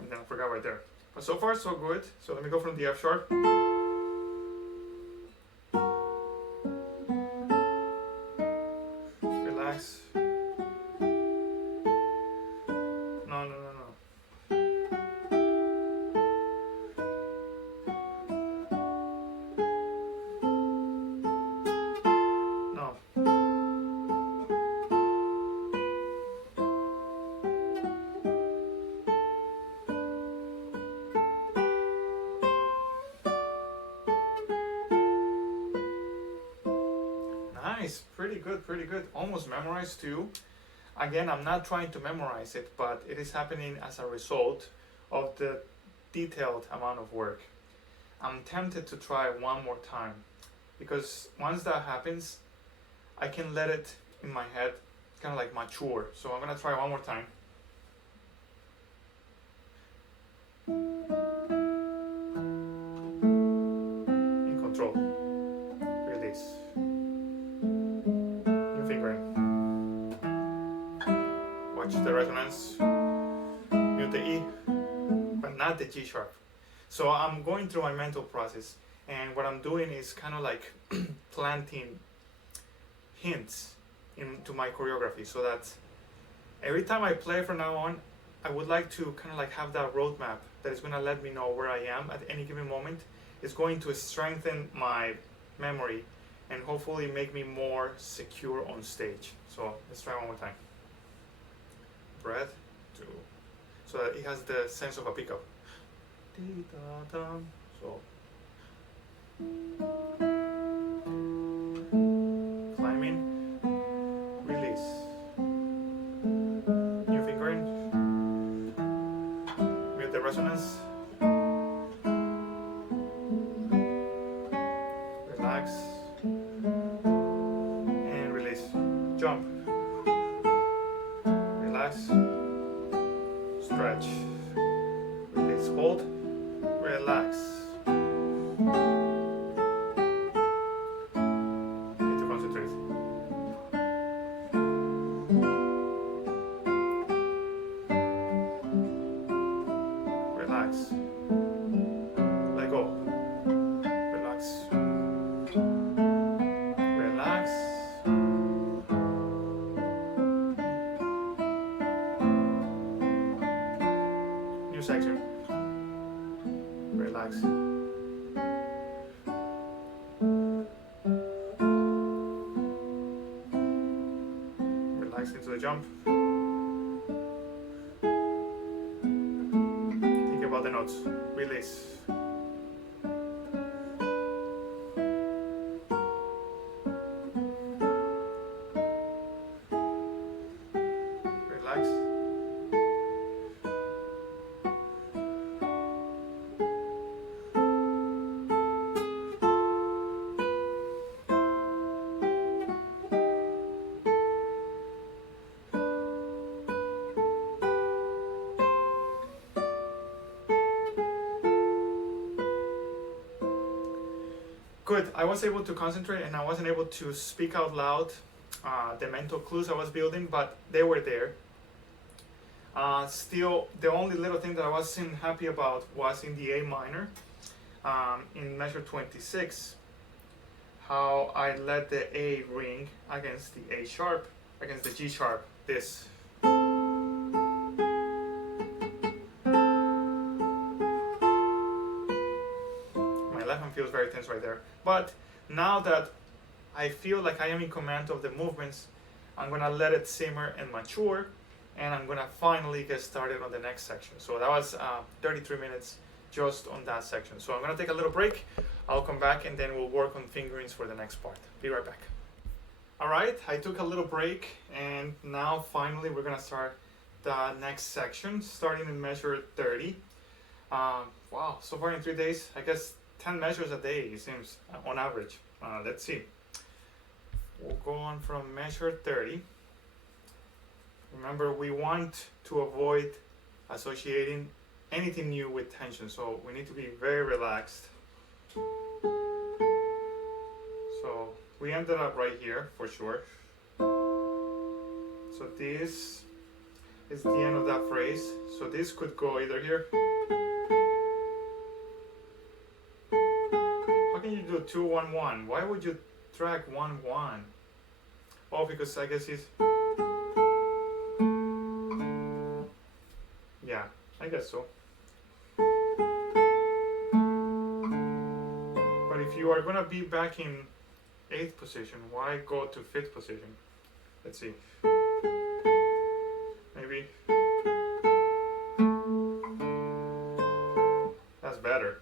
And then I forgot right there. But so far so good. So let me go from the F sharp. Relax. No, no, no, no. No. Nice, pretty good, pretty good. Almost memorized too. Again, I'm not trying to memorize it, but it is happening as a result of the detailed amount of work. I'm tempted to try one more time because once that happens, I can let it in my head kind of like mature. So I'm gonna try one more time. In control. Release. New fingering. Watch the resonance. Mute the E, but not the G sharp. So I'm going through my mental process, and what I'm doing is kind of like planting hints into my choreography so that every time I play from now on, I would like to kind of like have that roadmap that is going to let me know where I am at any given moment. It's going to strengthen my memory and hopefully make me more secure on stage. So let's try one more time. Breath, two, so that it has the sense of a pickup. So climbing, release. New fingering. Mute the resonance. Relax. And release. Jump. Relax. Stretch. Release. Hold. Relax. Need to concentrate. Relax. Let go. Relax. Relax. New section. Relax. Relax into the jump. Think about the notes. Release. Relax. Good. I was able to concentrate and I wasn't able to speak out loud the mental clues I was building, but they were there. Still, the only little thing that I wasn't happy about was in the A minor, in measure 26, how I let the A ring against the A sharp, against the G sharp, this. My left hand feels very tense right there. But now that I feel like I am in command of the movements, I'm gonna let it simmer and mature, and I'm gonna finally get started on the next section. So that was 33 minutes just on that section. So I'm gonna take a little break. I'll come back and then we'll work on fingerings for the next part. Be right back. All right, I took a little break and now finally we're gonna start the next section, starting in measure 30. Wow, so far in 3 days, I guess 10 measures a day, it seems, on average. Let's see. We'll go on from measure 30. Remember, we want to avoid associating anything new with tension, so we need to be very relaxed. So we ended up right here for sure. So this is the end of that phrase. So this could go either here. How can you do 2 1 1? Why would you drag 1 1? Oh, because I guess he's. Yeah, I guess so. But if you are gonna be back in 8th position, why go to 5th position? Let's see. Maybe that's better.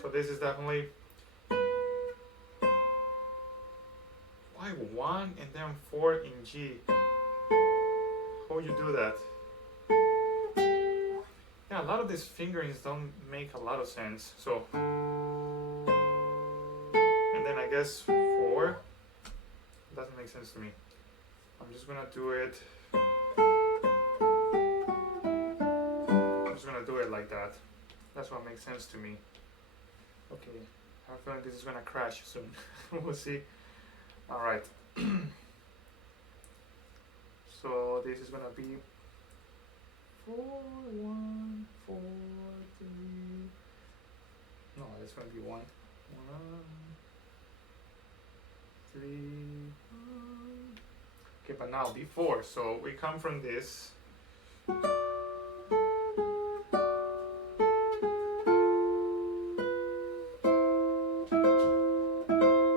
So this is definitely. Why 1 and then 4 in G? How would you do that? Yeah, a lot of these fingerings don't make a lot of sense. So, and then I guess 4 doesn't make sense to me. I'm just gonna do it. I'm just gonna do it like that. That's what makes sense to me. Okay, I have a feeling this is gonna crash soon. We'll see. All right. So this is gonna be 4 1 4 3. No, it's gonna be 1 1 3 1. Okay, but now before, so we come from this.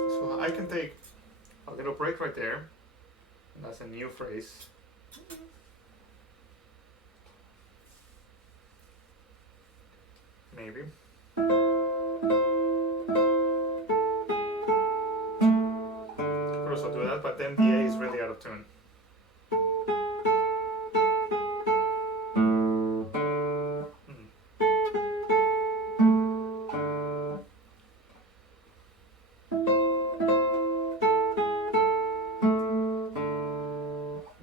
So I can take a little break right there, and that's a new phrase. Maybe. Could also do that, but then the A is really out of tune.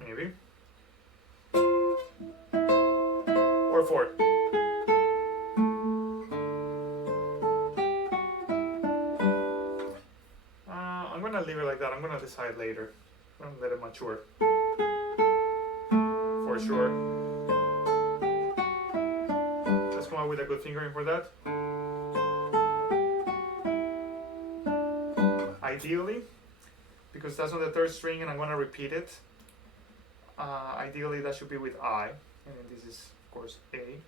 Maybe. Or 4. I'm gonna leave it like that. I'm gonna decide later. I'm gonna let it mature. For sure. Let's come up with a good fingering for that. Ideally, because that's on the 3rd string and I'm gonna repeat it. Ideally, that should be with I, and then this is, of course, A.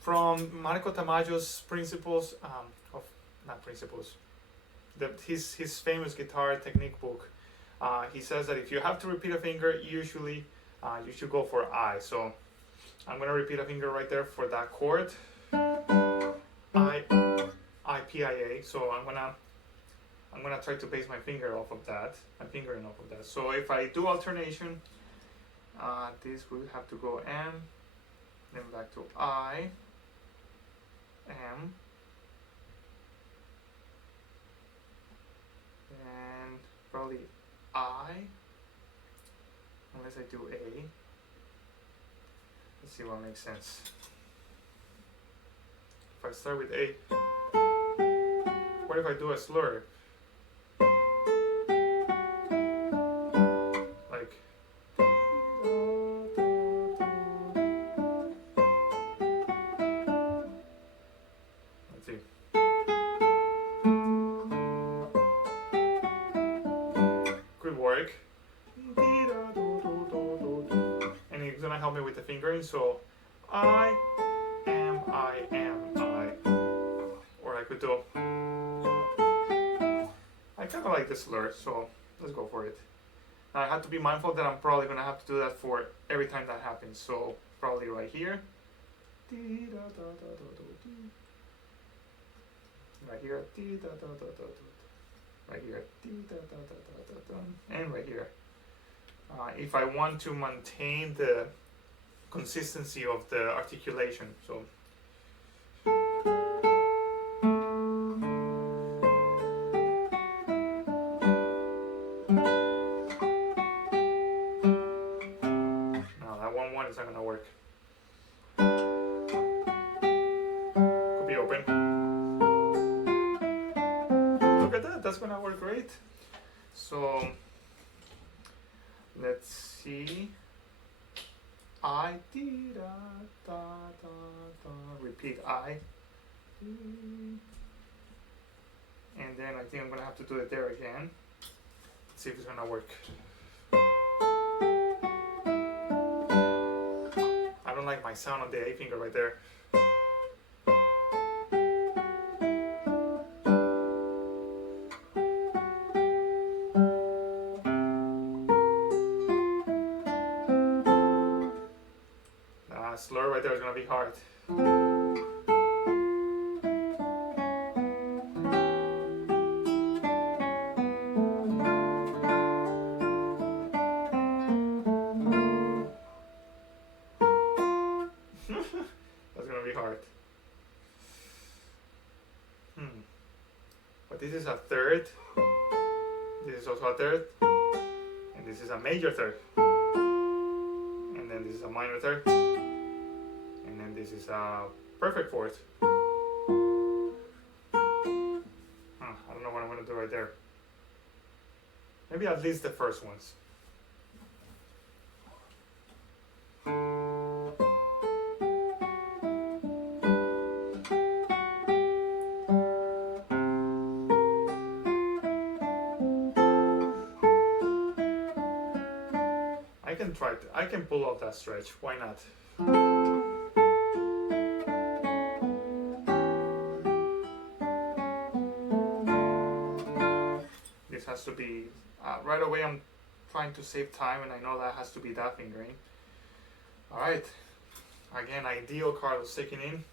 From Marco Tamayo's principles, not principles, his famous guitar technique book, he says that if you have to repeat a finger, usually you should go for I. So I'm gonna repeat a finger right there for that chord, I, P, I, A. So I'm gonna try to base my finger off of that, my fingering off of that. So if I do alternation, this will have to go M, then back to I, M, and probably I, unless I do A. Let's see what makes sense. If I start with A, what if I do a slur? Like, let's see. Good work. And it's gonna help me with the fingering, so I am, or I could do, I kind of like the slur, so let's go for it. Now I have to be mindful that I'm probably gonna have to do that for every time that happens, so probably right here, right here, right here, and right here. If I want to maintain the consistency of the articulation, so now that 1-1 is not gonna work. Could be open. Look at that, that's gonna work great. So let's see. I did da da da da. Repeat I. And then I think I'm gonna have to do it there again. Let's see if it's gonna work. I don't like my sound on the A finger right there. Slur right there is gonna be hard. That's gonna be hard. But this is a third. This is also a third. And this is a major third. And then this is a minor third. And then this is a perfect fourth. I don't know what I'm going to do right there. Maybe at least the first ones. I can try to, I can pull off that stretch, why not? This has to be, right away I'm trying to save time and I know that has to be that fingering. Alright, again, ideal Carlos taking in,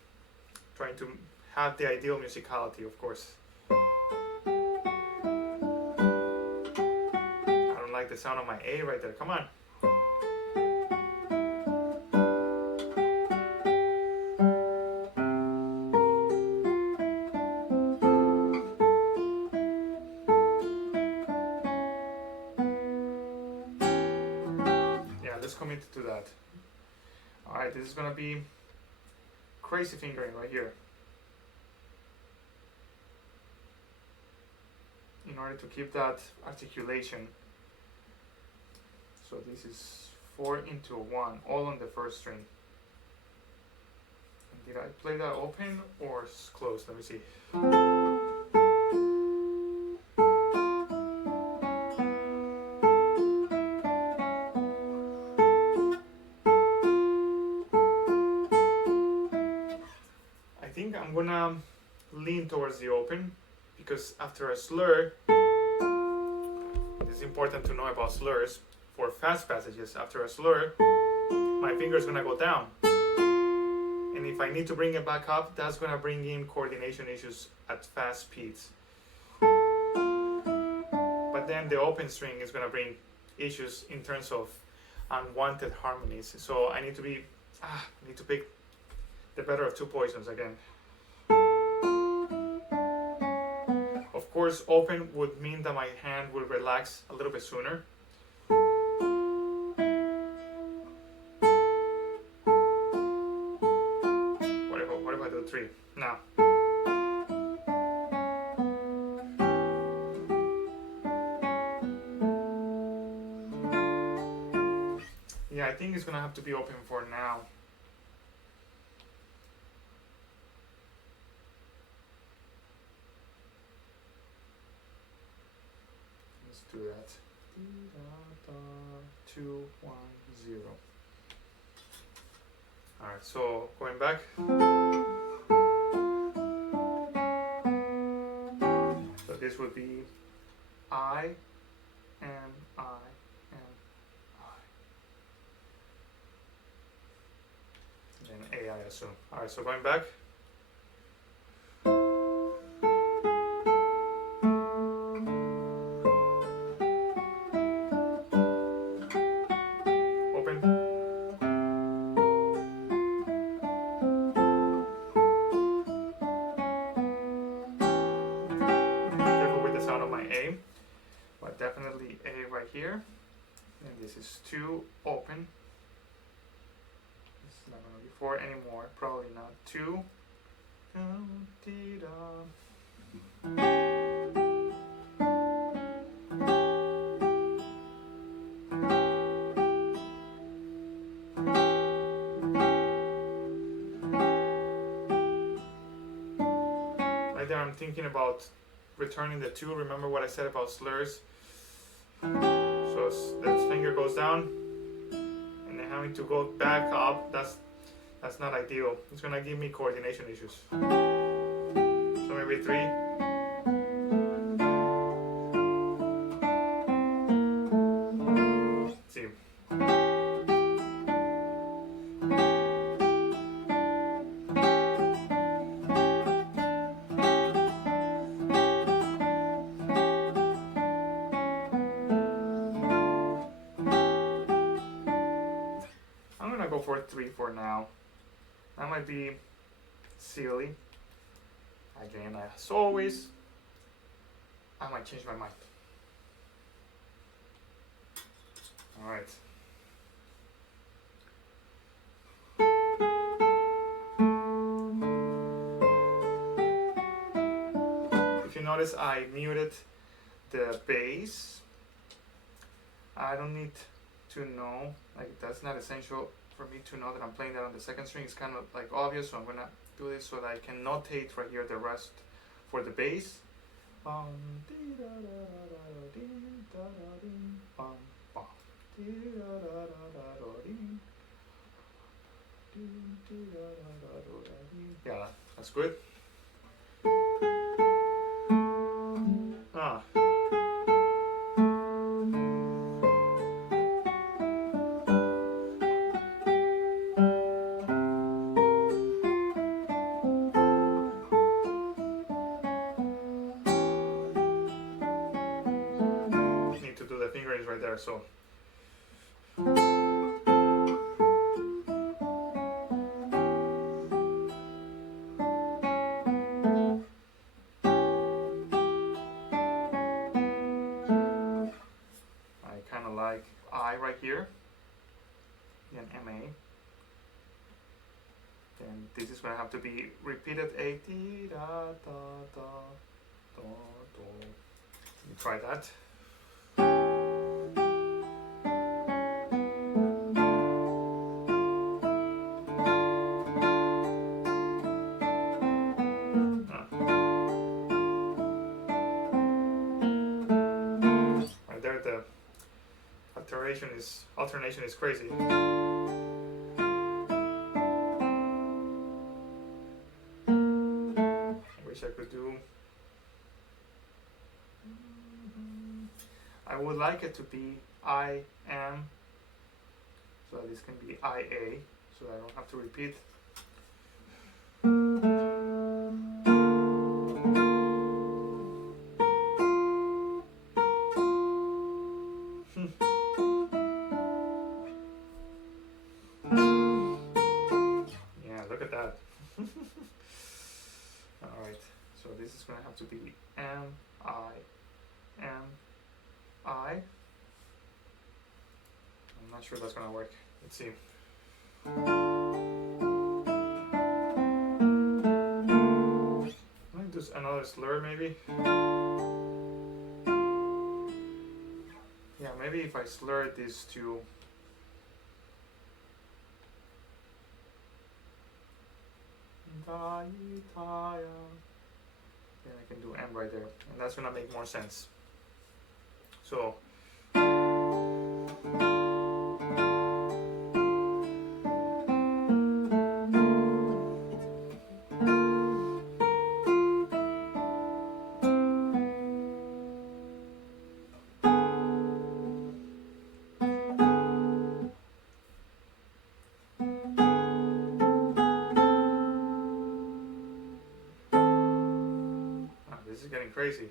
trying to have the ideal musicality, of course. I don't like the sound of my A right there, come on. Committed to that. Alright, this is gonna be crazy fingering right here. In order to keep that articulation. So this is 4 into 1, all on the first string. Did I play that open or closed? Let me see. I'm gonna lean towards the open because after a slur, it's important to know about slurs. For fast passages, after a slur, my finger's gonna go down. And if I need to bring it back up, that's gonna bring in coordination issues at fast speeds. But then the open string is gonna bring issues in terms of unwanted harmonies. So I need to be, I need to pick the better of two poisons again. Of course, course, open would mean that my hand will relax a little bit sooner. What if I do 3? Now. Yeah, I think it's gonna have to be open for now. Let's do that. 2, 1, 0. Alright, so going back. So this would be I, M, I, M, I. And then A, I assume. Alright, so going back. Definitely A right here, and this is 2 open. It's not going to be 4 anymore, probably not 2. Right there, I'm thinking about returning the 2. Remember what I said about slurs? So that finger goes down, and then having to go back up, that's not ideal. It's gonna give me coordination issues. So maybe 3. Let's see. Go for 3 for now. That might be silly. Again, as always, I might change my mind. Alright. If you notice, I muted the bass. I don't need to know, like that's not essential for me to know that I'm playing that on the second string. It's kind of like obvious, so I'm gonna do this so that I can notate right here the rest for the bass. Yeah, that's good. Fingerings right there, so I kind of like I right here, then MA, then this is going to have to be repeated A, T, da, da, da, da, da. Let me try that. Alternation is crazy. I wish I could do. I would like it to be I am, so this can be IA, so I don't have to repeat. So this is gonna have to be M, I, M, I. I'm not sure that's gonna work. Let's see. Let me do another slur maybe. Yeah, maybe if I slur these two. Then I can do M right there, and that's gonna make more sense. So this is getting crazy.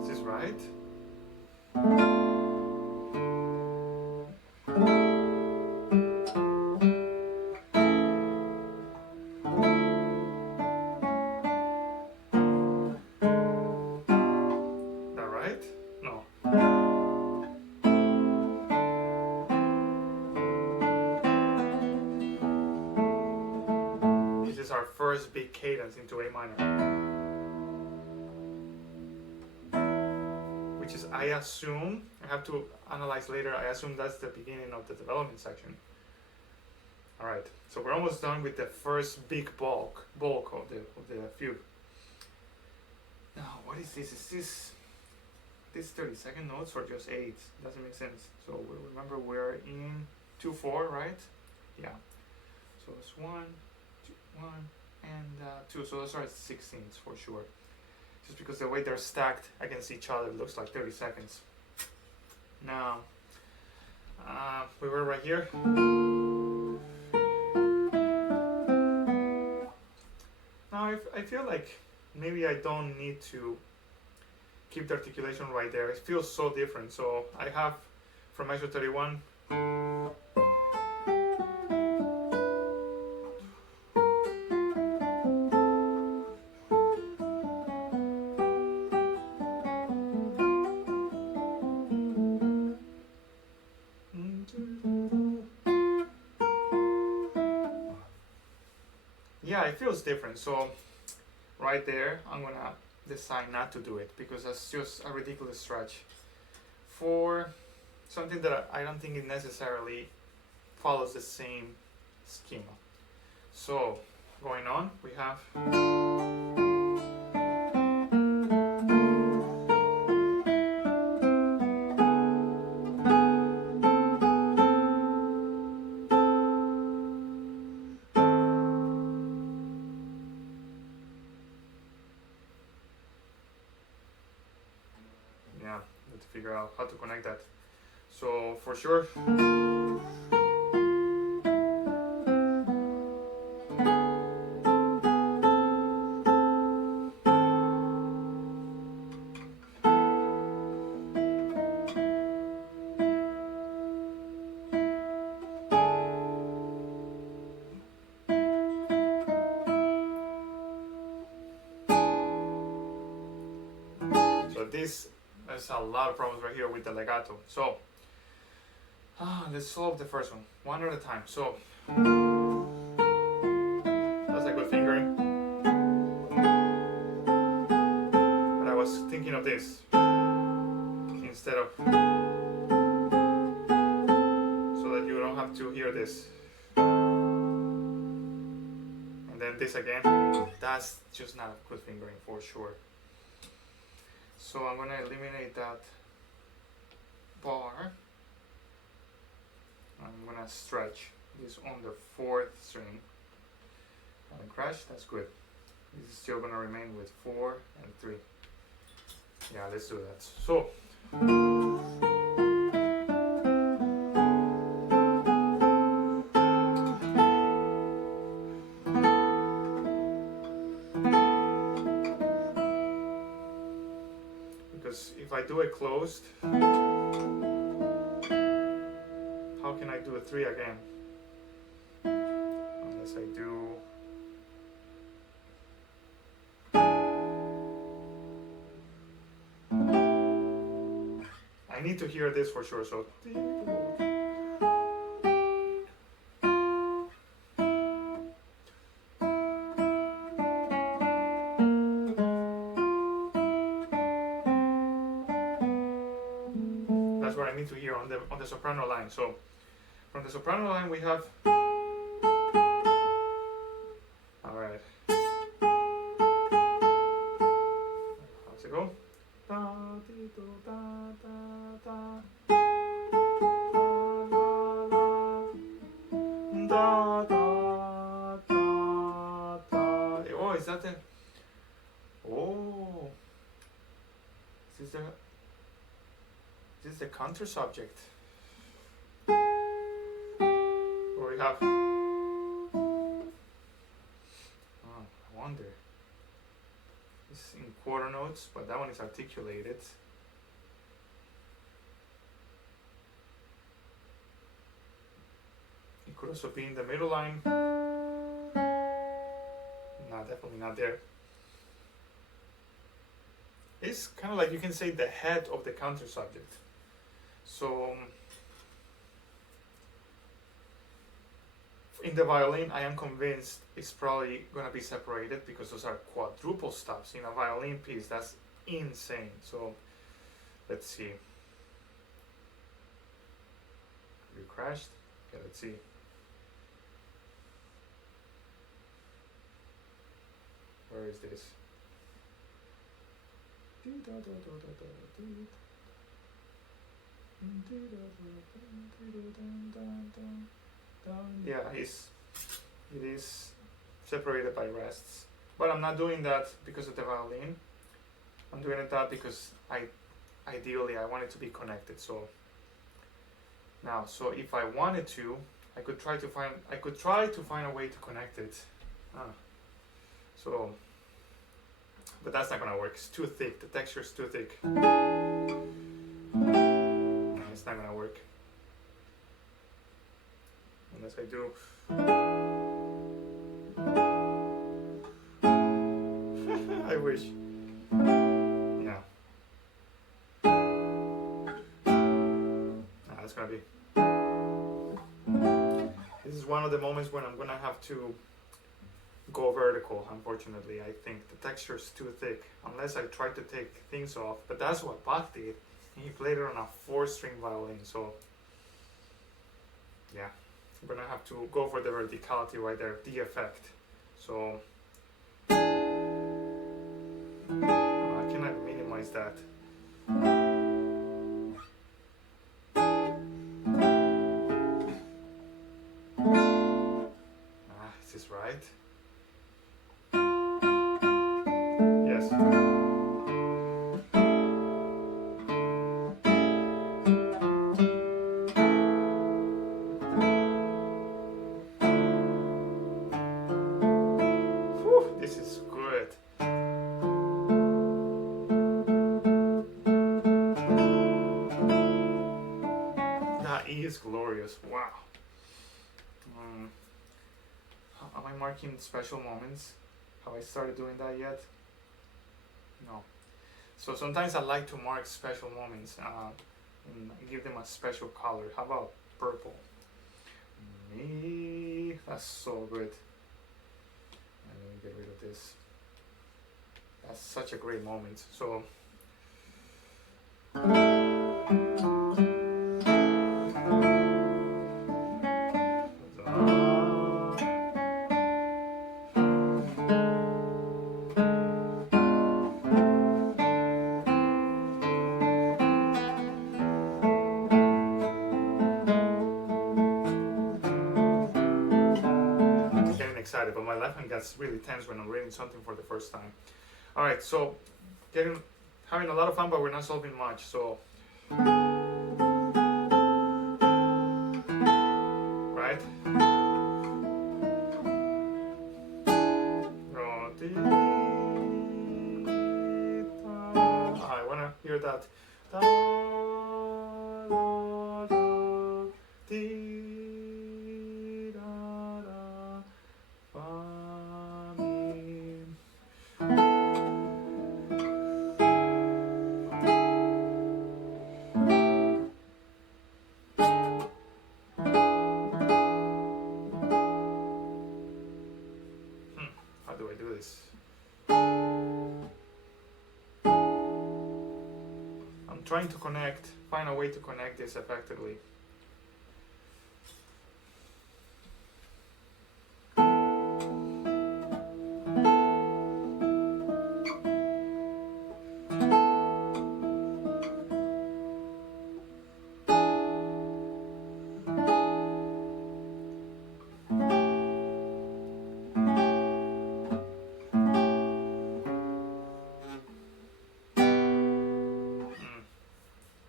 Is this right? That right? No. This is our first big cadence into A minor, which is, I assume, I have to analyze later, I assume that's the beginning of the development section. Alright, so we're almost done with the first big bulk of the fugue. Now, what is this? Is this 32nd notes or just 8? Doesn't make sense. So remember we're in 2/4, right? Yeah. So it's 1, 2, 1, and 2. So those are 16ths for sure. Just because the way they're stacked against each other, it looks like 30 seconds. Now, we were right here. Now, I feel like maybe I don't need to keep the articulation right there. It feels so different. So I have from measure 31. Yeah, it feels different. So right there, I'm gonna decide not to do it because that's just a ridiculous stretch for something that I don't think it necessarily follows the same schema. So going on, we have need to figure out how to connect that. So for sure, there's a lot of problems right here with the legato. So let's solve the first one at a time. So that's a good fingering, but I was thinking of this instead of, so that you don't have to hear this, and then this again. That's just not a good fingering for sure. So I'm going to eliminate that bar. I'm going to stretch this on the 4th string. And crash, that's good. This is still going to remain with 4 and 3. Yeah, let's do that. So if I do it close, closed. How can I do a 3 again? Unless I do. I need to hear this for sure, so. That's what I need to hear on the soprano line. So from the soprano line we have. All right. How's it go? Oh, is that the? Oh, is this the counter subject? Or we have? Oh, I wonder. It's in quarter notes, but that one is articulated. It could also be in the middle line. No, definitely not there. It's kind of like, you can say, the head of the counter subject. So in the violin, I am convinced it's probably going to be separated, because those are quadruple stops in a violin piece. That's insane. So let's see. You crashed? Okay, let's see. Where is this? Yeah, it is separated by rests, but I'm not doing that because of the violin. I'm doing that because ideally I want it to be connected. So now, so if I wanted to, I could try to find a way to connect it. So, but that's not gonna work. It's too thick. The texture is too thick. No, it's not gonna work unless I do. I wish. Yeah. That's gonna be. This is one of the moments when I'm gonna have to go vertical. Unfortunately, I think the texture is too thick. Unless I try to take things off, but that's what Bach did. And he played it on a 4-string violin. So yeah, I'm gonna have to go for the verticality right there, the effect. So I cannot minimize that. Is this right? Yes. Whew, this is good. That is glorious. Wow. Am I marking special moments? Have I started doing that yet? No. So sometimes I like to mark special moments and give them a special color. How about purple? Me. That's so good. And let me get rid of this. That's such a great moment. So excited, but my left hand gets really tense when I'm reading something for the first time. All right, so having a lot of fun, but we're not solving much. So, right? I wanna hear that Da, da, da, dee, da, da, fa, mi. How do I do this? I'm trying to find a way to connect this effectively.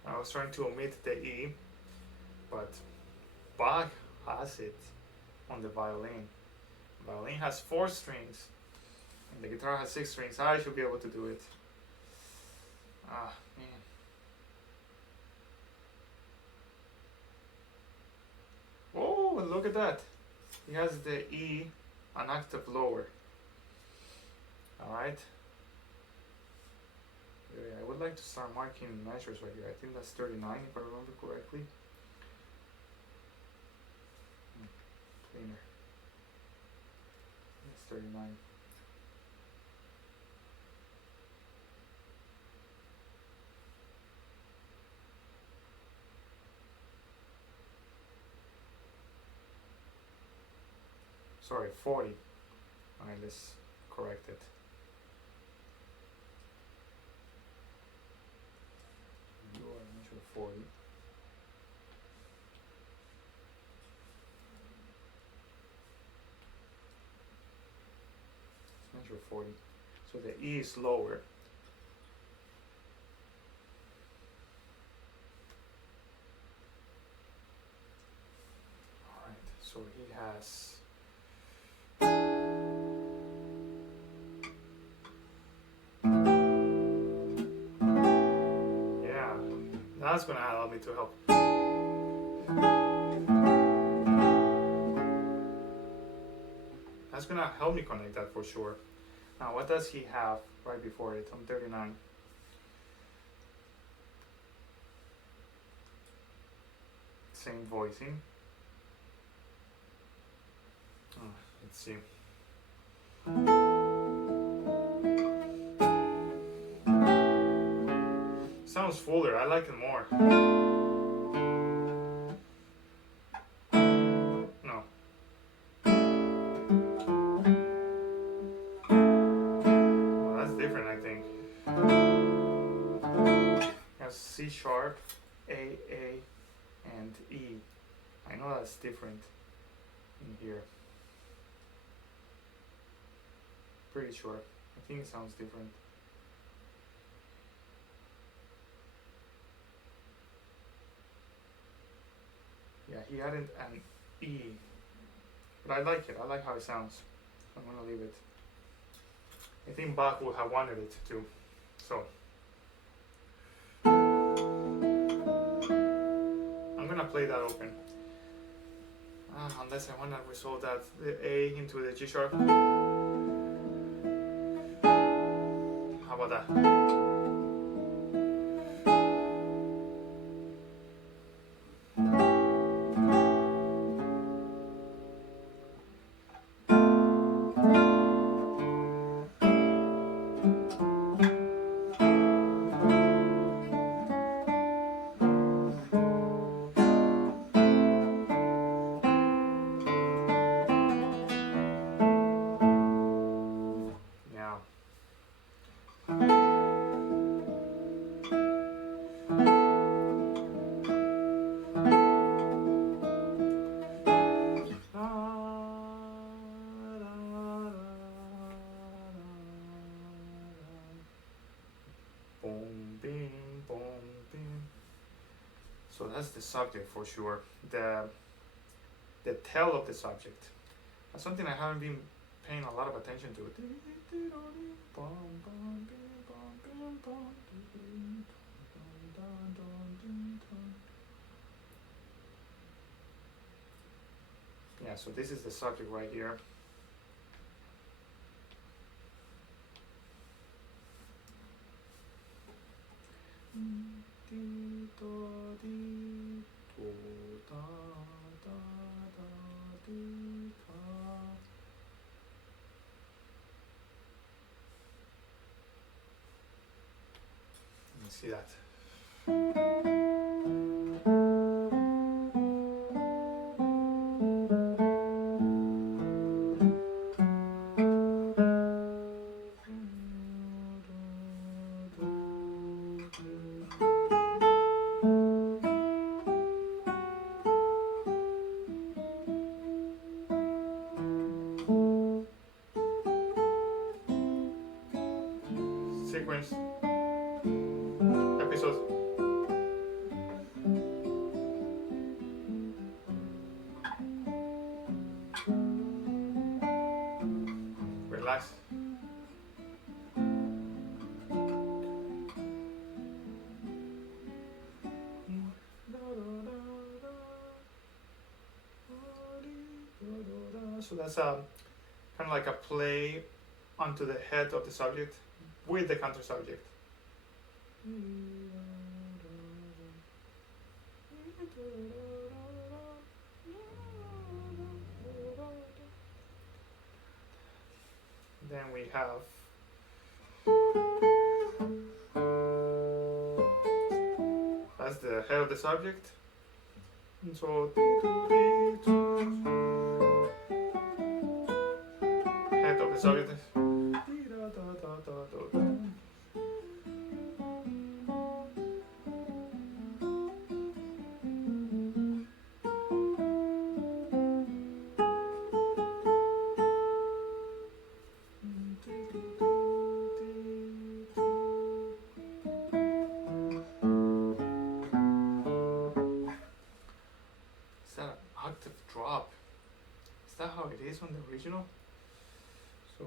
I was trying to omit the E, but Bach has it on the violin. The violin has 4 strings, and the guitar has 6 strings. I should be able to do it. Ah, man. Oh, look at that. He has the E an octave lower. Alright. I would like to start marking measures right here. I think that's 39 if I remember correctly. Cleaner. That's 39. Sorry, 40. Alright, let's correct it. You are measure 40. Let's measure 40. So the E is lower. Alright, so he has that's gonna allow me to help. That's gonna help me connect that for sure. Now, what does he have right before it on 39? Same voicing. Let's see. Sounds fuller. I like it more. No. Well, that's different, I think. It has C sharp, A, and E. I know that's different in here. Pretty sure. I think it sounds different. Yeah, he added an E, but I like it. I like how it sounds. I'm gonna leave it. I think Bach would have wanted it too. So I'm gonna play that open. Unless I wanna resolve that the A into the G sharp. How about that? So that's the subject for sure. The tell of the subject. That's something I haven't been paying a lot of attention to. Yeah, so this is the subject right here. Let's see that. Sequence, episode. Relax. So that's kind of like a play onto the head of the subject with the counter subject. Then we have that's the head of the subject. And so head of the subject. Is that an octave drop? Is that how it is on the original? So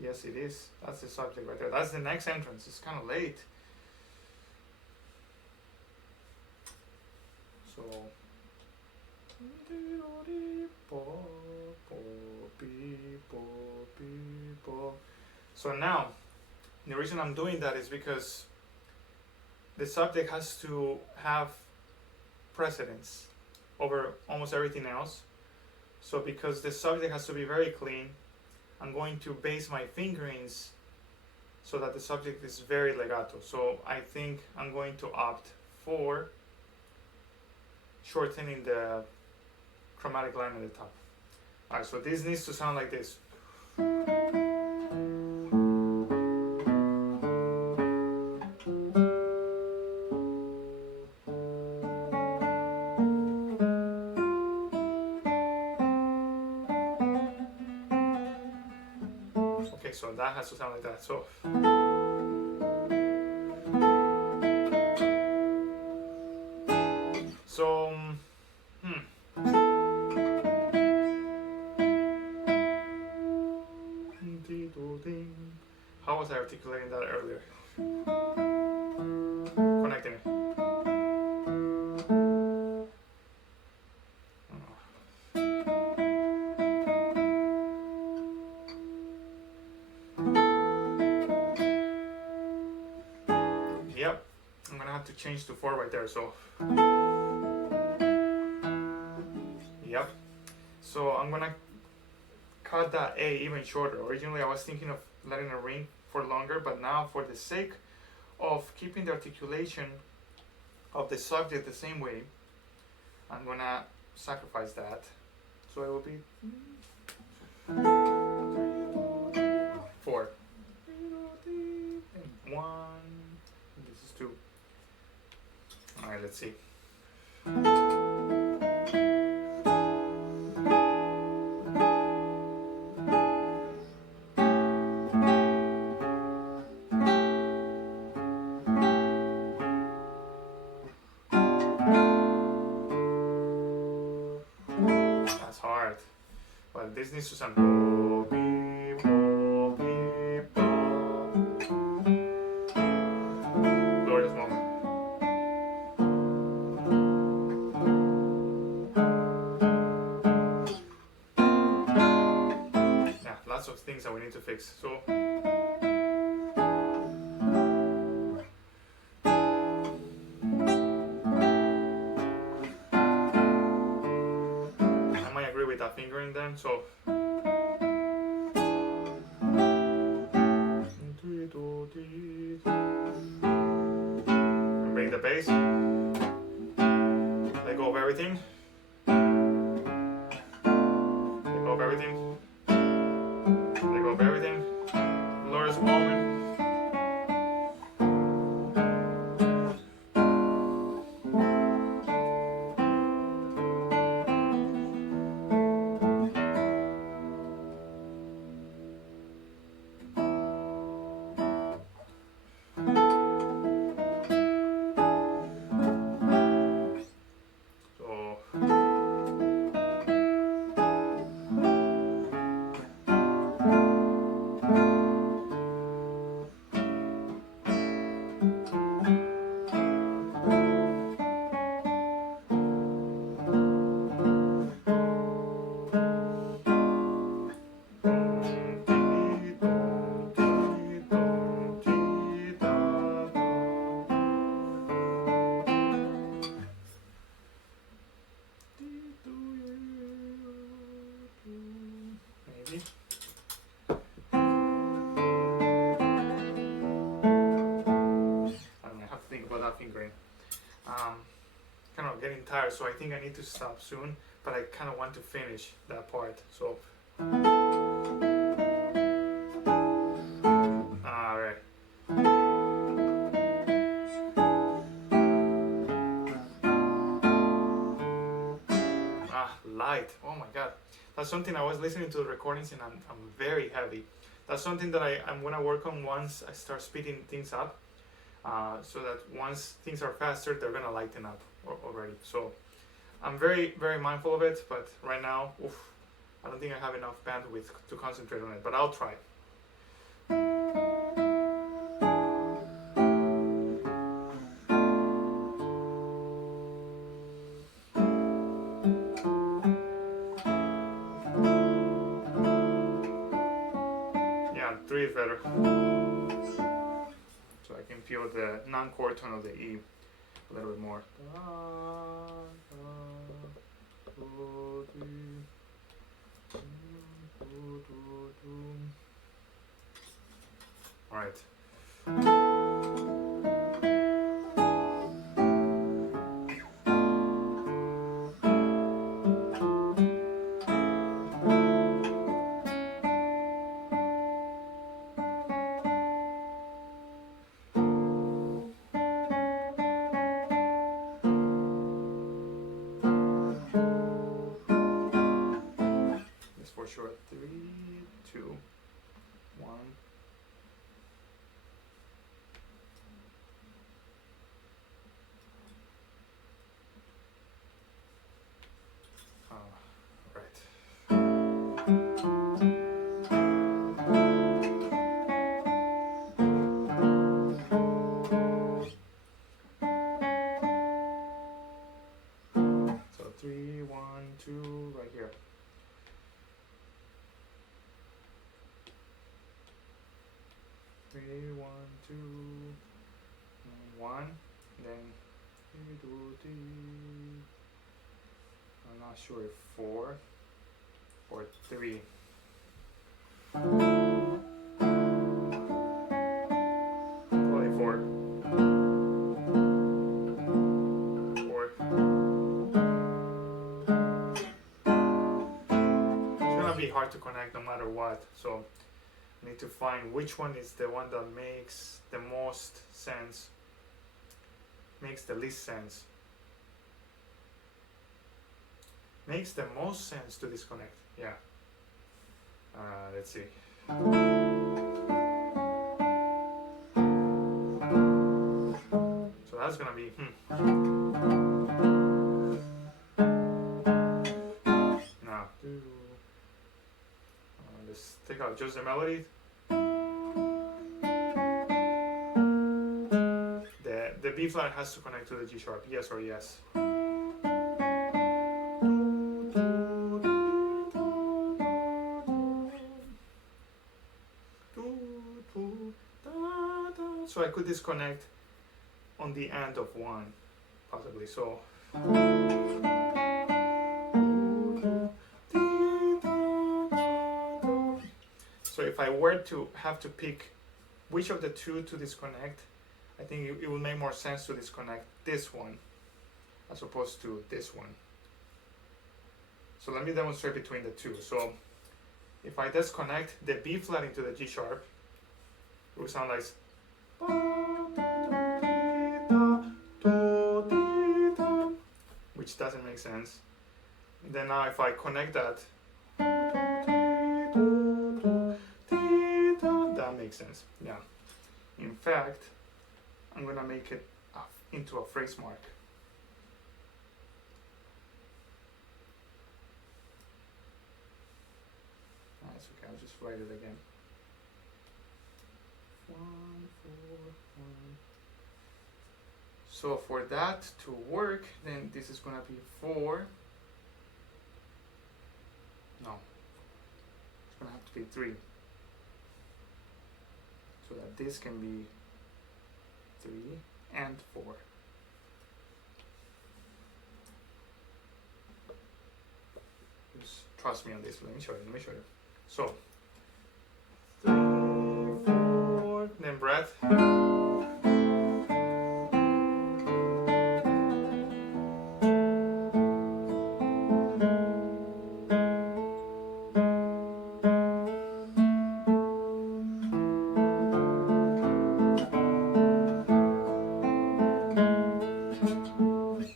yes, it is. That's the subject right there. That's the next entrance. It's kind of late. So now the reason I'm doing that is because the subject has to have precedence over almost everything else. So because the subject has to be very clean, I'm going to base my fingerings so that the subject is very legato. So I think I'm going to opt for shortening the chromatic line at the top. Alright, so this needs to sound like this. Okay, so that has to sound like that. So how was I articulating that earlier? Connecting it. Yep, I'm gonna have to change to 4 right there. So yep. So I'm gonna cut that A even shorter. Originally I was thinking of letting it ring for longer, but now for the sake of keeping the articulation of the subject the same way, I'm gonna sacrifice that. So it will be 4 and 1. And this is 2. Alright, let's see. this needs to sound do, mi, do, mi, do. Glorious moment. Yeah, lots of things that we need to fix. So I might agree with that fingering then. So and bring the bass. Let go of everything. Let go of everything. Let go of everything. Glorious moment. So maybe. I don't know, I have to think about that fingering. Kind of getting tired, so I think I need to stop soon, but I kind of want to finish that part. So, alright. Light. Oh my god. That's something I was listening to the recordings and I'm very heavy. That's something that I'm gonna work on once I start speeding things up. So that once things are faster, they're gonna lighten up already. So I'm very, very mindful of it, but right now, oof, I don't think I have enough bandwidth to concentrate on it, but I'll try. Yeah, 3 is better. So I can feel the non-chord tone of the E a little bit more. All right. For sure. 3, 2, 1. Right. So 3, 1, 2, right here. 3, 1, 2, 1, then 3, 2, 3. I'm not sure if 4 or 3. Probably 4. 4. It's gonna be hard to connect no matter what. So need to find which one is the one that makes the most sense, makes the least sense, makes the most sense to disconnect. Yeah. Let's see. So that's gonna be now just the melody. The B flat has to connect to the G sharp, yes or yes. So I could disconnect on the end of one, possibly. So if I were to have to pick which of the two to disconnect, I think it would make more sense to disconnect this one as opposed to this one. So let me demonstrate between the two. So if I disconnect the B flat into the G sharp, it will sound like, which doesn't make sense. And then now if I connect that, that makes sense. Yeah. In fact, I'm gonna make it into a phrase mark. That's okay, I'll just write it again. 1, 4, 1. So for that to work, then this is gonna be 4. No, it's gonna have to be 3. So that this can be 3 and 4. Just trust me on this. Let me show you. So 3, 4, then breath.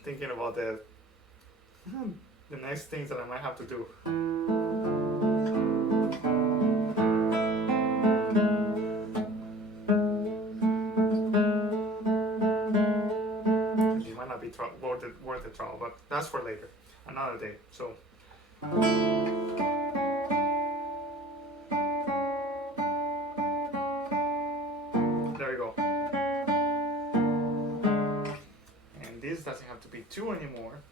Thinking about the next things that I might have to do. It might not be worth the trouble, but that's for later, another day. So there you go. And this doesn't have to be 2 anymore.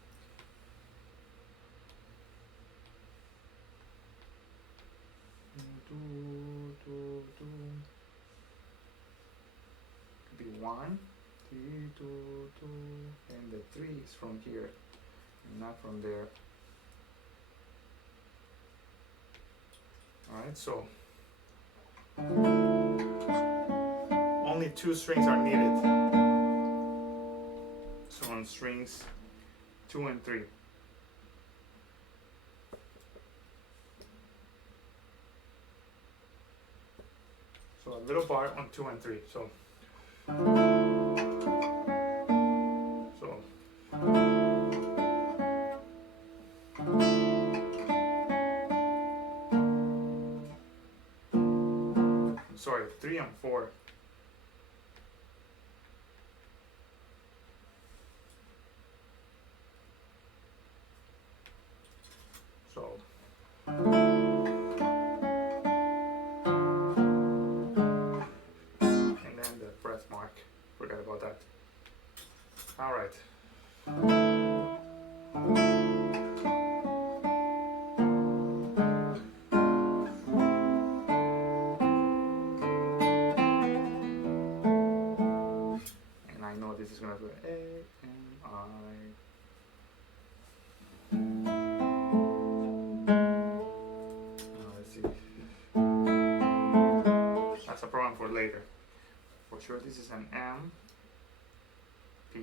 Could be 1, 3, 2, 2, and the 3 is from here, and not from there. Alright, so only 2 strings are needed. So on strings 2 and 3. So a little bar on 2 and 3. So sorry, 3 and 4. So and then the breath mark. Forgot about that. All right. And I know this is gonna be A M I. Let's see. That's a problem for later. For sure, this is an M, P.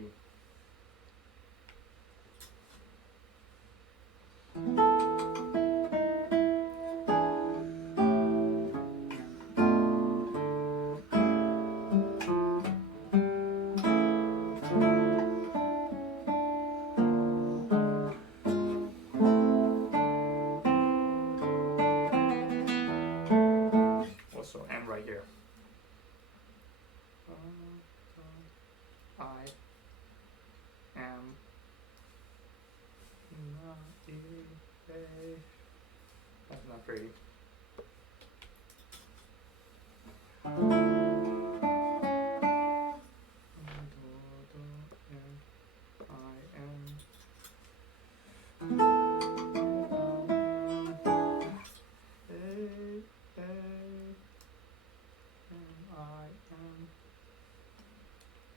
Also M right here. I am not A. That's not pretty.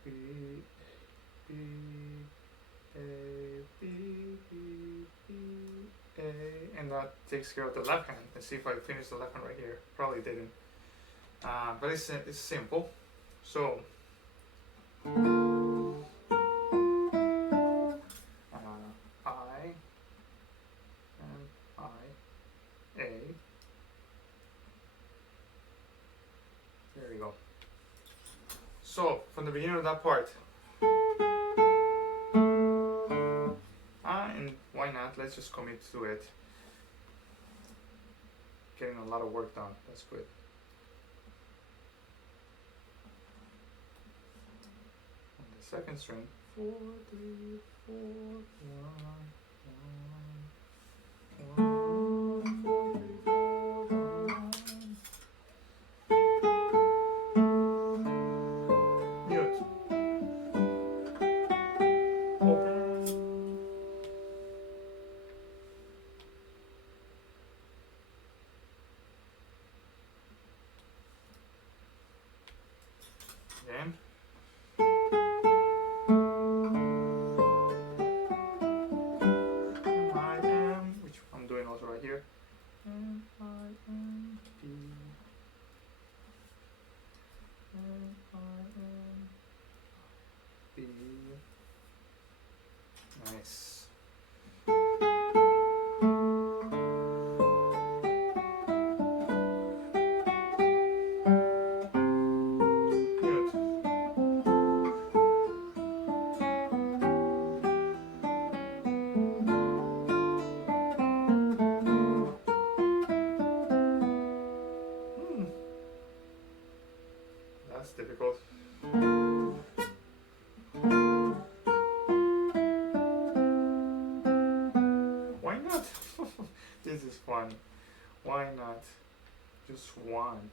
B, A, B, A, B, B, B, A, and that takes care of the left hand. Let's see if I finish the left hand right here. Probably didn't, but it's simple. So I, and I, A. There we go. So from the beginning of that part, and why not? Let's just commit to it. Getting a lot of work done. That's good. On the second string, 4, 3, 4, 1, 1, 1, 4, 3, 4, 1. Mute. Open. Again. Which I'm doing also right here. M, I, M, P. M, I, M, B. Nice. Good. That's difficult. Why not? This is fun. Why not? Just one.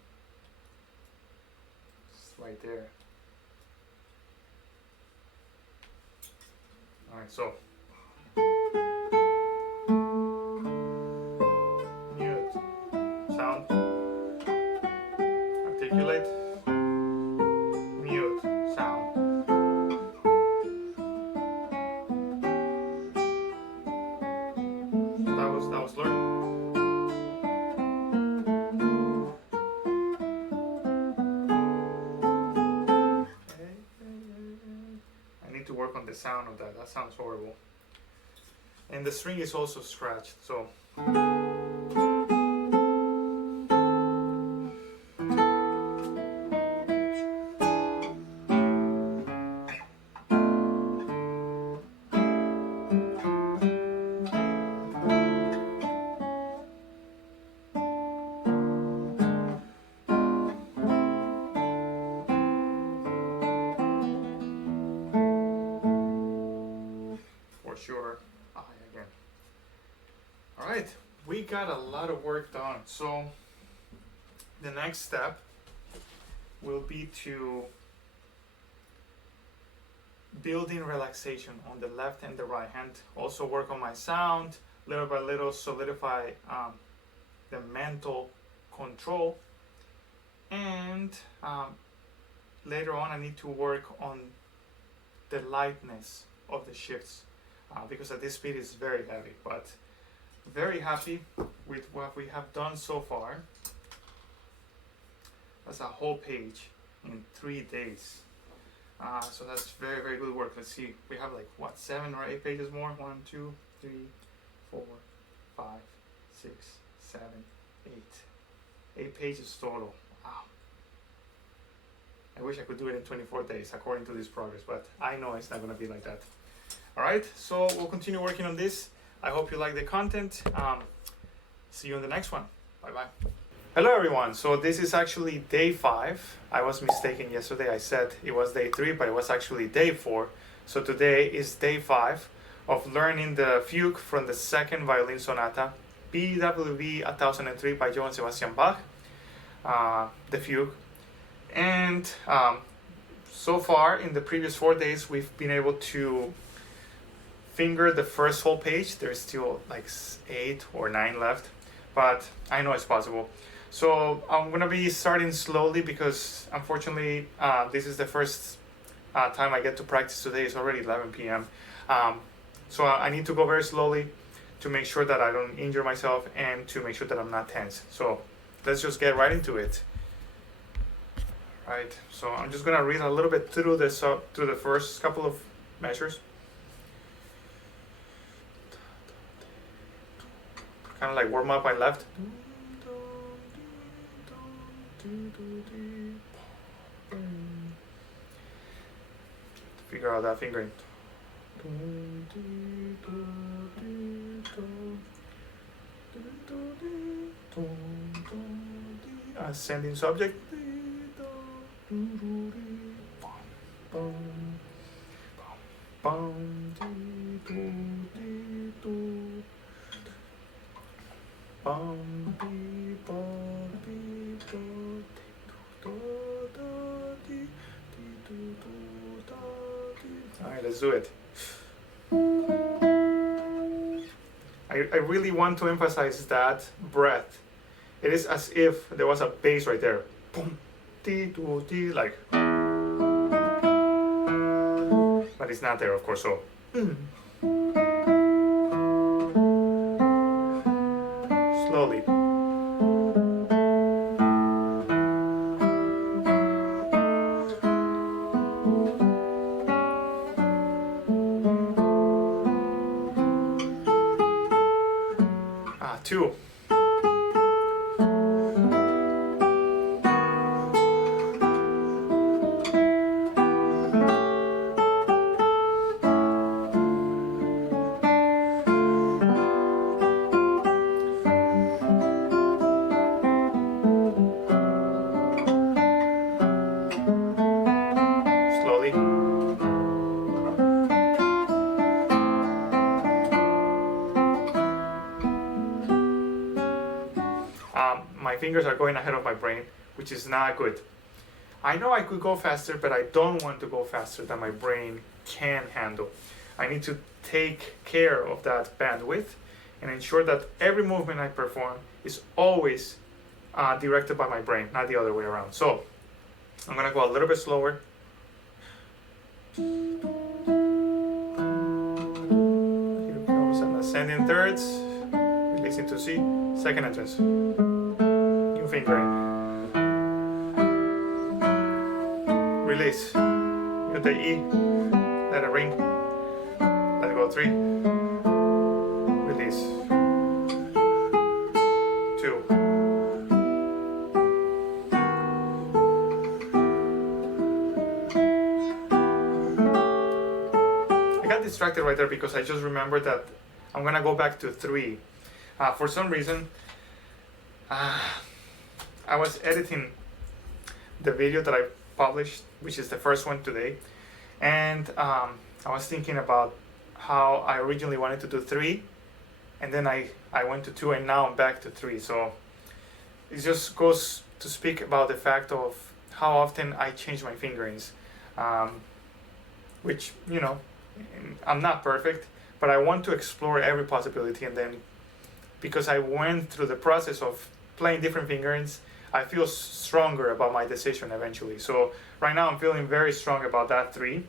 Just right there. Alright, so. Mute. Sound. Articulate. Mute. Sound. That was learned. I need to work on the sound of that. That sounds horrible. And the string is also scratched, so. Sure. Again. All right, we got a lot of work done. So the next step will be to build in relaxation on the left and the right hand. Also work on my sound, little by little solidify the mental control. And later on I need to work on the lightness of the shifts. Because at this speed is very heavy, but very happy with what we have done so far. That's a whole page in 3 days. So that's very, very good work. Let's see, we have like what, 7 or 8 pages more? 1, 2, 3, 4, 5, 6, 7, 8. 8 pages total. Wow. I wish I could do it in 24 days according to this progress, but I know it's not gonna be like that. Alright, so we'll continue working on this. I hope you like the content. See you on the next one. Bye bye. Hello everyone. So this is actually day 5. I was mistaken yesterday. I said it was day 3, but it was actually day 4. So today is day 5 of learning the Fugue from the second violin sonata, BWV 1003 by Johann Sebastian Bach, the Fugue. And so far in the previous 4 days, we've been able to finger the first whole page. There's still like 8 or 9 left, but I know it's possible. So I'm gonna be starting slowly because unfortunately this is the first time I get to practice today. It's already 11 p.m. So I need to go very slowly to make sure that I don't injure myself and to make sure that I'm not tense. So let's just get right into it. Right, so I'm just gonna read a little bit through through the first couple of measures. Kind of like warm up my left. Figure out that fingering. Ascending subject. All right, let's do it. I really want to emphasize that breath. It is as if there was a bass right there. Boom, ti, do, ti, like. But it's not there, of course, so. Slowly. 2. Slowly. My fingers are going ahead of my brain, which is not good. I know I could go faster, but I don't want to go faster than my brain can handle. I need to take care of that bandwidth and ensure that every movement I perform is always directed by my brain, not the other way around. So I'm going to go a little bit slower. Here comes an ascending thirds, releasing to C, second entrance. New fingering. Release. You take E, let it ring, let it go 3, release. 2. I got distracted right there because I just remembered that I'm gonna go back to 3. For some reason, I was editing the video that I published, which is the first one today, and I was thinking about how I originally wanted to do 3, and then I went to 2, and now I'm back to 3. So it just goes to speak about the fact of how often I change my fingerings, which, you know, I'm not perfect, but I want to explore every possibility, and then because I went through the process of playing different fingerings, I feel stronger about my decision eventually. So right now I'm feeling very strong about that 3.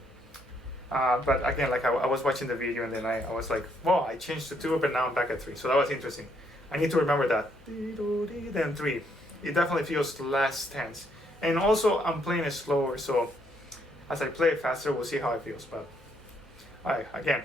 But again, like I was watching the video and then I was like, well, I changed to 2, but now I'm back at 3. So that was interesting. I need to remember that. Then 3. It definitely feels less tense. And also I'm playing it slower, so as I play it faster, we'll see how it feels. But alright, again.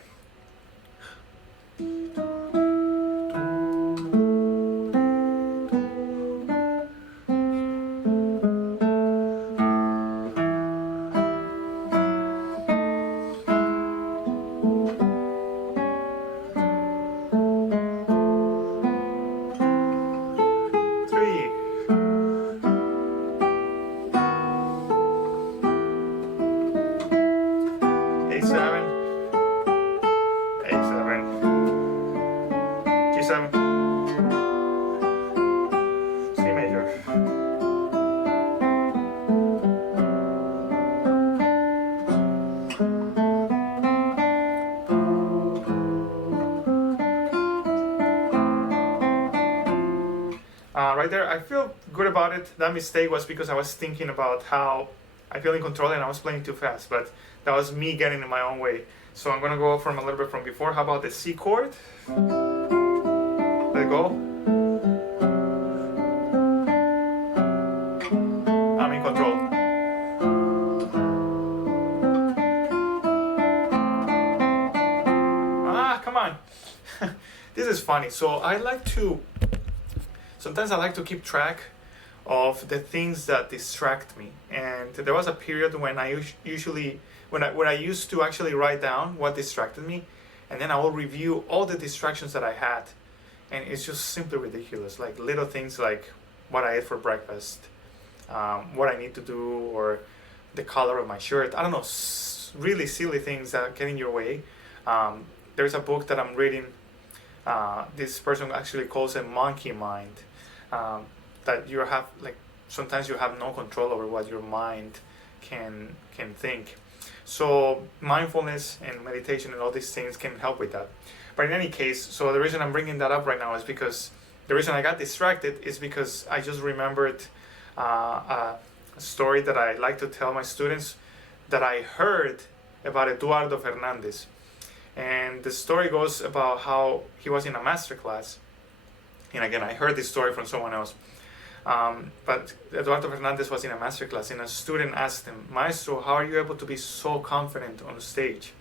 Right there, I feel good about it. That mistake was because I was thinking about how I feel in control and I was playing too fast, but that was me getting in my own way. So I'm gonna go from a little bit from before. How about the C chord? Let go. I'm in control. Ah, come on. This is funny. So sometimes I like to keep track of the things that distract me. And there was a period when I used to actually write down what distracted me, and then I will review all the distractions that I had, and it's just simply ridiculous. Like little things like what I ate for breakfast, what I need to do, or the color of my shirt. I don't know, really silly things that get in your way. There's a book that I'm reading. This person actually calls it monkey mind. That you have, like, sometimes you have no control over what your mind can think. So mindfulness and meditation and all these things can help with that. But in any case, so the reason I'm bringing that up right now is because the reason I got distracted is because I just remembered a story that I like to tell my students that I heard about Eduardo Fernandez. And the story goes about how he was in a master class. And again, I heard this story from someone else. But Eduardo Fernandez was in a master class, and a student asked him, "Maestro, how are you able to be so confident on stage?"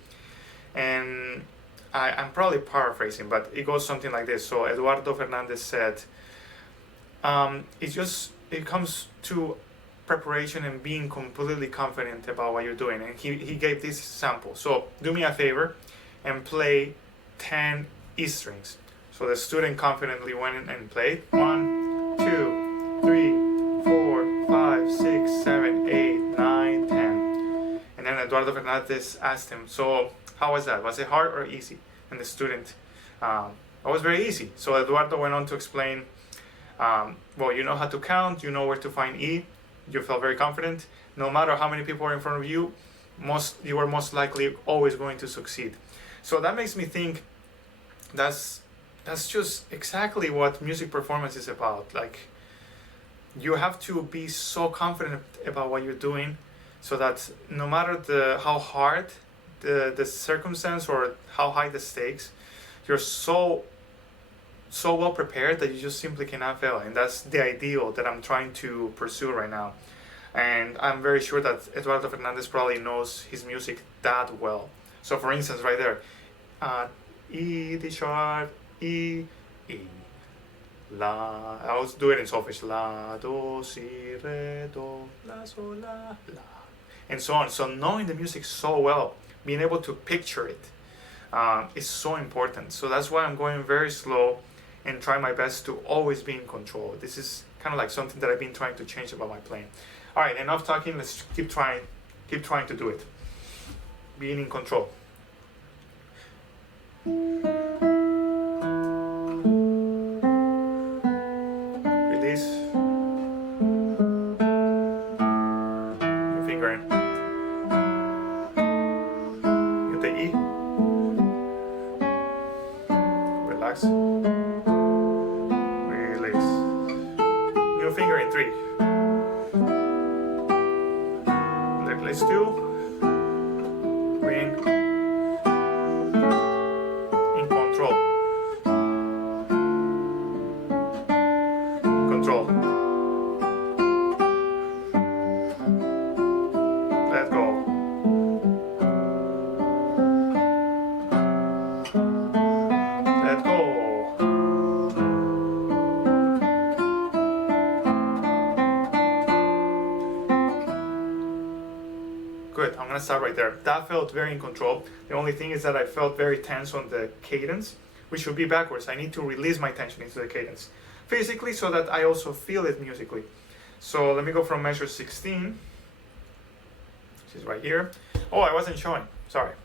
And I'm probably paraphrasing, but it goes something like this. So Eduardo Fernandez said, it comes to preparation and being completely confident about what you're doing. And he gave this example. So do me a favor and play 10 E strings. So the student confidently went in and played 1, 2, 3, 4, 5, 6, 7, 8, 9, 10. And then Eduardo Fernandez asked him, "So how was that? Was it hard or easy?" And the student, "It was very easy." So Eduardo went on to explain, well, you know how to count, you know where to find E, you felt very confident. No matter how many people are in front of you, you are most likely always going to succeed. So that makes me think that's just exactly what music performance is about. Like, you have to be so confident about what you're doing, so that no matter how hard the circumstance or how high the stakes, you're so well prepared that you just simply cannot fail. And that's the ideal that I'm trying to pursue right now. And I'm very sure that Eduardo Fernandez probably knows his music that well. So for instance, right there, E, D sharp, E, La. I always do it in solfege. La, do, si, re, do, la, sol, la, la, and so on. So knowing the music so well, being able to picture it, is so important. So that's why I'm going very slow and try my best to always be in control. This is kind of like something that I've been trying to change about my playing. All right, enough talking. Let's keep trying to do it. Being in control. Release. Your finger in. Get the E. Relax. Release. New finger in 3. Let's do green. In control. Control. Let go. Let go. Good, I'm gonna stop right there. That felt very in control. The only thing is that I felt very tense on the cadence, which should be backwards. I need to release my tension into the cadence physically so that I also feel it musically. So let me go from measure 16, which is right here. Oh, I wasn't showing, sorry.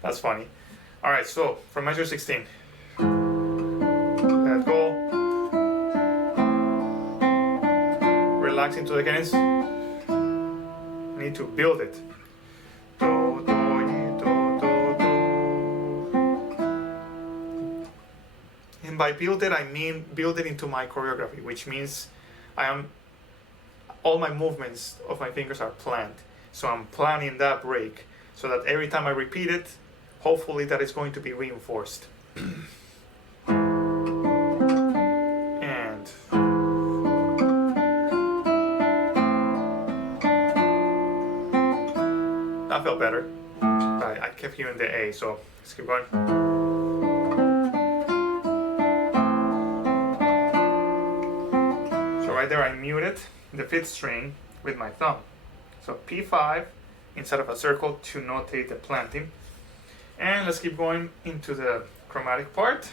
That's funny. All right, so from measure 16, let go. Relax into the cadence. Need to build it. Do, do, do, do, do. And by build it, I mean build it into my choreography, which means all my movements of my fingers are planned. So I'm planning that break so that every time I repeat it, hopefully that is going to be reinforced. And that felt better. I kept hearing the A, so let's keep going. So right there I muted the 5th string with my thumb. So P5 inside of a circle to notate the planting. And let's keep going into the chromatic part.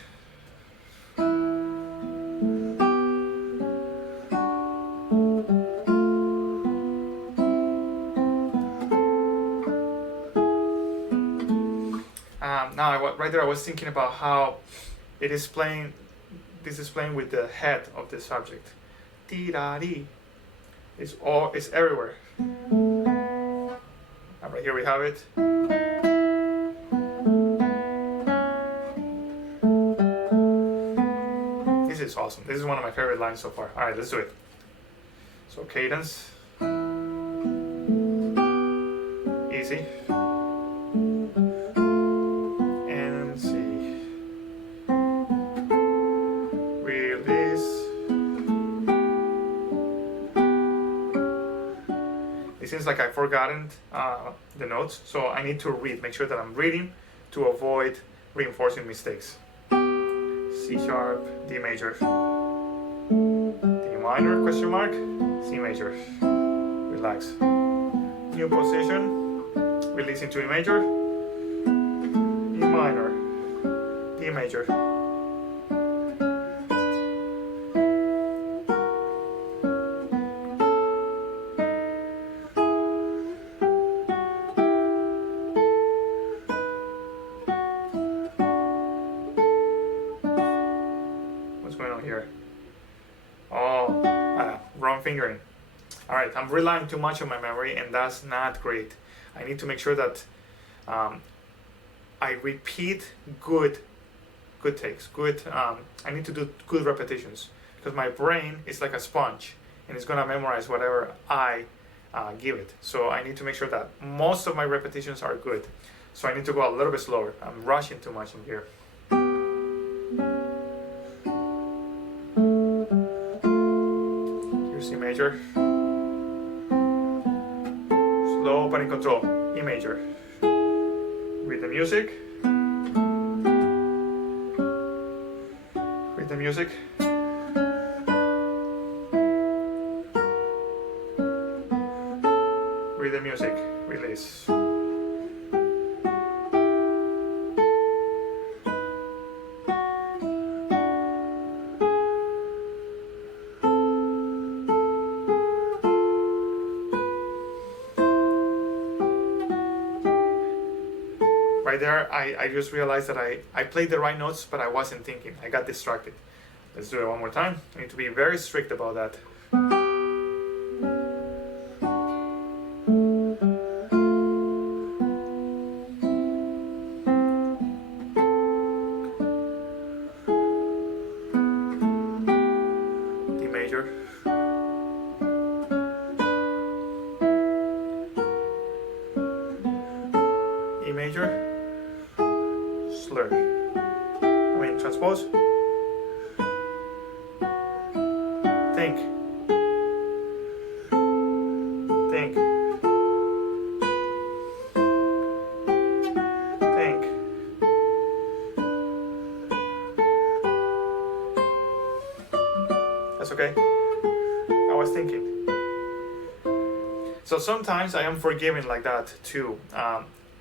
Right there I was thinking about how it is playing, this is playing with the head of the subject. Ti-da-dee. It's everywhere. And right here we have it. This is awesome. This is one of my favorite lines so far. Alright, let's do it. So cadence. Easy. It seems like I've forgotten the notes, so I need to make sure that I'm reading to avoid reinforcing mistakes. C sharp, D major, D minor, question mark, C major, relax. New position, release into E major, E minor, D major. Here. Wrong fingering. Alright, I'm relying too much on my memory and that's not great. I need to make sure that I repeat good takes, I need to do good repetitions because my brain is like a sponge and it's gonna memorize whatever I give it. So I need to make sure that most of my repetitions are good. So I need to go a little bit slower. I'm rushing too much in here. C major, slow but in control, E major, read the music, read the music, read the music, release. Right there, I just realized that I played the right notes, but I wasn't thinking. I got distracted. Let's do it one more time. I need to be very strict about that. D major. E major. Slur. Transpose. Think. Think. Think. That's okay. I was thinking. So sometimes I am forgiving like that too.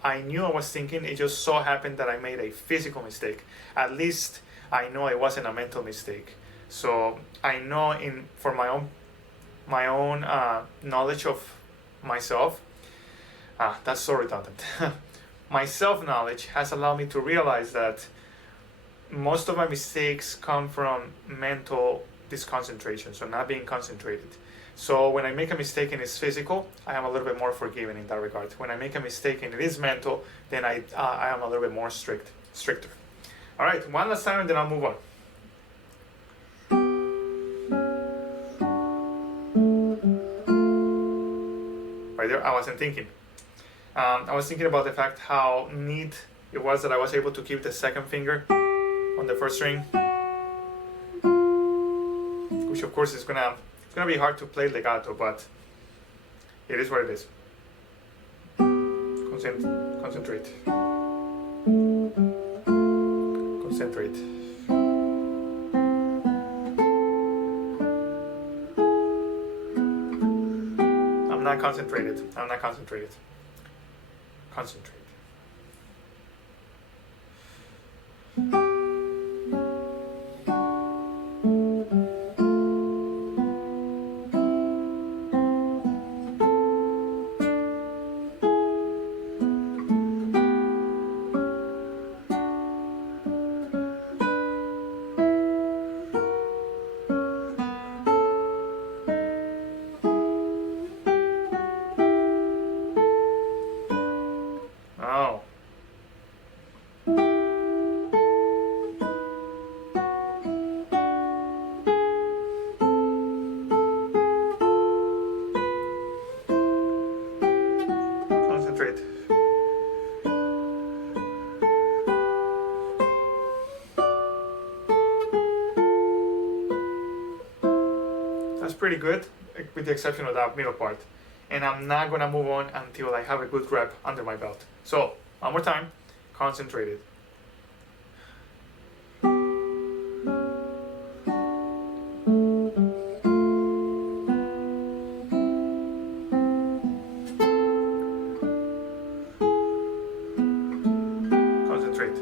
I knew I was thinking, it just so happened that I made a physical mistake. At least I know it wasn't a mental mistake. So I know for my own knowledge of myself, that's so redundant. My self-knowledge has allowed me to realize that most of my mistakes come from mental disconcentration, so not being concentrated. So when I make a mistake and it's physical, I am a little bit more forgiving in that regard. When I make a mistake and it is mental, then I am a little bit more stricter. All right, one last time and then I'll move on. right there. I wasn't thinking. I was thinking about the fact how neat it was that I was able to keep the second finger on the first string, which of course is gonna be hard to play legato, but it is what it is. Concentrate. Concentrate. I'm not concentrated. Concentrate. Oh. Concentrate. That's pretty good, with the exception of that middle part. And I'm not gonna move on until I have a good rep under my belt. So, one more time, concentrated. Concentrate.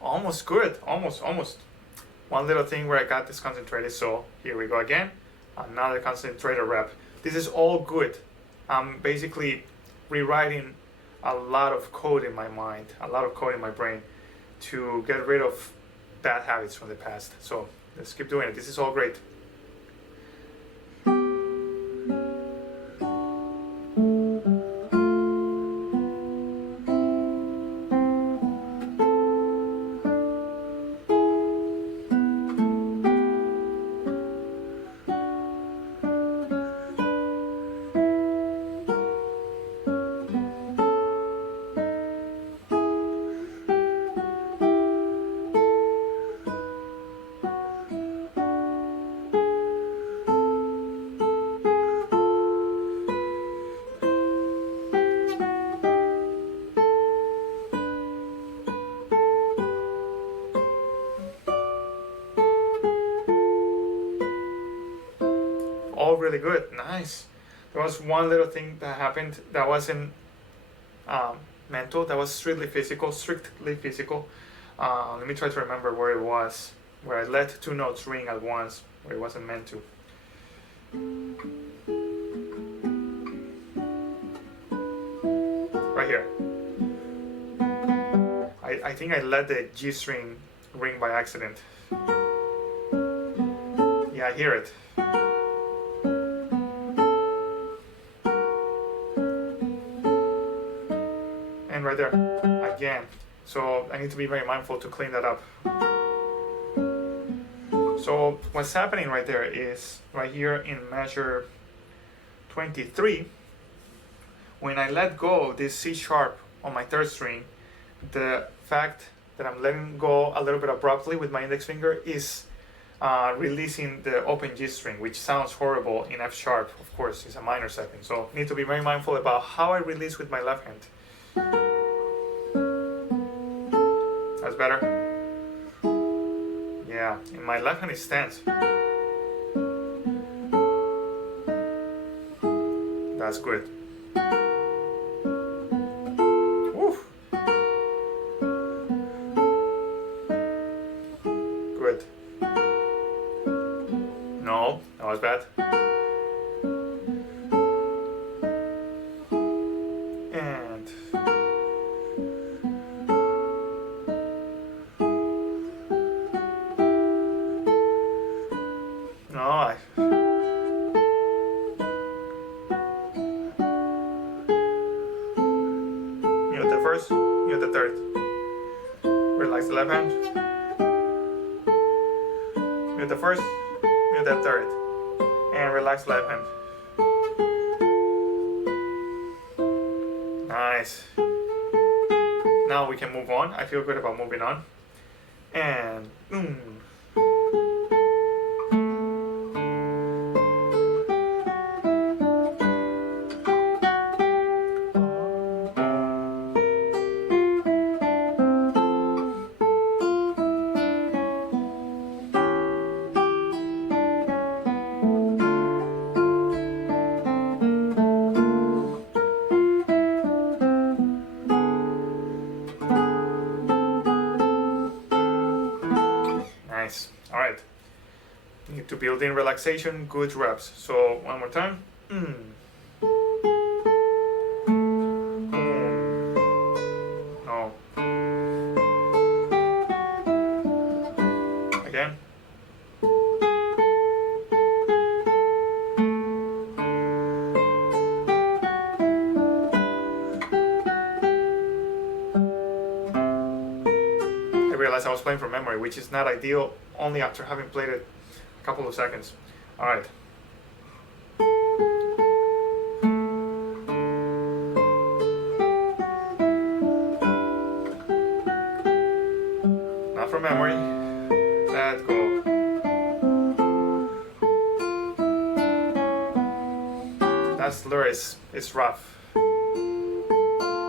Almost good, almost. One little thing where I got this concentrated, so here we go again. Another concentrated rep. This is all good. I'm basically rewriting a lot of code in my mind, a lot of code in my brain to get rid of bad habits from the past. So let's keep doing it. This is all great. All really good, nice. There was one little thing that happened that wasn't mental, that was strictly physical. Let me try to remember where it was, where I let two notes ring at once, where it wasn't meant to. Right here. I think I let the G string ring by accident. Yeah, I hear it. And right there, again. So I need to be very mindful to clean that up. So what's happening right there is, right here in measure 23, when I let go this C sharp on my third string, the fact that I'm letting go a little bit abruptly with my index finger is releasing the open G string, which sounds horrible in F sharp. Of course, it's a minor second, so I need to be very mindful about how I release with my left hand. That's better. Yeah, in my left hand is tense. That's good. Oof. Good. No, that was bad. first, mute the third. Relax the left hand. Mute the first, mute the third. And relax left hand. Nice. Now we can move on. I feel good about moving on. And nice. All right. Need to build in relaxation, good reps. So one more time. No. Again. I realized I was playing from memory, which is not ideal, only after having played it a couple of seconds. All right. Not from memory. Let go. That slur is rough.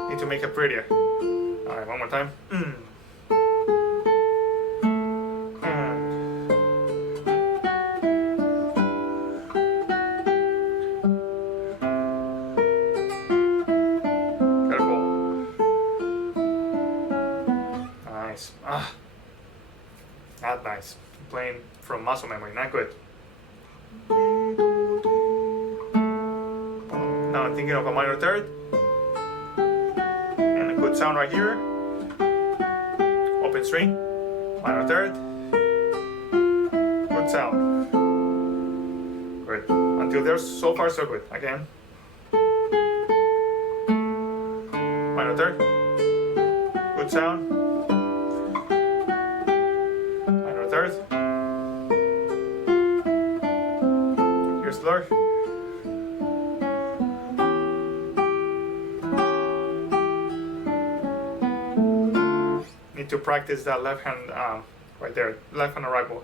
Need to make it prettier. All right, one more time. Not nice. I'm playing from muscle memory, not good. Now I'm thinking of a minor third. And a good sound right here. Open string, minor third. Good sound. Good. Until there, so far so good. Again. Minor third. Good sound. Third. Here's slur. Need to practice that left hand right there, left hand and right bow.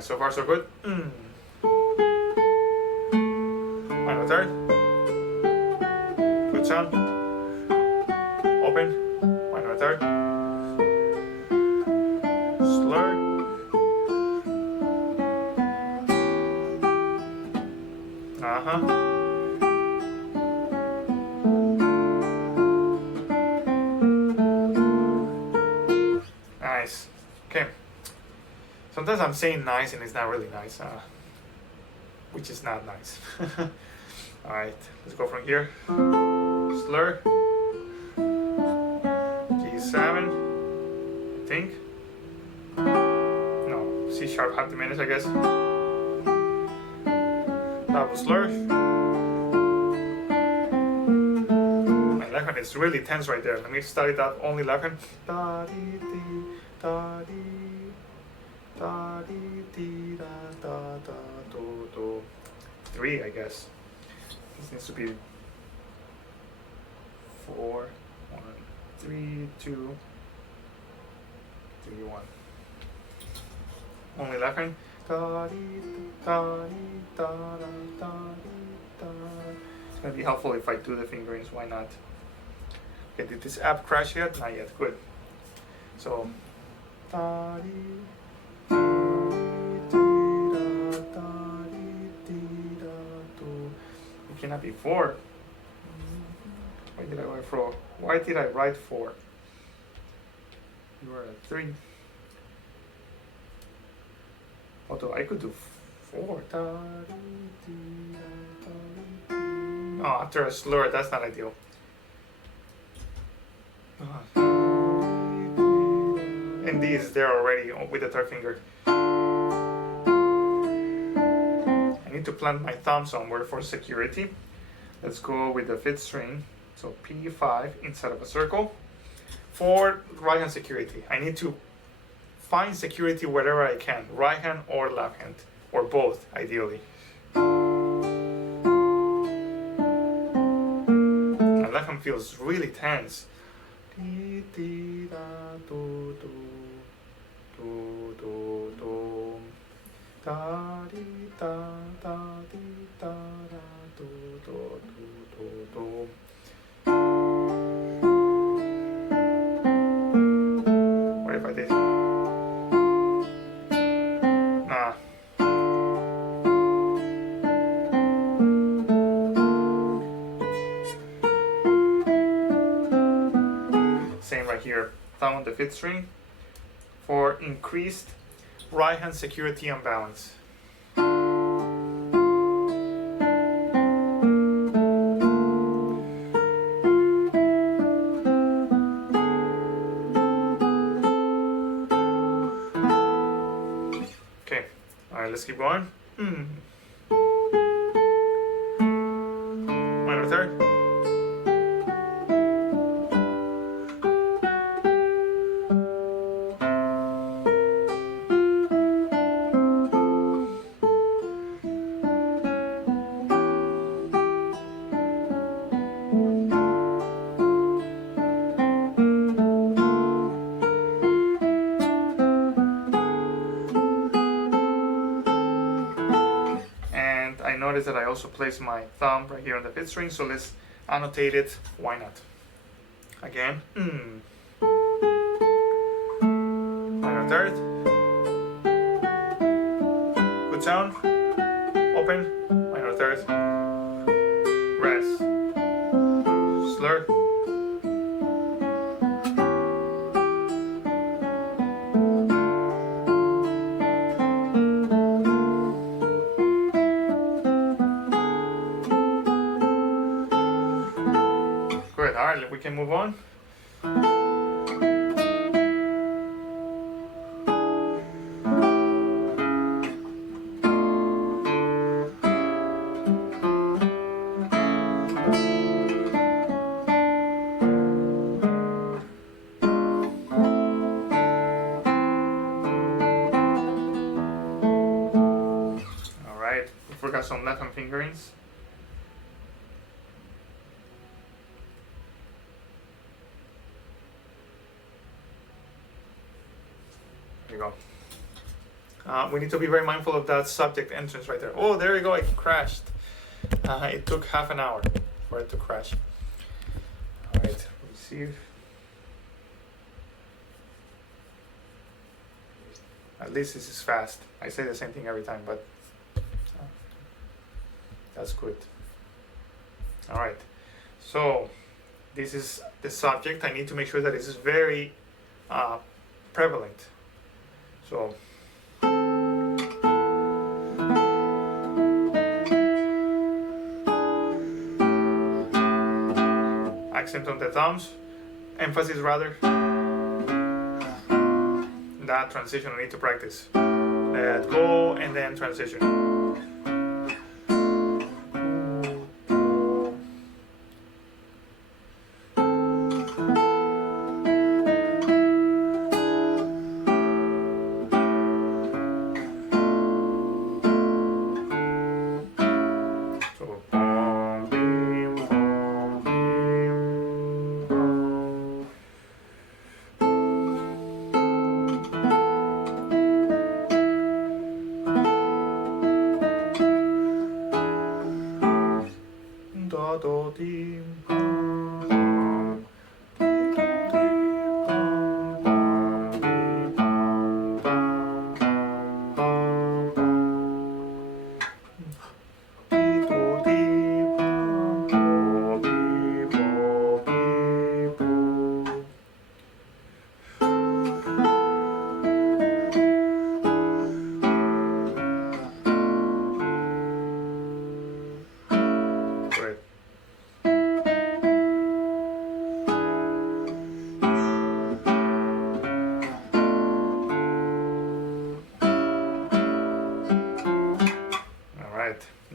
So far so good. Minor third. Good sound. Open. Minor third. Slur. Nice. Okay. Sometimes I'm saying nice and it's not really nice, which is not nice. Alright, let's go from here. Slur. G7, I think. No, C sharp half diminished, I guess. Double slur. My left hand is really tense right there. Let me start it up, only left hand. Da dee dee, da dee. Da dee dee da da da do do. 3, I guess. This needs to be 4, 1, 3, 2, 3, 1. Only left hand. Da dee da dee da da da da. It's gonna be helpful if I do the fingerings. Why not? Okay, did this app crash yet? Not yet. Good. So da dee. It cannot be 4. Why did I write 4? Why did I write 4? You are at 3. Although I could do 4. Oh, after a slur, that's not ideal. And D is there already with the third finger. I need to plant my thumb somewhere for security. Let's go with the fifth string. So P5 inside of a circle. For right hand security, I need to find security wherever I can, right hand or left hand, or both, ideally. My left hand feels really tense. What if I did? Nah. Same right here. Thumb on the fifth string for increased right hand security and balance. Okay, alright, let's keep going. Minor third. I notice that I also place my thumb right here on the fifth string, so let's annotate it. Why not? Again. Minor third. Good sound. Open. Minor third. Rest. Slur. Good. All right, we can move on. All right, we forgot some left hand fingerings. There you go. We need to be very mindful of that subject entrance right there. Oh, there you go, it crashed. It took half an hour for it to crash. All right, receive. At least this is fast. I say the same thing every time, but that's good. All right, so this is the subject. I need to make sure that this is very prevalent. So accent on the thumbs, emphasis rather. That transition I need to practice. Let go and then transition.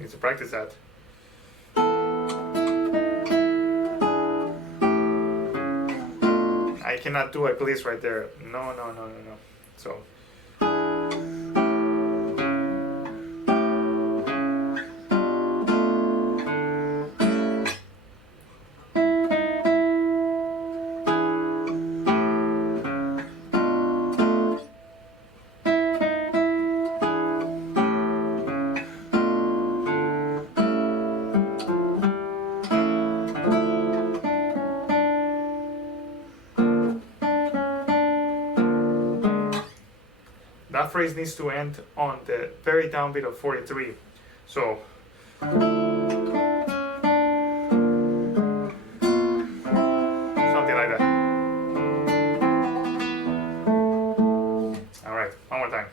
Need to practice that. I cannot do a gliss right there. No. So. That phrase needs to end on the very downbeat of 43. So something like that. All right, one more time.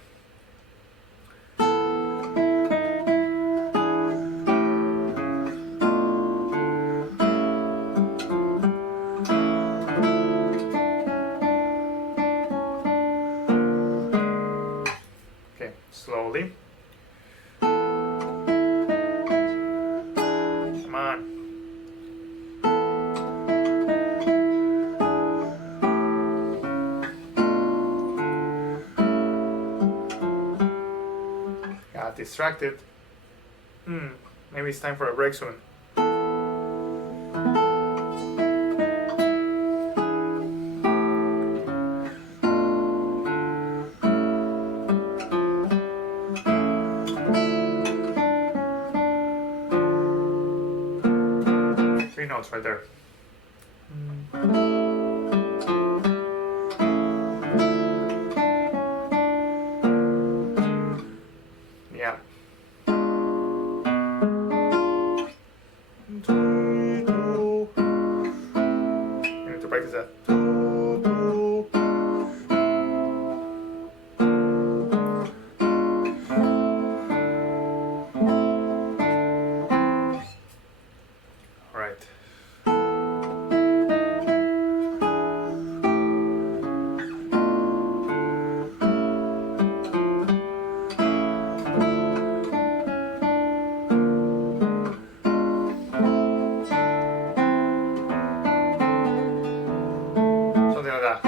Slowly. Come on. Got distracted. Maybe it's time for a break soon. 3 notes right there. Yeah. You need to practice that. Something like that.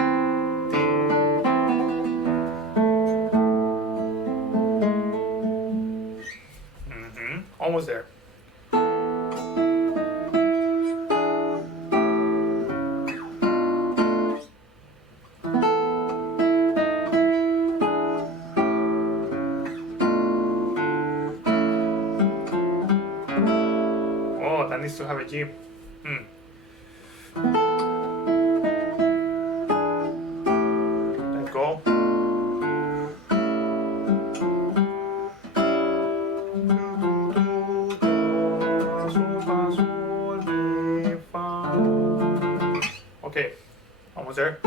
Almost there. Oh, that needs to have a G. Let go. Okay, almost there.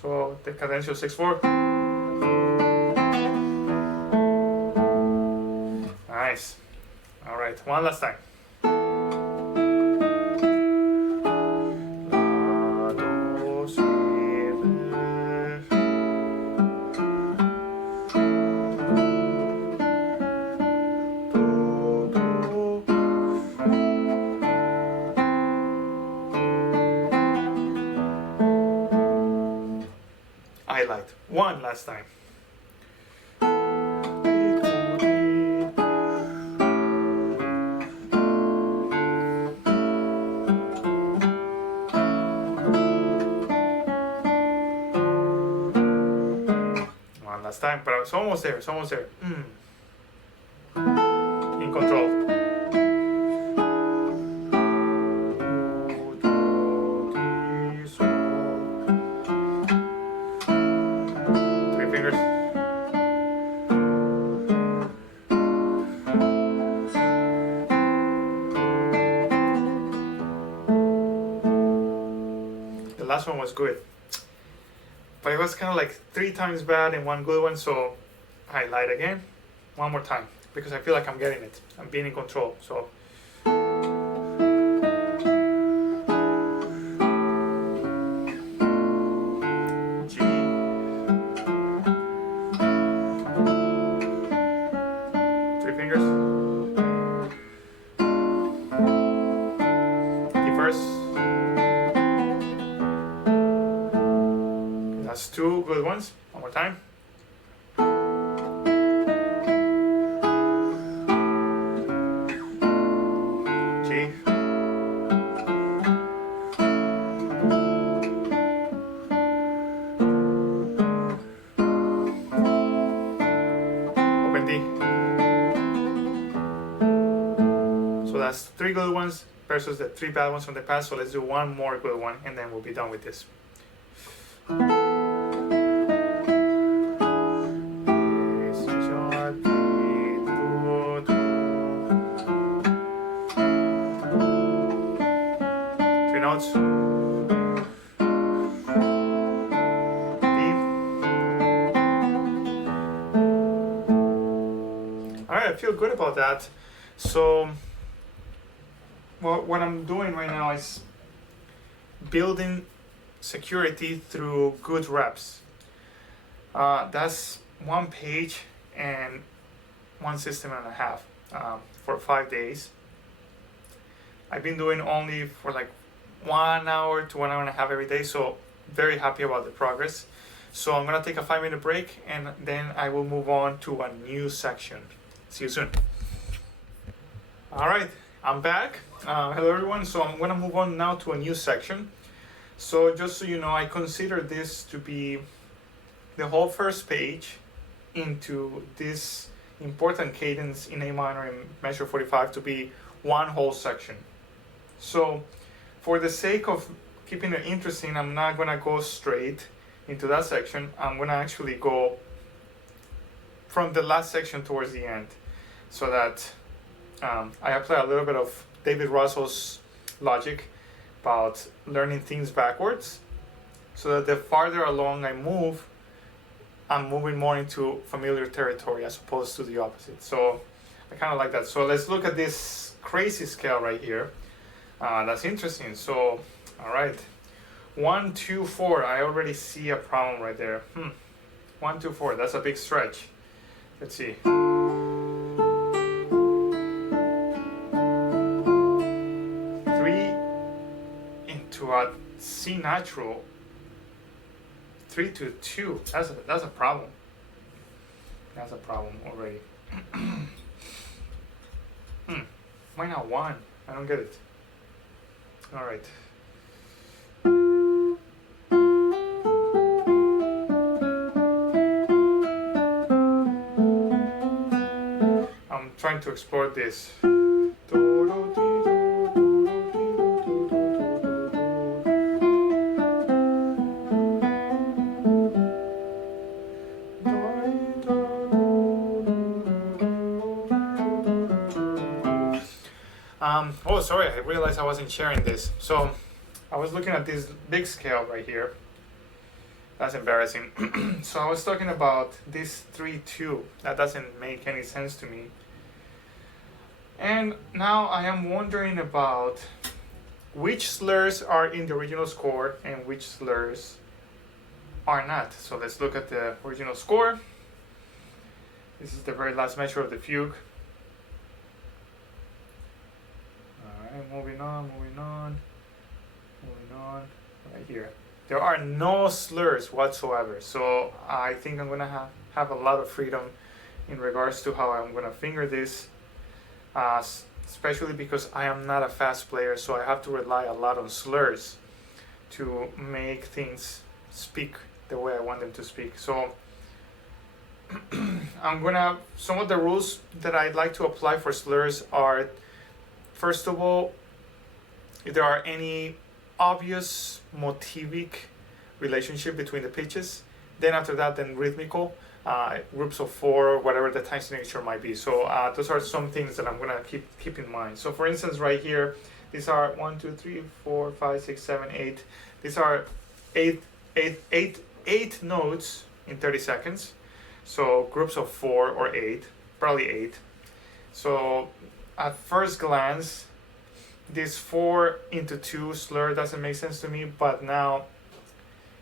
So the cadential 6/4. Nice. All right, one last time. Highlight one last time. One last time, but it's almost there. It's almost there. In control. Fingers. The last one was good, but it was kind of like 3 times bad and 1 good one, so I lied again, one more time, because I feel like I'm getting it. I'm being in control, so. G. 3 fingers. D first. That's 2 good ones. One more time. G. Open D. So that's 3 good ones versus the 3 bad ones from the past. So let's do 1 more good one and then we'll be done with this. 3 notes. Alright, I feel good about that. So, well, what I'm doing right now is building security through good reps. That's 1 page and 1 system and a half for 5 days. I've been doing only for like 1 hour to 1 hour and a half every day, so very happy about the progress. So I'm gonna take a 5-minute break and then I will move on to a new section. See you soon. All right, I'm back. Hello everyone. So I'm gonna move on now to a new section. So just so you know, I consider this to be the whole first page into this important cadence in A minor in measure 45 to be 1 whole section. So for the sake of keeping it interesting, I'm not gonna go straight into that section. I'm gonna actually go from the last section towards the end, so that I apply a little bit of David Russell's logic about learning things backwards, so that the farther along I move, I'm moving more into familiar territory as opposed to the opposite. So I kind of like that. So let's look at this crazy scale right here. That's interesting. So, all right, 1, 2, 4. I already see a problem right there. 1, 2, 4. That's a big stretch. Let's see. 3 into a C natural. 3 to 2. That's a problem. That's a problem already. Why not 1? I don't get it. All right. I'm trying to explore this. Oh, sorry, I realized I wasn't sharing this. So I was looking at this big scale right here. That's embarrassing. So I was talking about this 3-2. That doesn't make any sense to me. And now I am wondering about which slurs are in the original score and which slurs are not. So let's look at the original score. This is the very last measure of the fugue. Alright, moving on, right here. There are no slurs whatsoever, so I think I'm gonna have a lot of freedom in regards to how I'm gonna finger this, especially because I am not a fast player, so I have to rely a lot on slurs to make things speak the way I want them to speak. So some of the rules that I'd like to apply for slurs are, first of all, if there are any obvious motivic relationship between the pitches, then after that, then rhythmical, groups of 4, whatever the time signature might be. So those are some things that I'm gonna keep in mind. So for instance, right here, these are 1, 2, 3, 4, 5, 6, 7, 8. These are eight 8 notes in 30 seconds. So groups of 4 or 8, probably 8. So at first glance, this 4 into 2 slur doesn't make sense to me, but now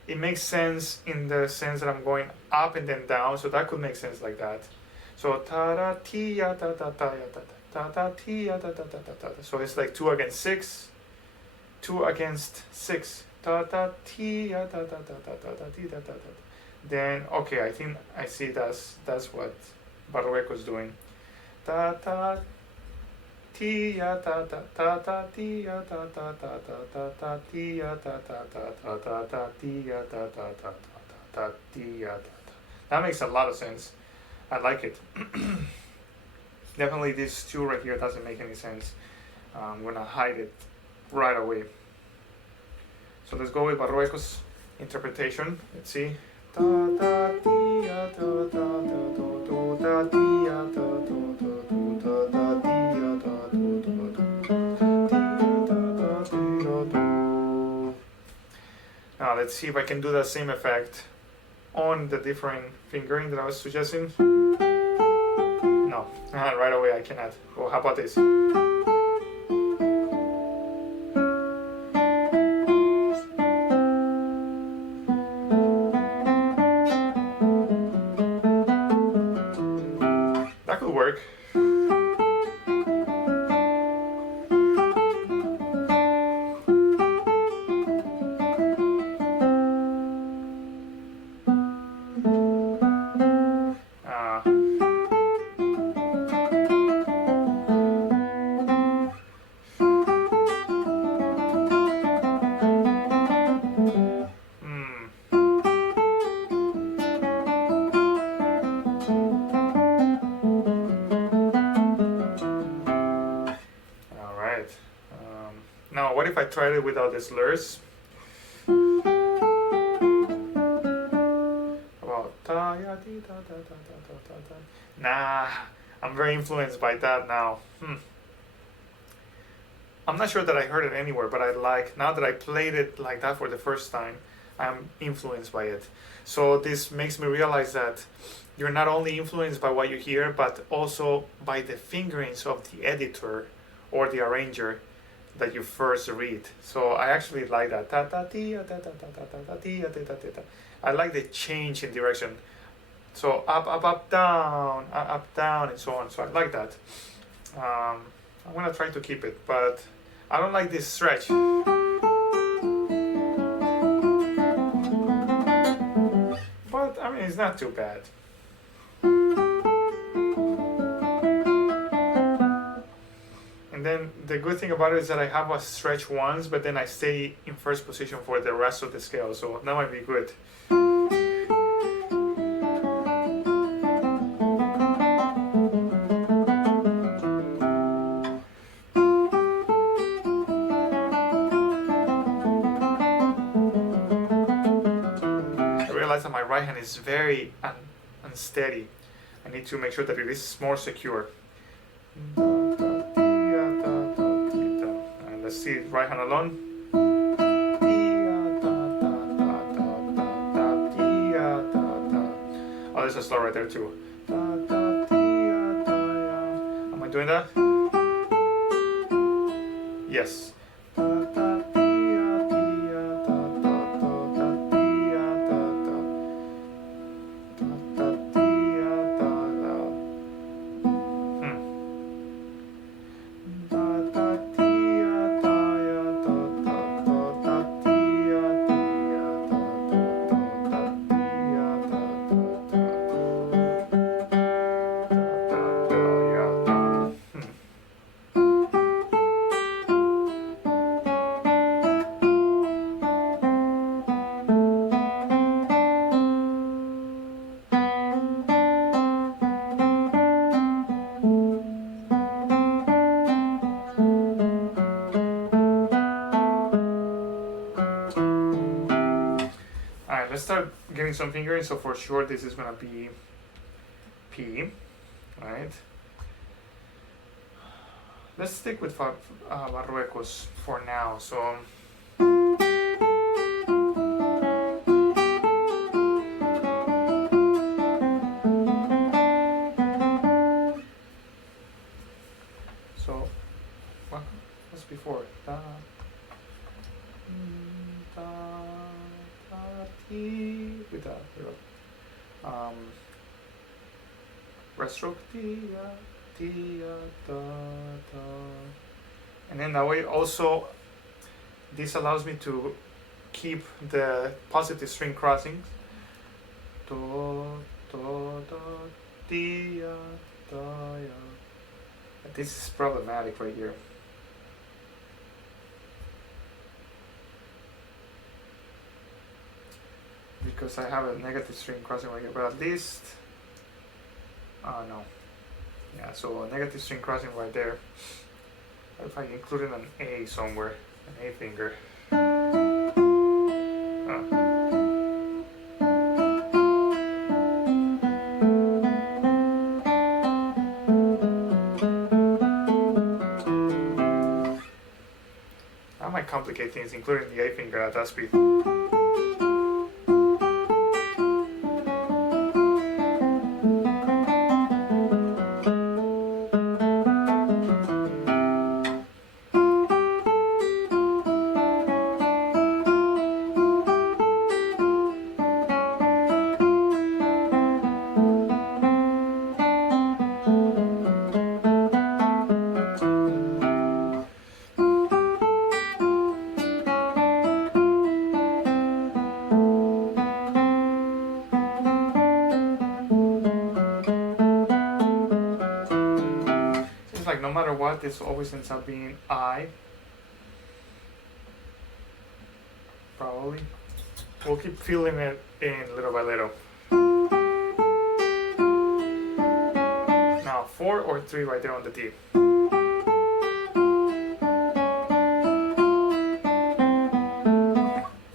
it makes sense in the sense that I'm going up and then down, so that could make sense like that. So ta da ti ya ta ta ta ya ta ta ta ti ya ta ta ta ta ta. So it's like 2 against 6, 2 against 6. Ta ta ti ya ta ta ta ta ta ti ta ta ta. Then okay, I think I see that's what Barrueco's doing. Ta ta ti ya ta ta ta ta ti ya ta ta ta ta ta ta ti ya ta ta ta ta ta ta ti ya ta ta ta ta ta ti ya ta ta. That makes a lot of sense. I like it. Definitely this 2 right here doesn't make any sense. I'm gonna hide it right away. So let's go with Barrueco's interpretation. Let's see. Ta ta ti ya ta ta ta ta ti ya ta ta ta ti ya ta. Now let's see if I can do the same effect on the different fingering that I was suggesting. No, right away I cannot. Well, how about this? That could work. Now, what if I tried it without the slurs? Nah, I'm very influenced by that now. I'm not sure that I heard it anywhere, but now that I played it like that for the first time, I'm influenced by it. So this makes me realize that you're not only influenced by what you hear, but also by the fingerings of the editor or the arranger that you first read. So I actually like that. I like the change in direction. So up, down, and so on. So I like that. I'm gonna try to keep it, but I don't like this stretch. But I mean, it's not too bad. And then the good thing about it is that I have a stretch once, but then I stay in first position for the rest of the scale, so that might be good. I realize that my right hand is very unsteady. I need to make sure that it is more secure. Let's see, right hand alone. Oh, there's a slow right there too. Am I doing that? Yes. Let's start getting some fingering. So for sure this is gonna be P, right? Let's stick with Barrueco's for now. So with that. Rest stroke, tia, tia, da, da. And then that way also, this allows me to keep the positive string crossings. Do, do, do, tia, da, ya. This is problematic right here. Because I have a negative string crossing right here, but at least, oh no. Yeah, so a negative string crossing right there. If I included an A somewhere, an A finger. That might complicate things, including the A finger at that speed. Like no matter what, this always ends up being I. Probably. We'll keep feeling it in little by little. Now 4 or 3 right there on the D.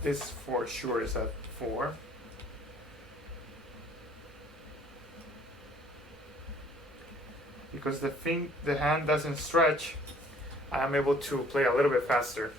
This for sure is at 4. Because the hand doesn't stretch, I am able to play a little bit faster.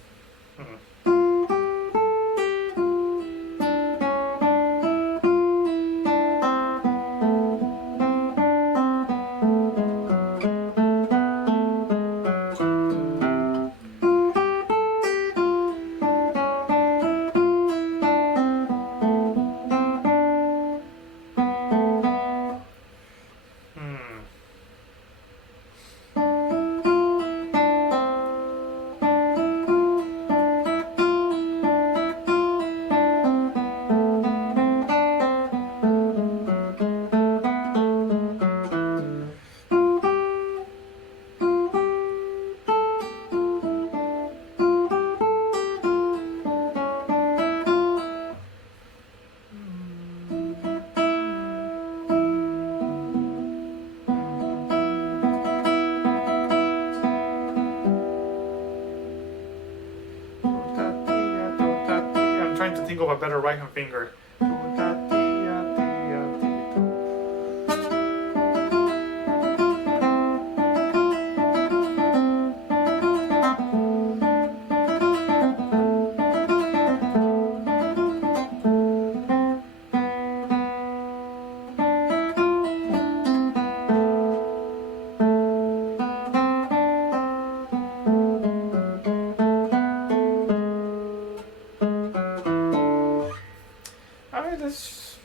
To think of a better right hand finger.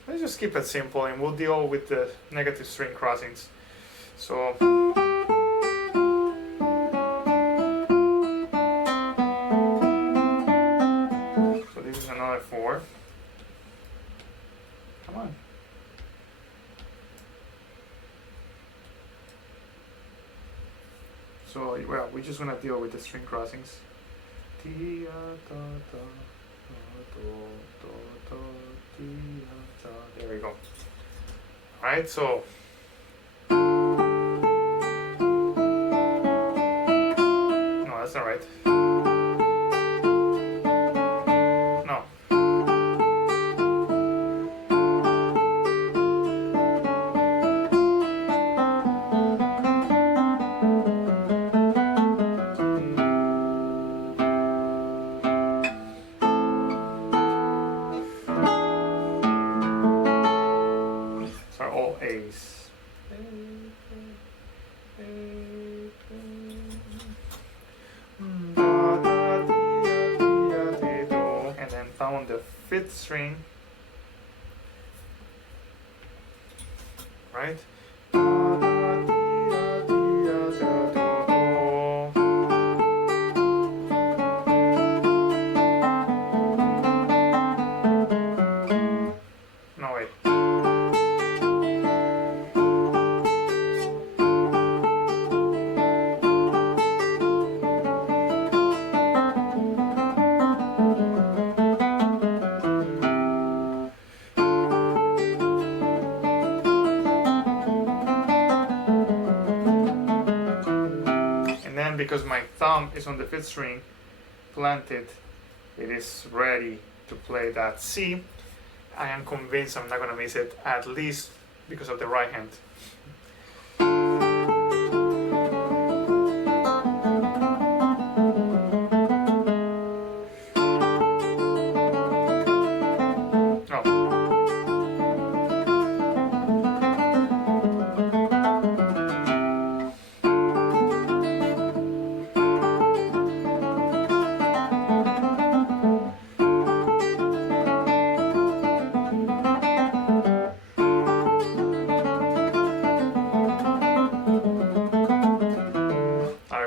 Let's just keep it simple and we'll deal with the negative string crossings. So this is another 4. Come on. So well, we're just gonna deal with the string crossings. There we go. Alright, so no, that's not right. No. All A's. And then found the 5th string right? No, wait. And then because my thumb is on the fifth string planted, it is ready to play that C. I am convinced I'm not gonna miss it, at least because of the right hand.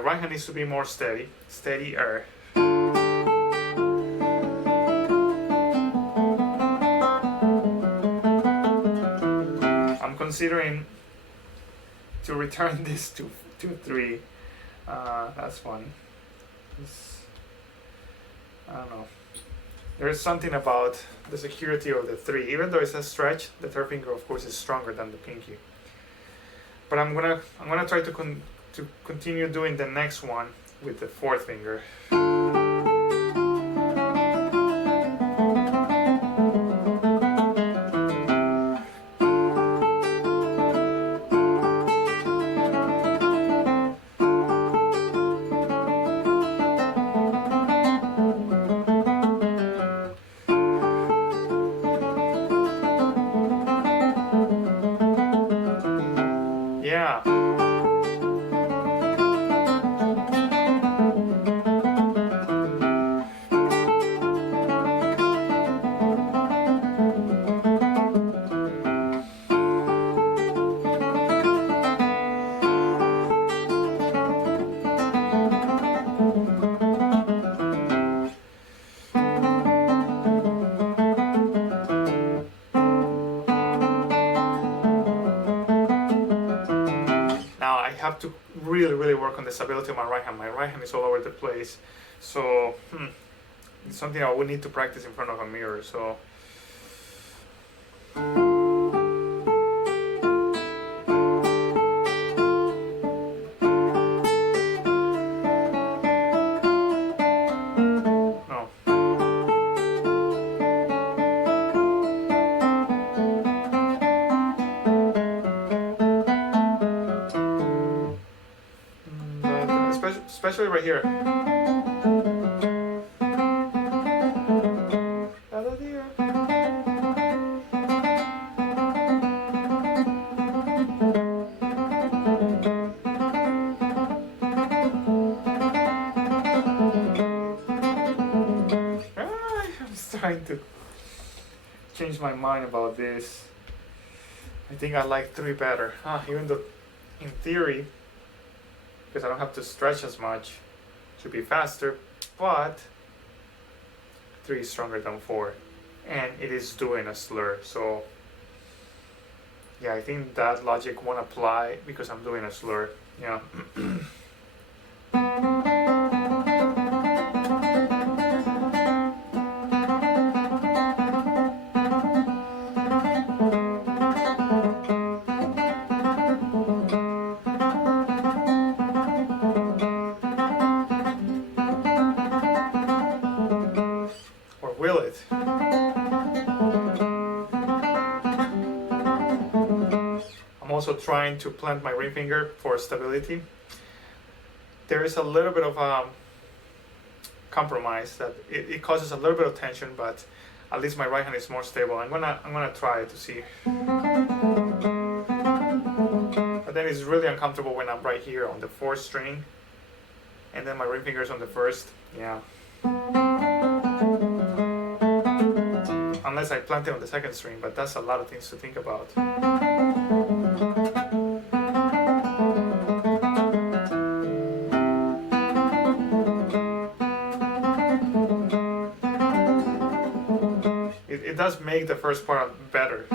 Right hand needs to be more steady, steadier. I'm considering to return this to 3. That's one. I don't know. There's something about the security of the 3. Even though it's a stretch, the third finger, of course, is stronger than the pinky. But I'm gonna try to continue doing the next one with the fourth finger. Yeah. Have to really work on the stability of my right hand. My right hand is all over the place, so it's something I would need to practice in front of a mirror. So especially right here. I'm trying to change my mind about this. I think I like 3 better. Even though in theory, because I don't have to stretch as much, it should be faster, but 3 is stronger than 4, and it is doing a slur. So yeah, I think that logic won't apply because I'm doing a slur. Yeah. Will it? I'm also trying to plant my ring finger for stability. There is a little bit of compromise that it causes a little bit of tension, but at least my right hand is more stable. I'm gonna try it to see. But then it's really uncomfortable when I'm right here on the 4th string, and then my ring finger is on the 1st. Yeah. unless I plant it on the second string, but that's a lot of things to think about. It does make the first part better.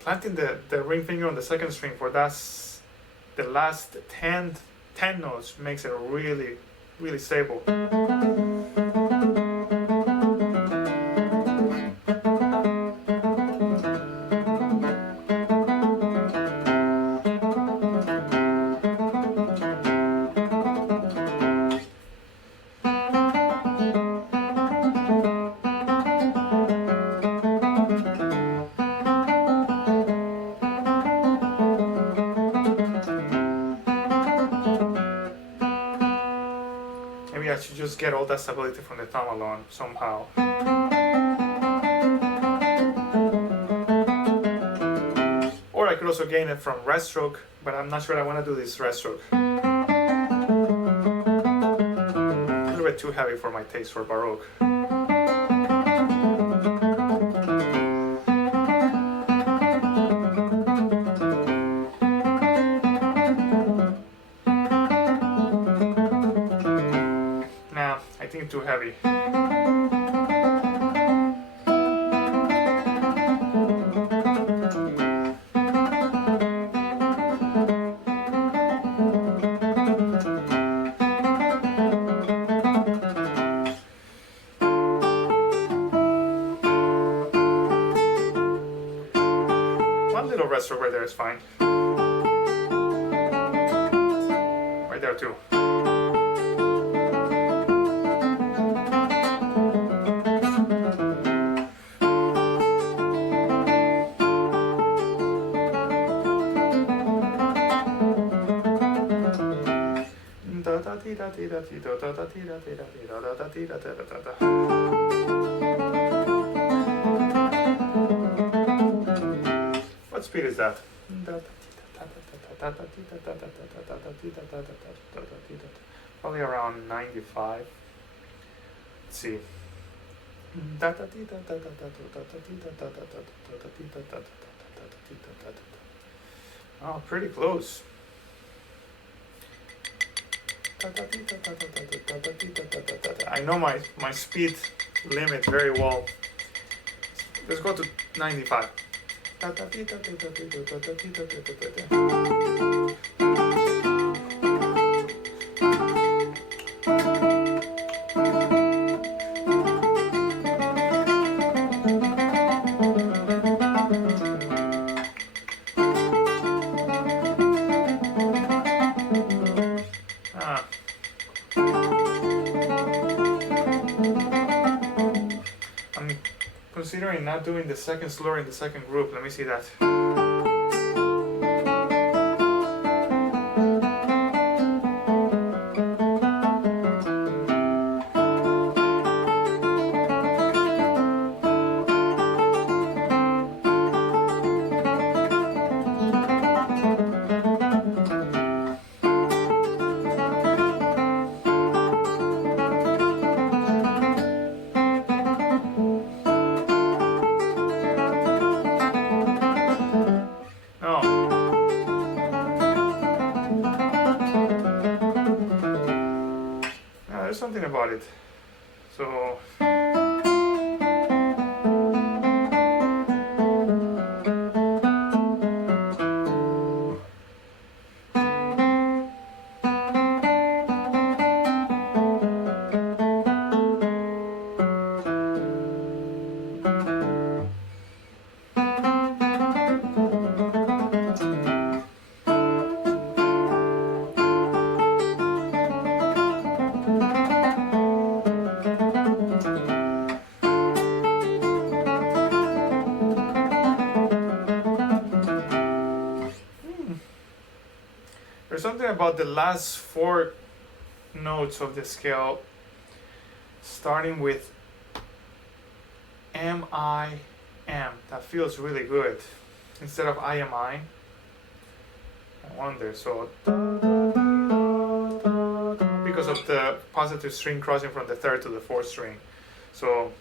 Planting the ring finger on the second string for that's the last 10 notes makes it really, really stable. Maybe I should just get all that stability from the thumb alone somehow. Or I could also gain it from rest stroke, but I'm not sure I want to do this rest stroke. A little bit too heavy for my taste for Baroque. I think too heavy. One little rest stroke right there is fine. Right there too. What speed is that? Probably around 95. Let's see. Oh, pretty close. I know my speed limit very well. Let's go to 95. I'm considering not doing the second slur in the second group. Let me see that. There's something about it. So There's something about the last 4 notes of the scale, starting with M, I, M. That feels really good. Instead of I, am I. I wonder, so because of the positive string crossing from the 3rd to the 4th string. So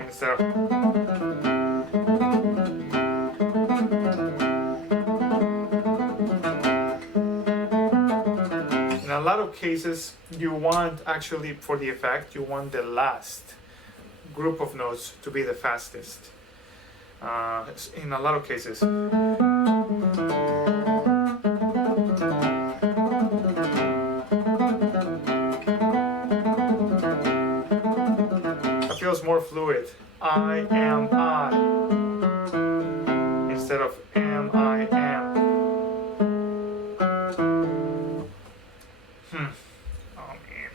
instead of in a lot of cases you want, actually for the effect, you want the last group of notes to be the fastest. In a lot of cases. That feels more fluid. I am I instead of am I am. Oh man.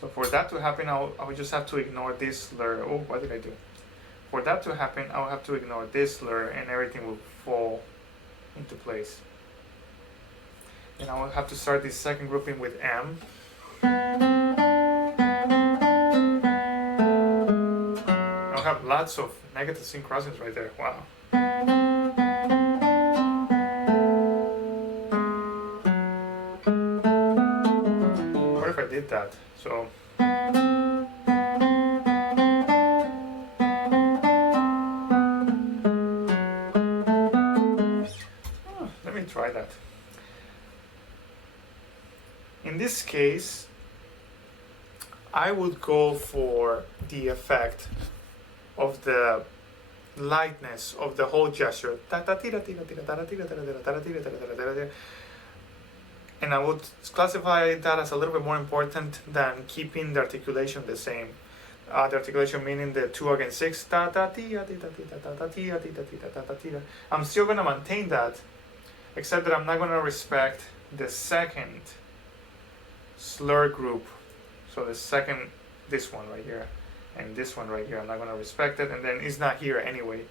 So for that to happen, I would just have to ignore this slur. Oh, what did I do? For that to happen, I'll have to ignore this slur and everything will fall into place. And I will have to start this second grouping with M. I'll have lots of negative sync crossings right there. Wow. What if I did that? So let me try that. In this case, I would go for the effect of the lightness of the whole gesture. And I would classify that as a little bit more important than keeping the articulation the same. The articulation meaning the 2 against 6. I'm still going to maintain that, except that I'm not going to respect the second slur group. So the second, this one right here, and this one right here, I'm not going to respect it, and then it's not here anyway.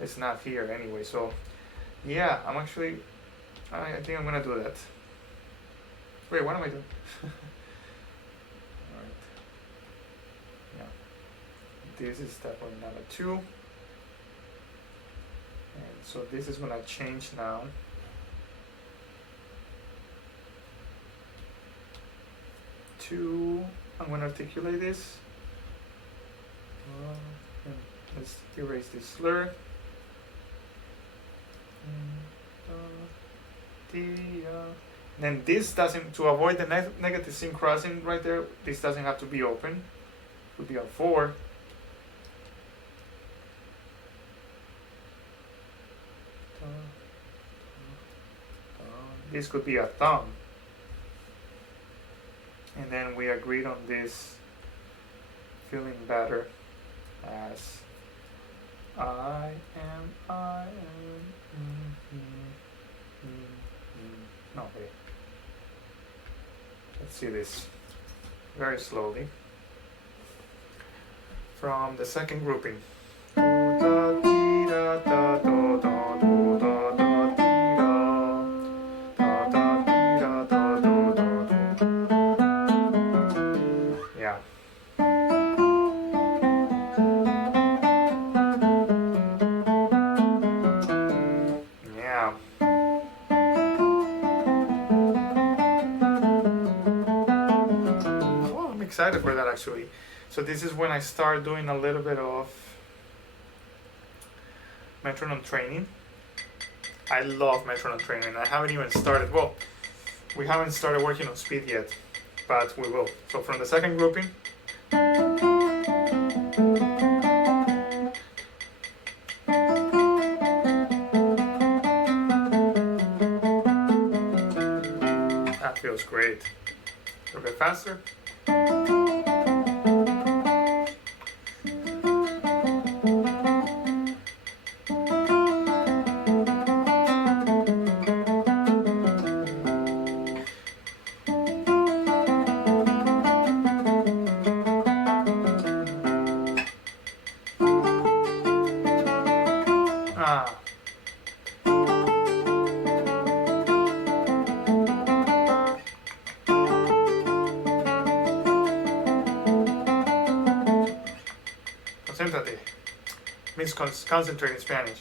It's not here anyway. So yeah, I think I'm going to do that. Wait, what am I doing? Alright. Yeah. This is step number 2. And so this is going to change now. I'm going to articulate this. Let's erase this slur. Then this doesn't, to avoid the negative sync crossing right there, this doesn't have to be open. It would be on 4. This could be a thumb. And then we agreed on this feeling better as I am. No, wait. Let's see this very slowly. From the second grouping. Excited for that actually. So this is when I start doing a little bit of metronome training. I love metronome training. I haven't even started, well, we haven't started working on speed yet, but we will. So from the second grouping, that feels great. A little bit faster. means concentrate in Spanish.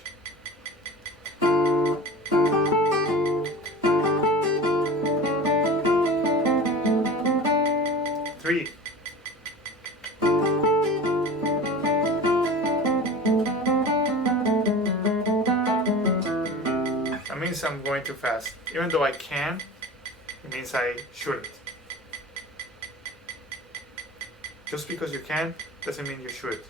3. That means I'm going too fast. Even though I can, it means I shouldn't. Just because you can doesn't mean you should.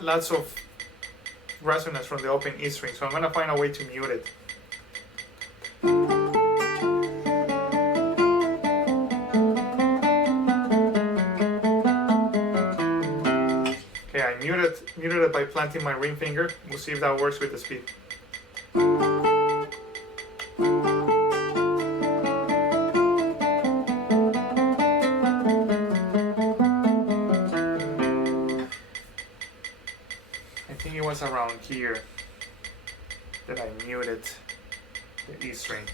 Lots of resonance from the open E string, so I'm gonna find a way to mute it. Okay, I muted it by planting my ring finger. We'll see if that works with the speed. I think it was around here that I muted the E string.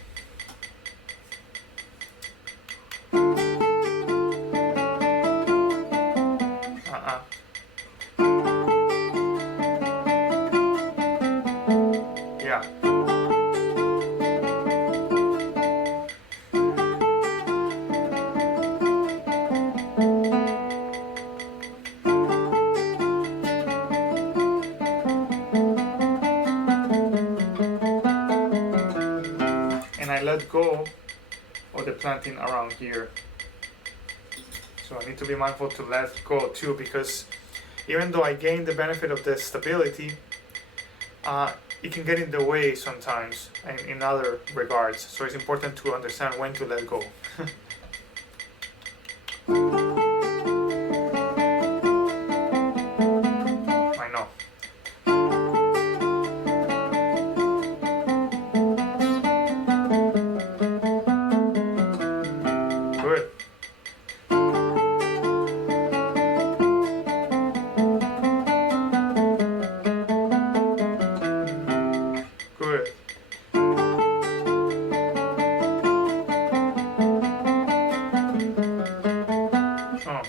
Yeah. And I let go of the planting around here. So I need to be mindful to let go too, because even though I gain the benefit of the stability, it can get in the way sometimes and in other regards. So it's important to understand when to let go. I know. Good. Good. Oh.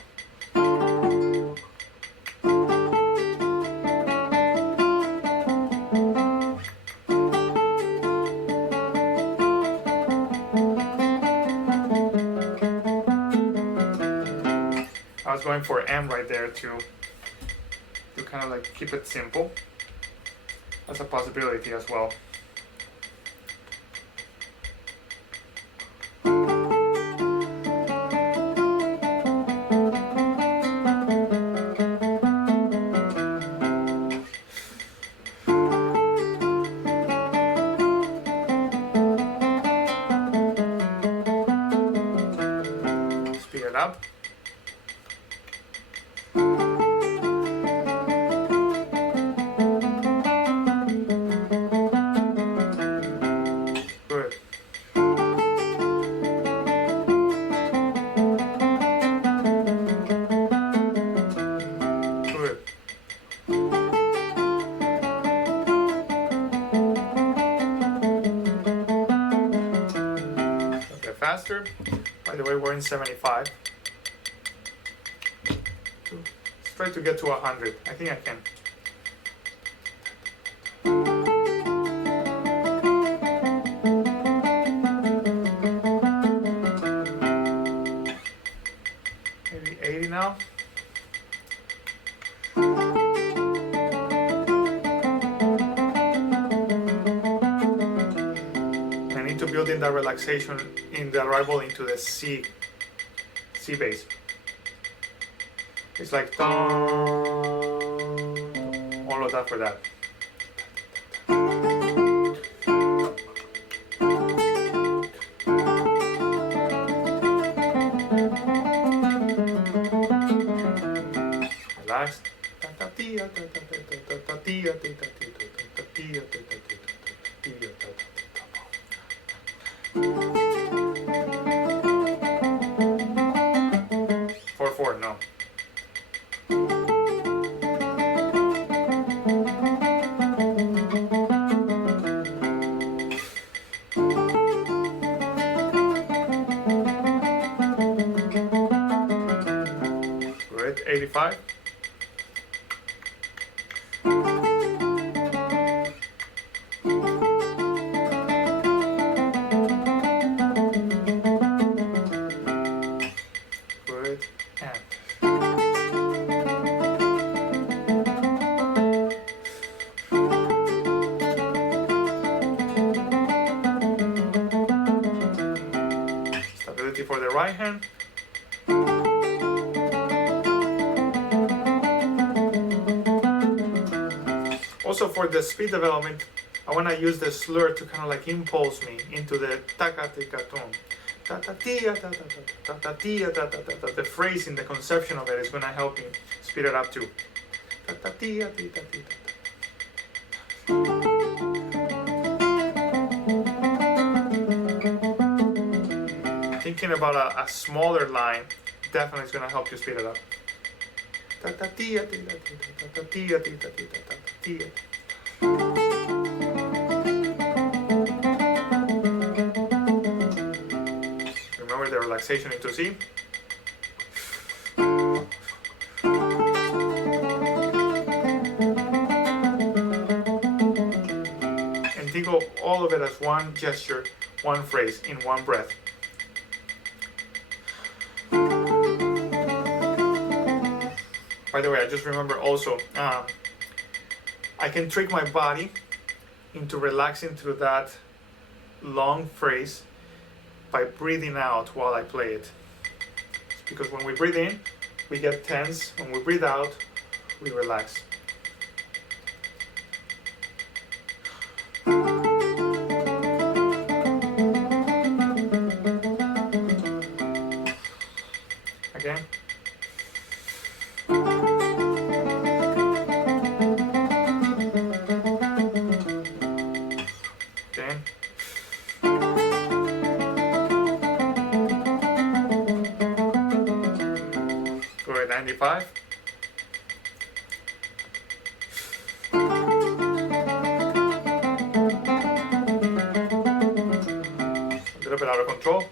I was going for M right there to kind of like keep it simple. That's a possibility as well. Speed it up. Good. Good. Okay, faster. By the way, we're in 75. Let's try to get to 100. I think I can. Maybe 80 now. I need to build in that relaxation in the arrival into the C bass. It's like all of that for that. Relax. Four, no. Good, 85. Good, and stability for the right hand. Also for the speed development, I want to use the slur to kind of like impulse me into the ta-ka-tika-tum. The phrasing, the conception of it is going to help me speed it up too. Thinking about a smaller line definitely is going to help you speed it up. Remember the relaxation into C. And think of all of it as one gesture, one phrase, in one breath. By the way, I just remember also, I can trick my body into relaxing through that long phrase by breathing out while I play it. It's because when we breathe in, we get tense. When we breathe out, we relax. Again. Again. Go at 95. A little bit out of control.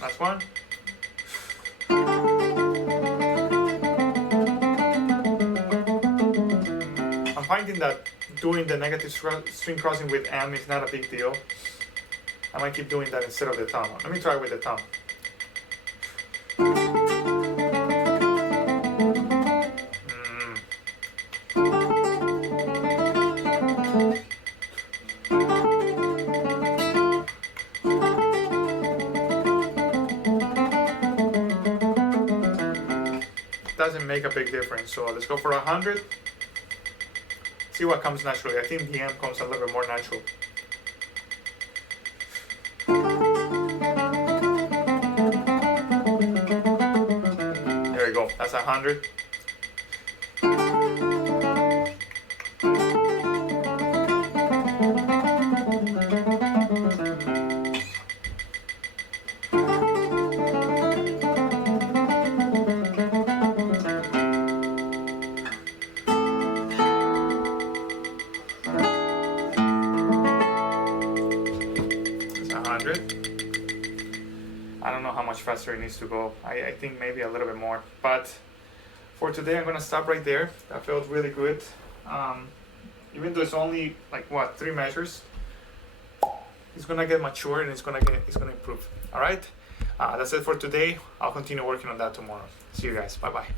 Last one. I'm finding that doing the negative string crossing with M is not a big deal. I might keep doing that instead of the thumb. Let me try with the thumb. Doesn't make a big difference, so let's go for 100. See what comes naturally. I think the M comes a little bit more natural. There we go, that's 100. I don't know how much faster it needs to go. I think maybe a little bit more. But for today, I'm going to stop right there. That felt really good. Even though it's only like what, 3 measures, it's going to get mature and it's going to improve. All right. That's it for today. I'll continue working on that tomorrow. See you guys. Bye bye.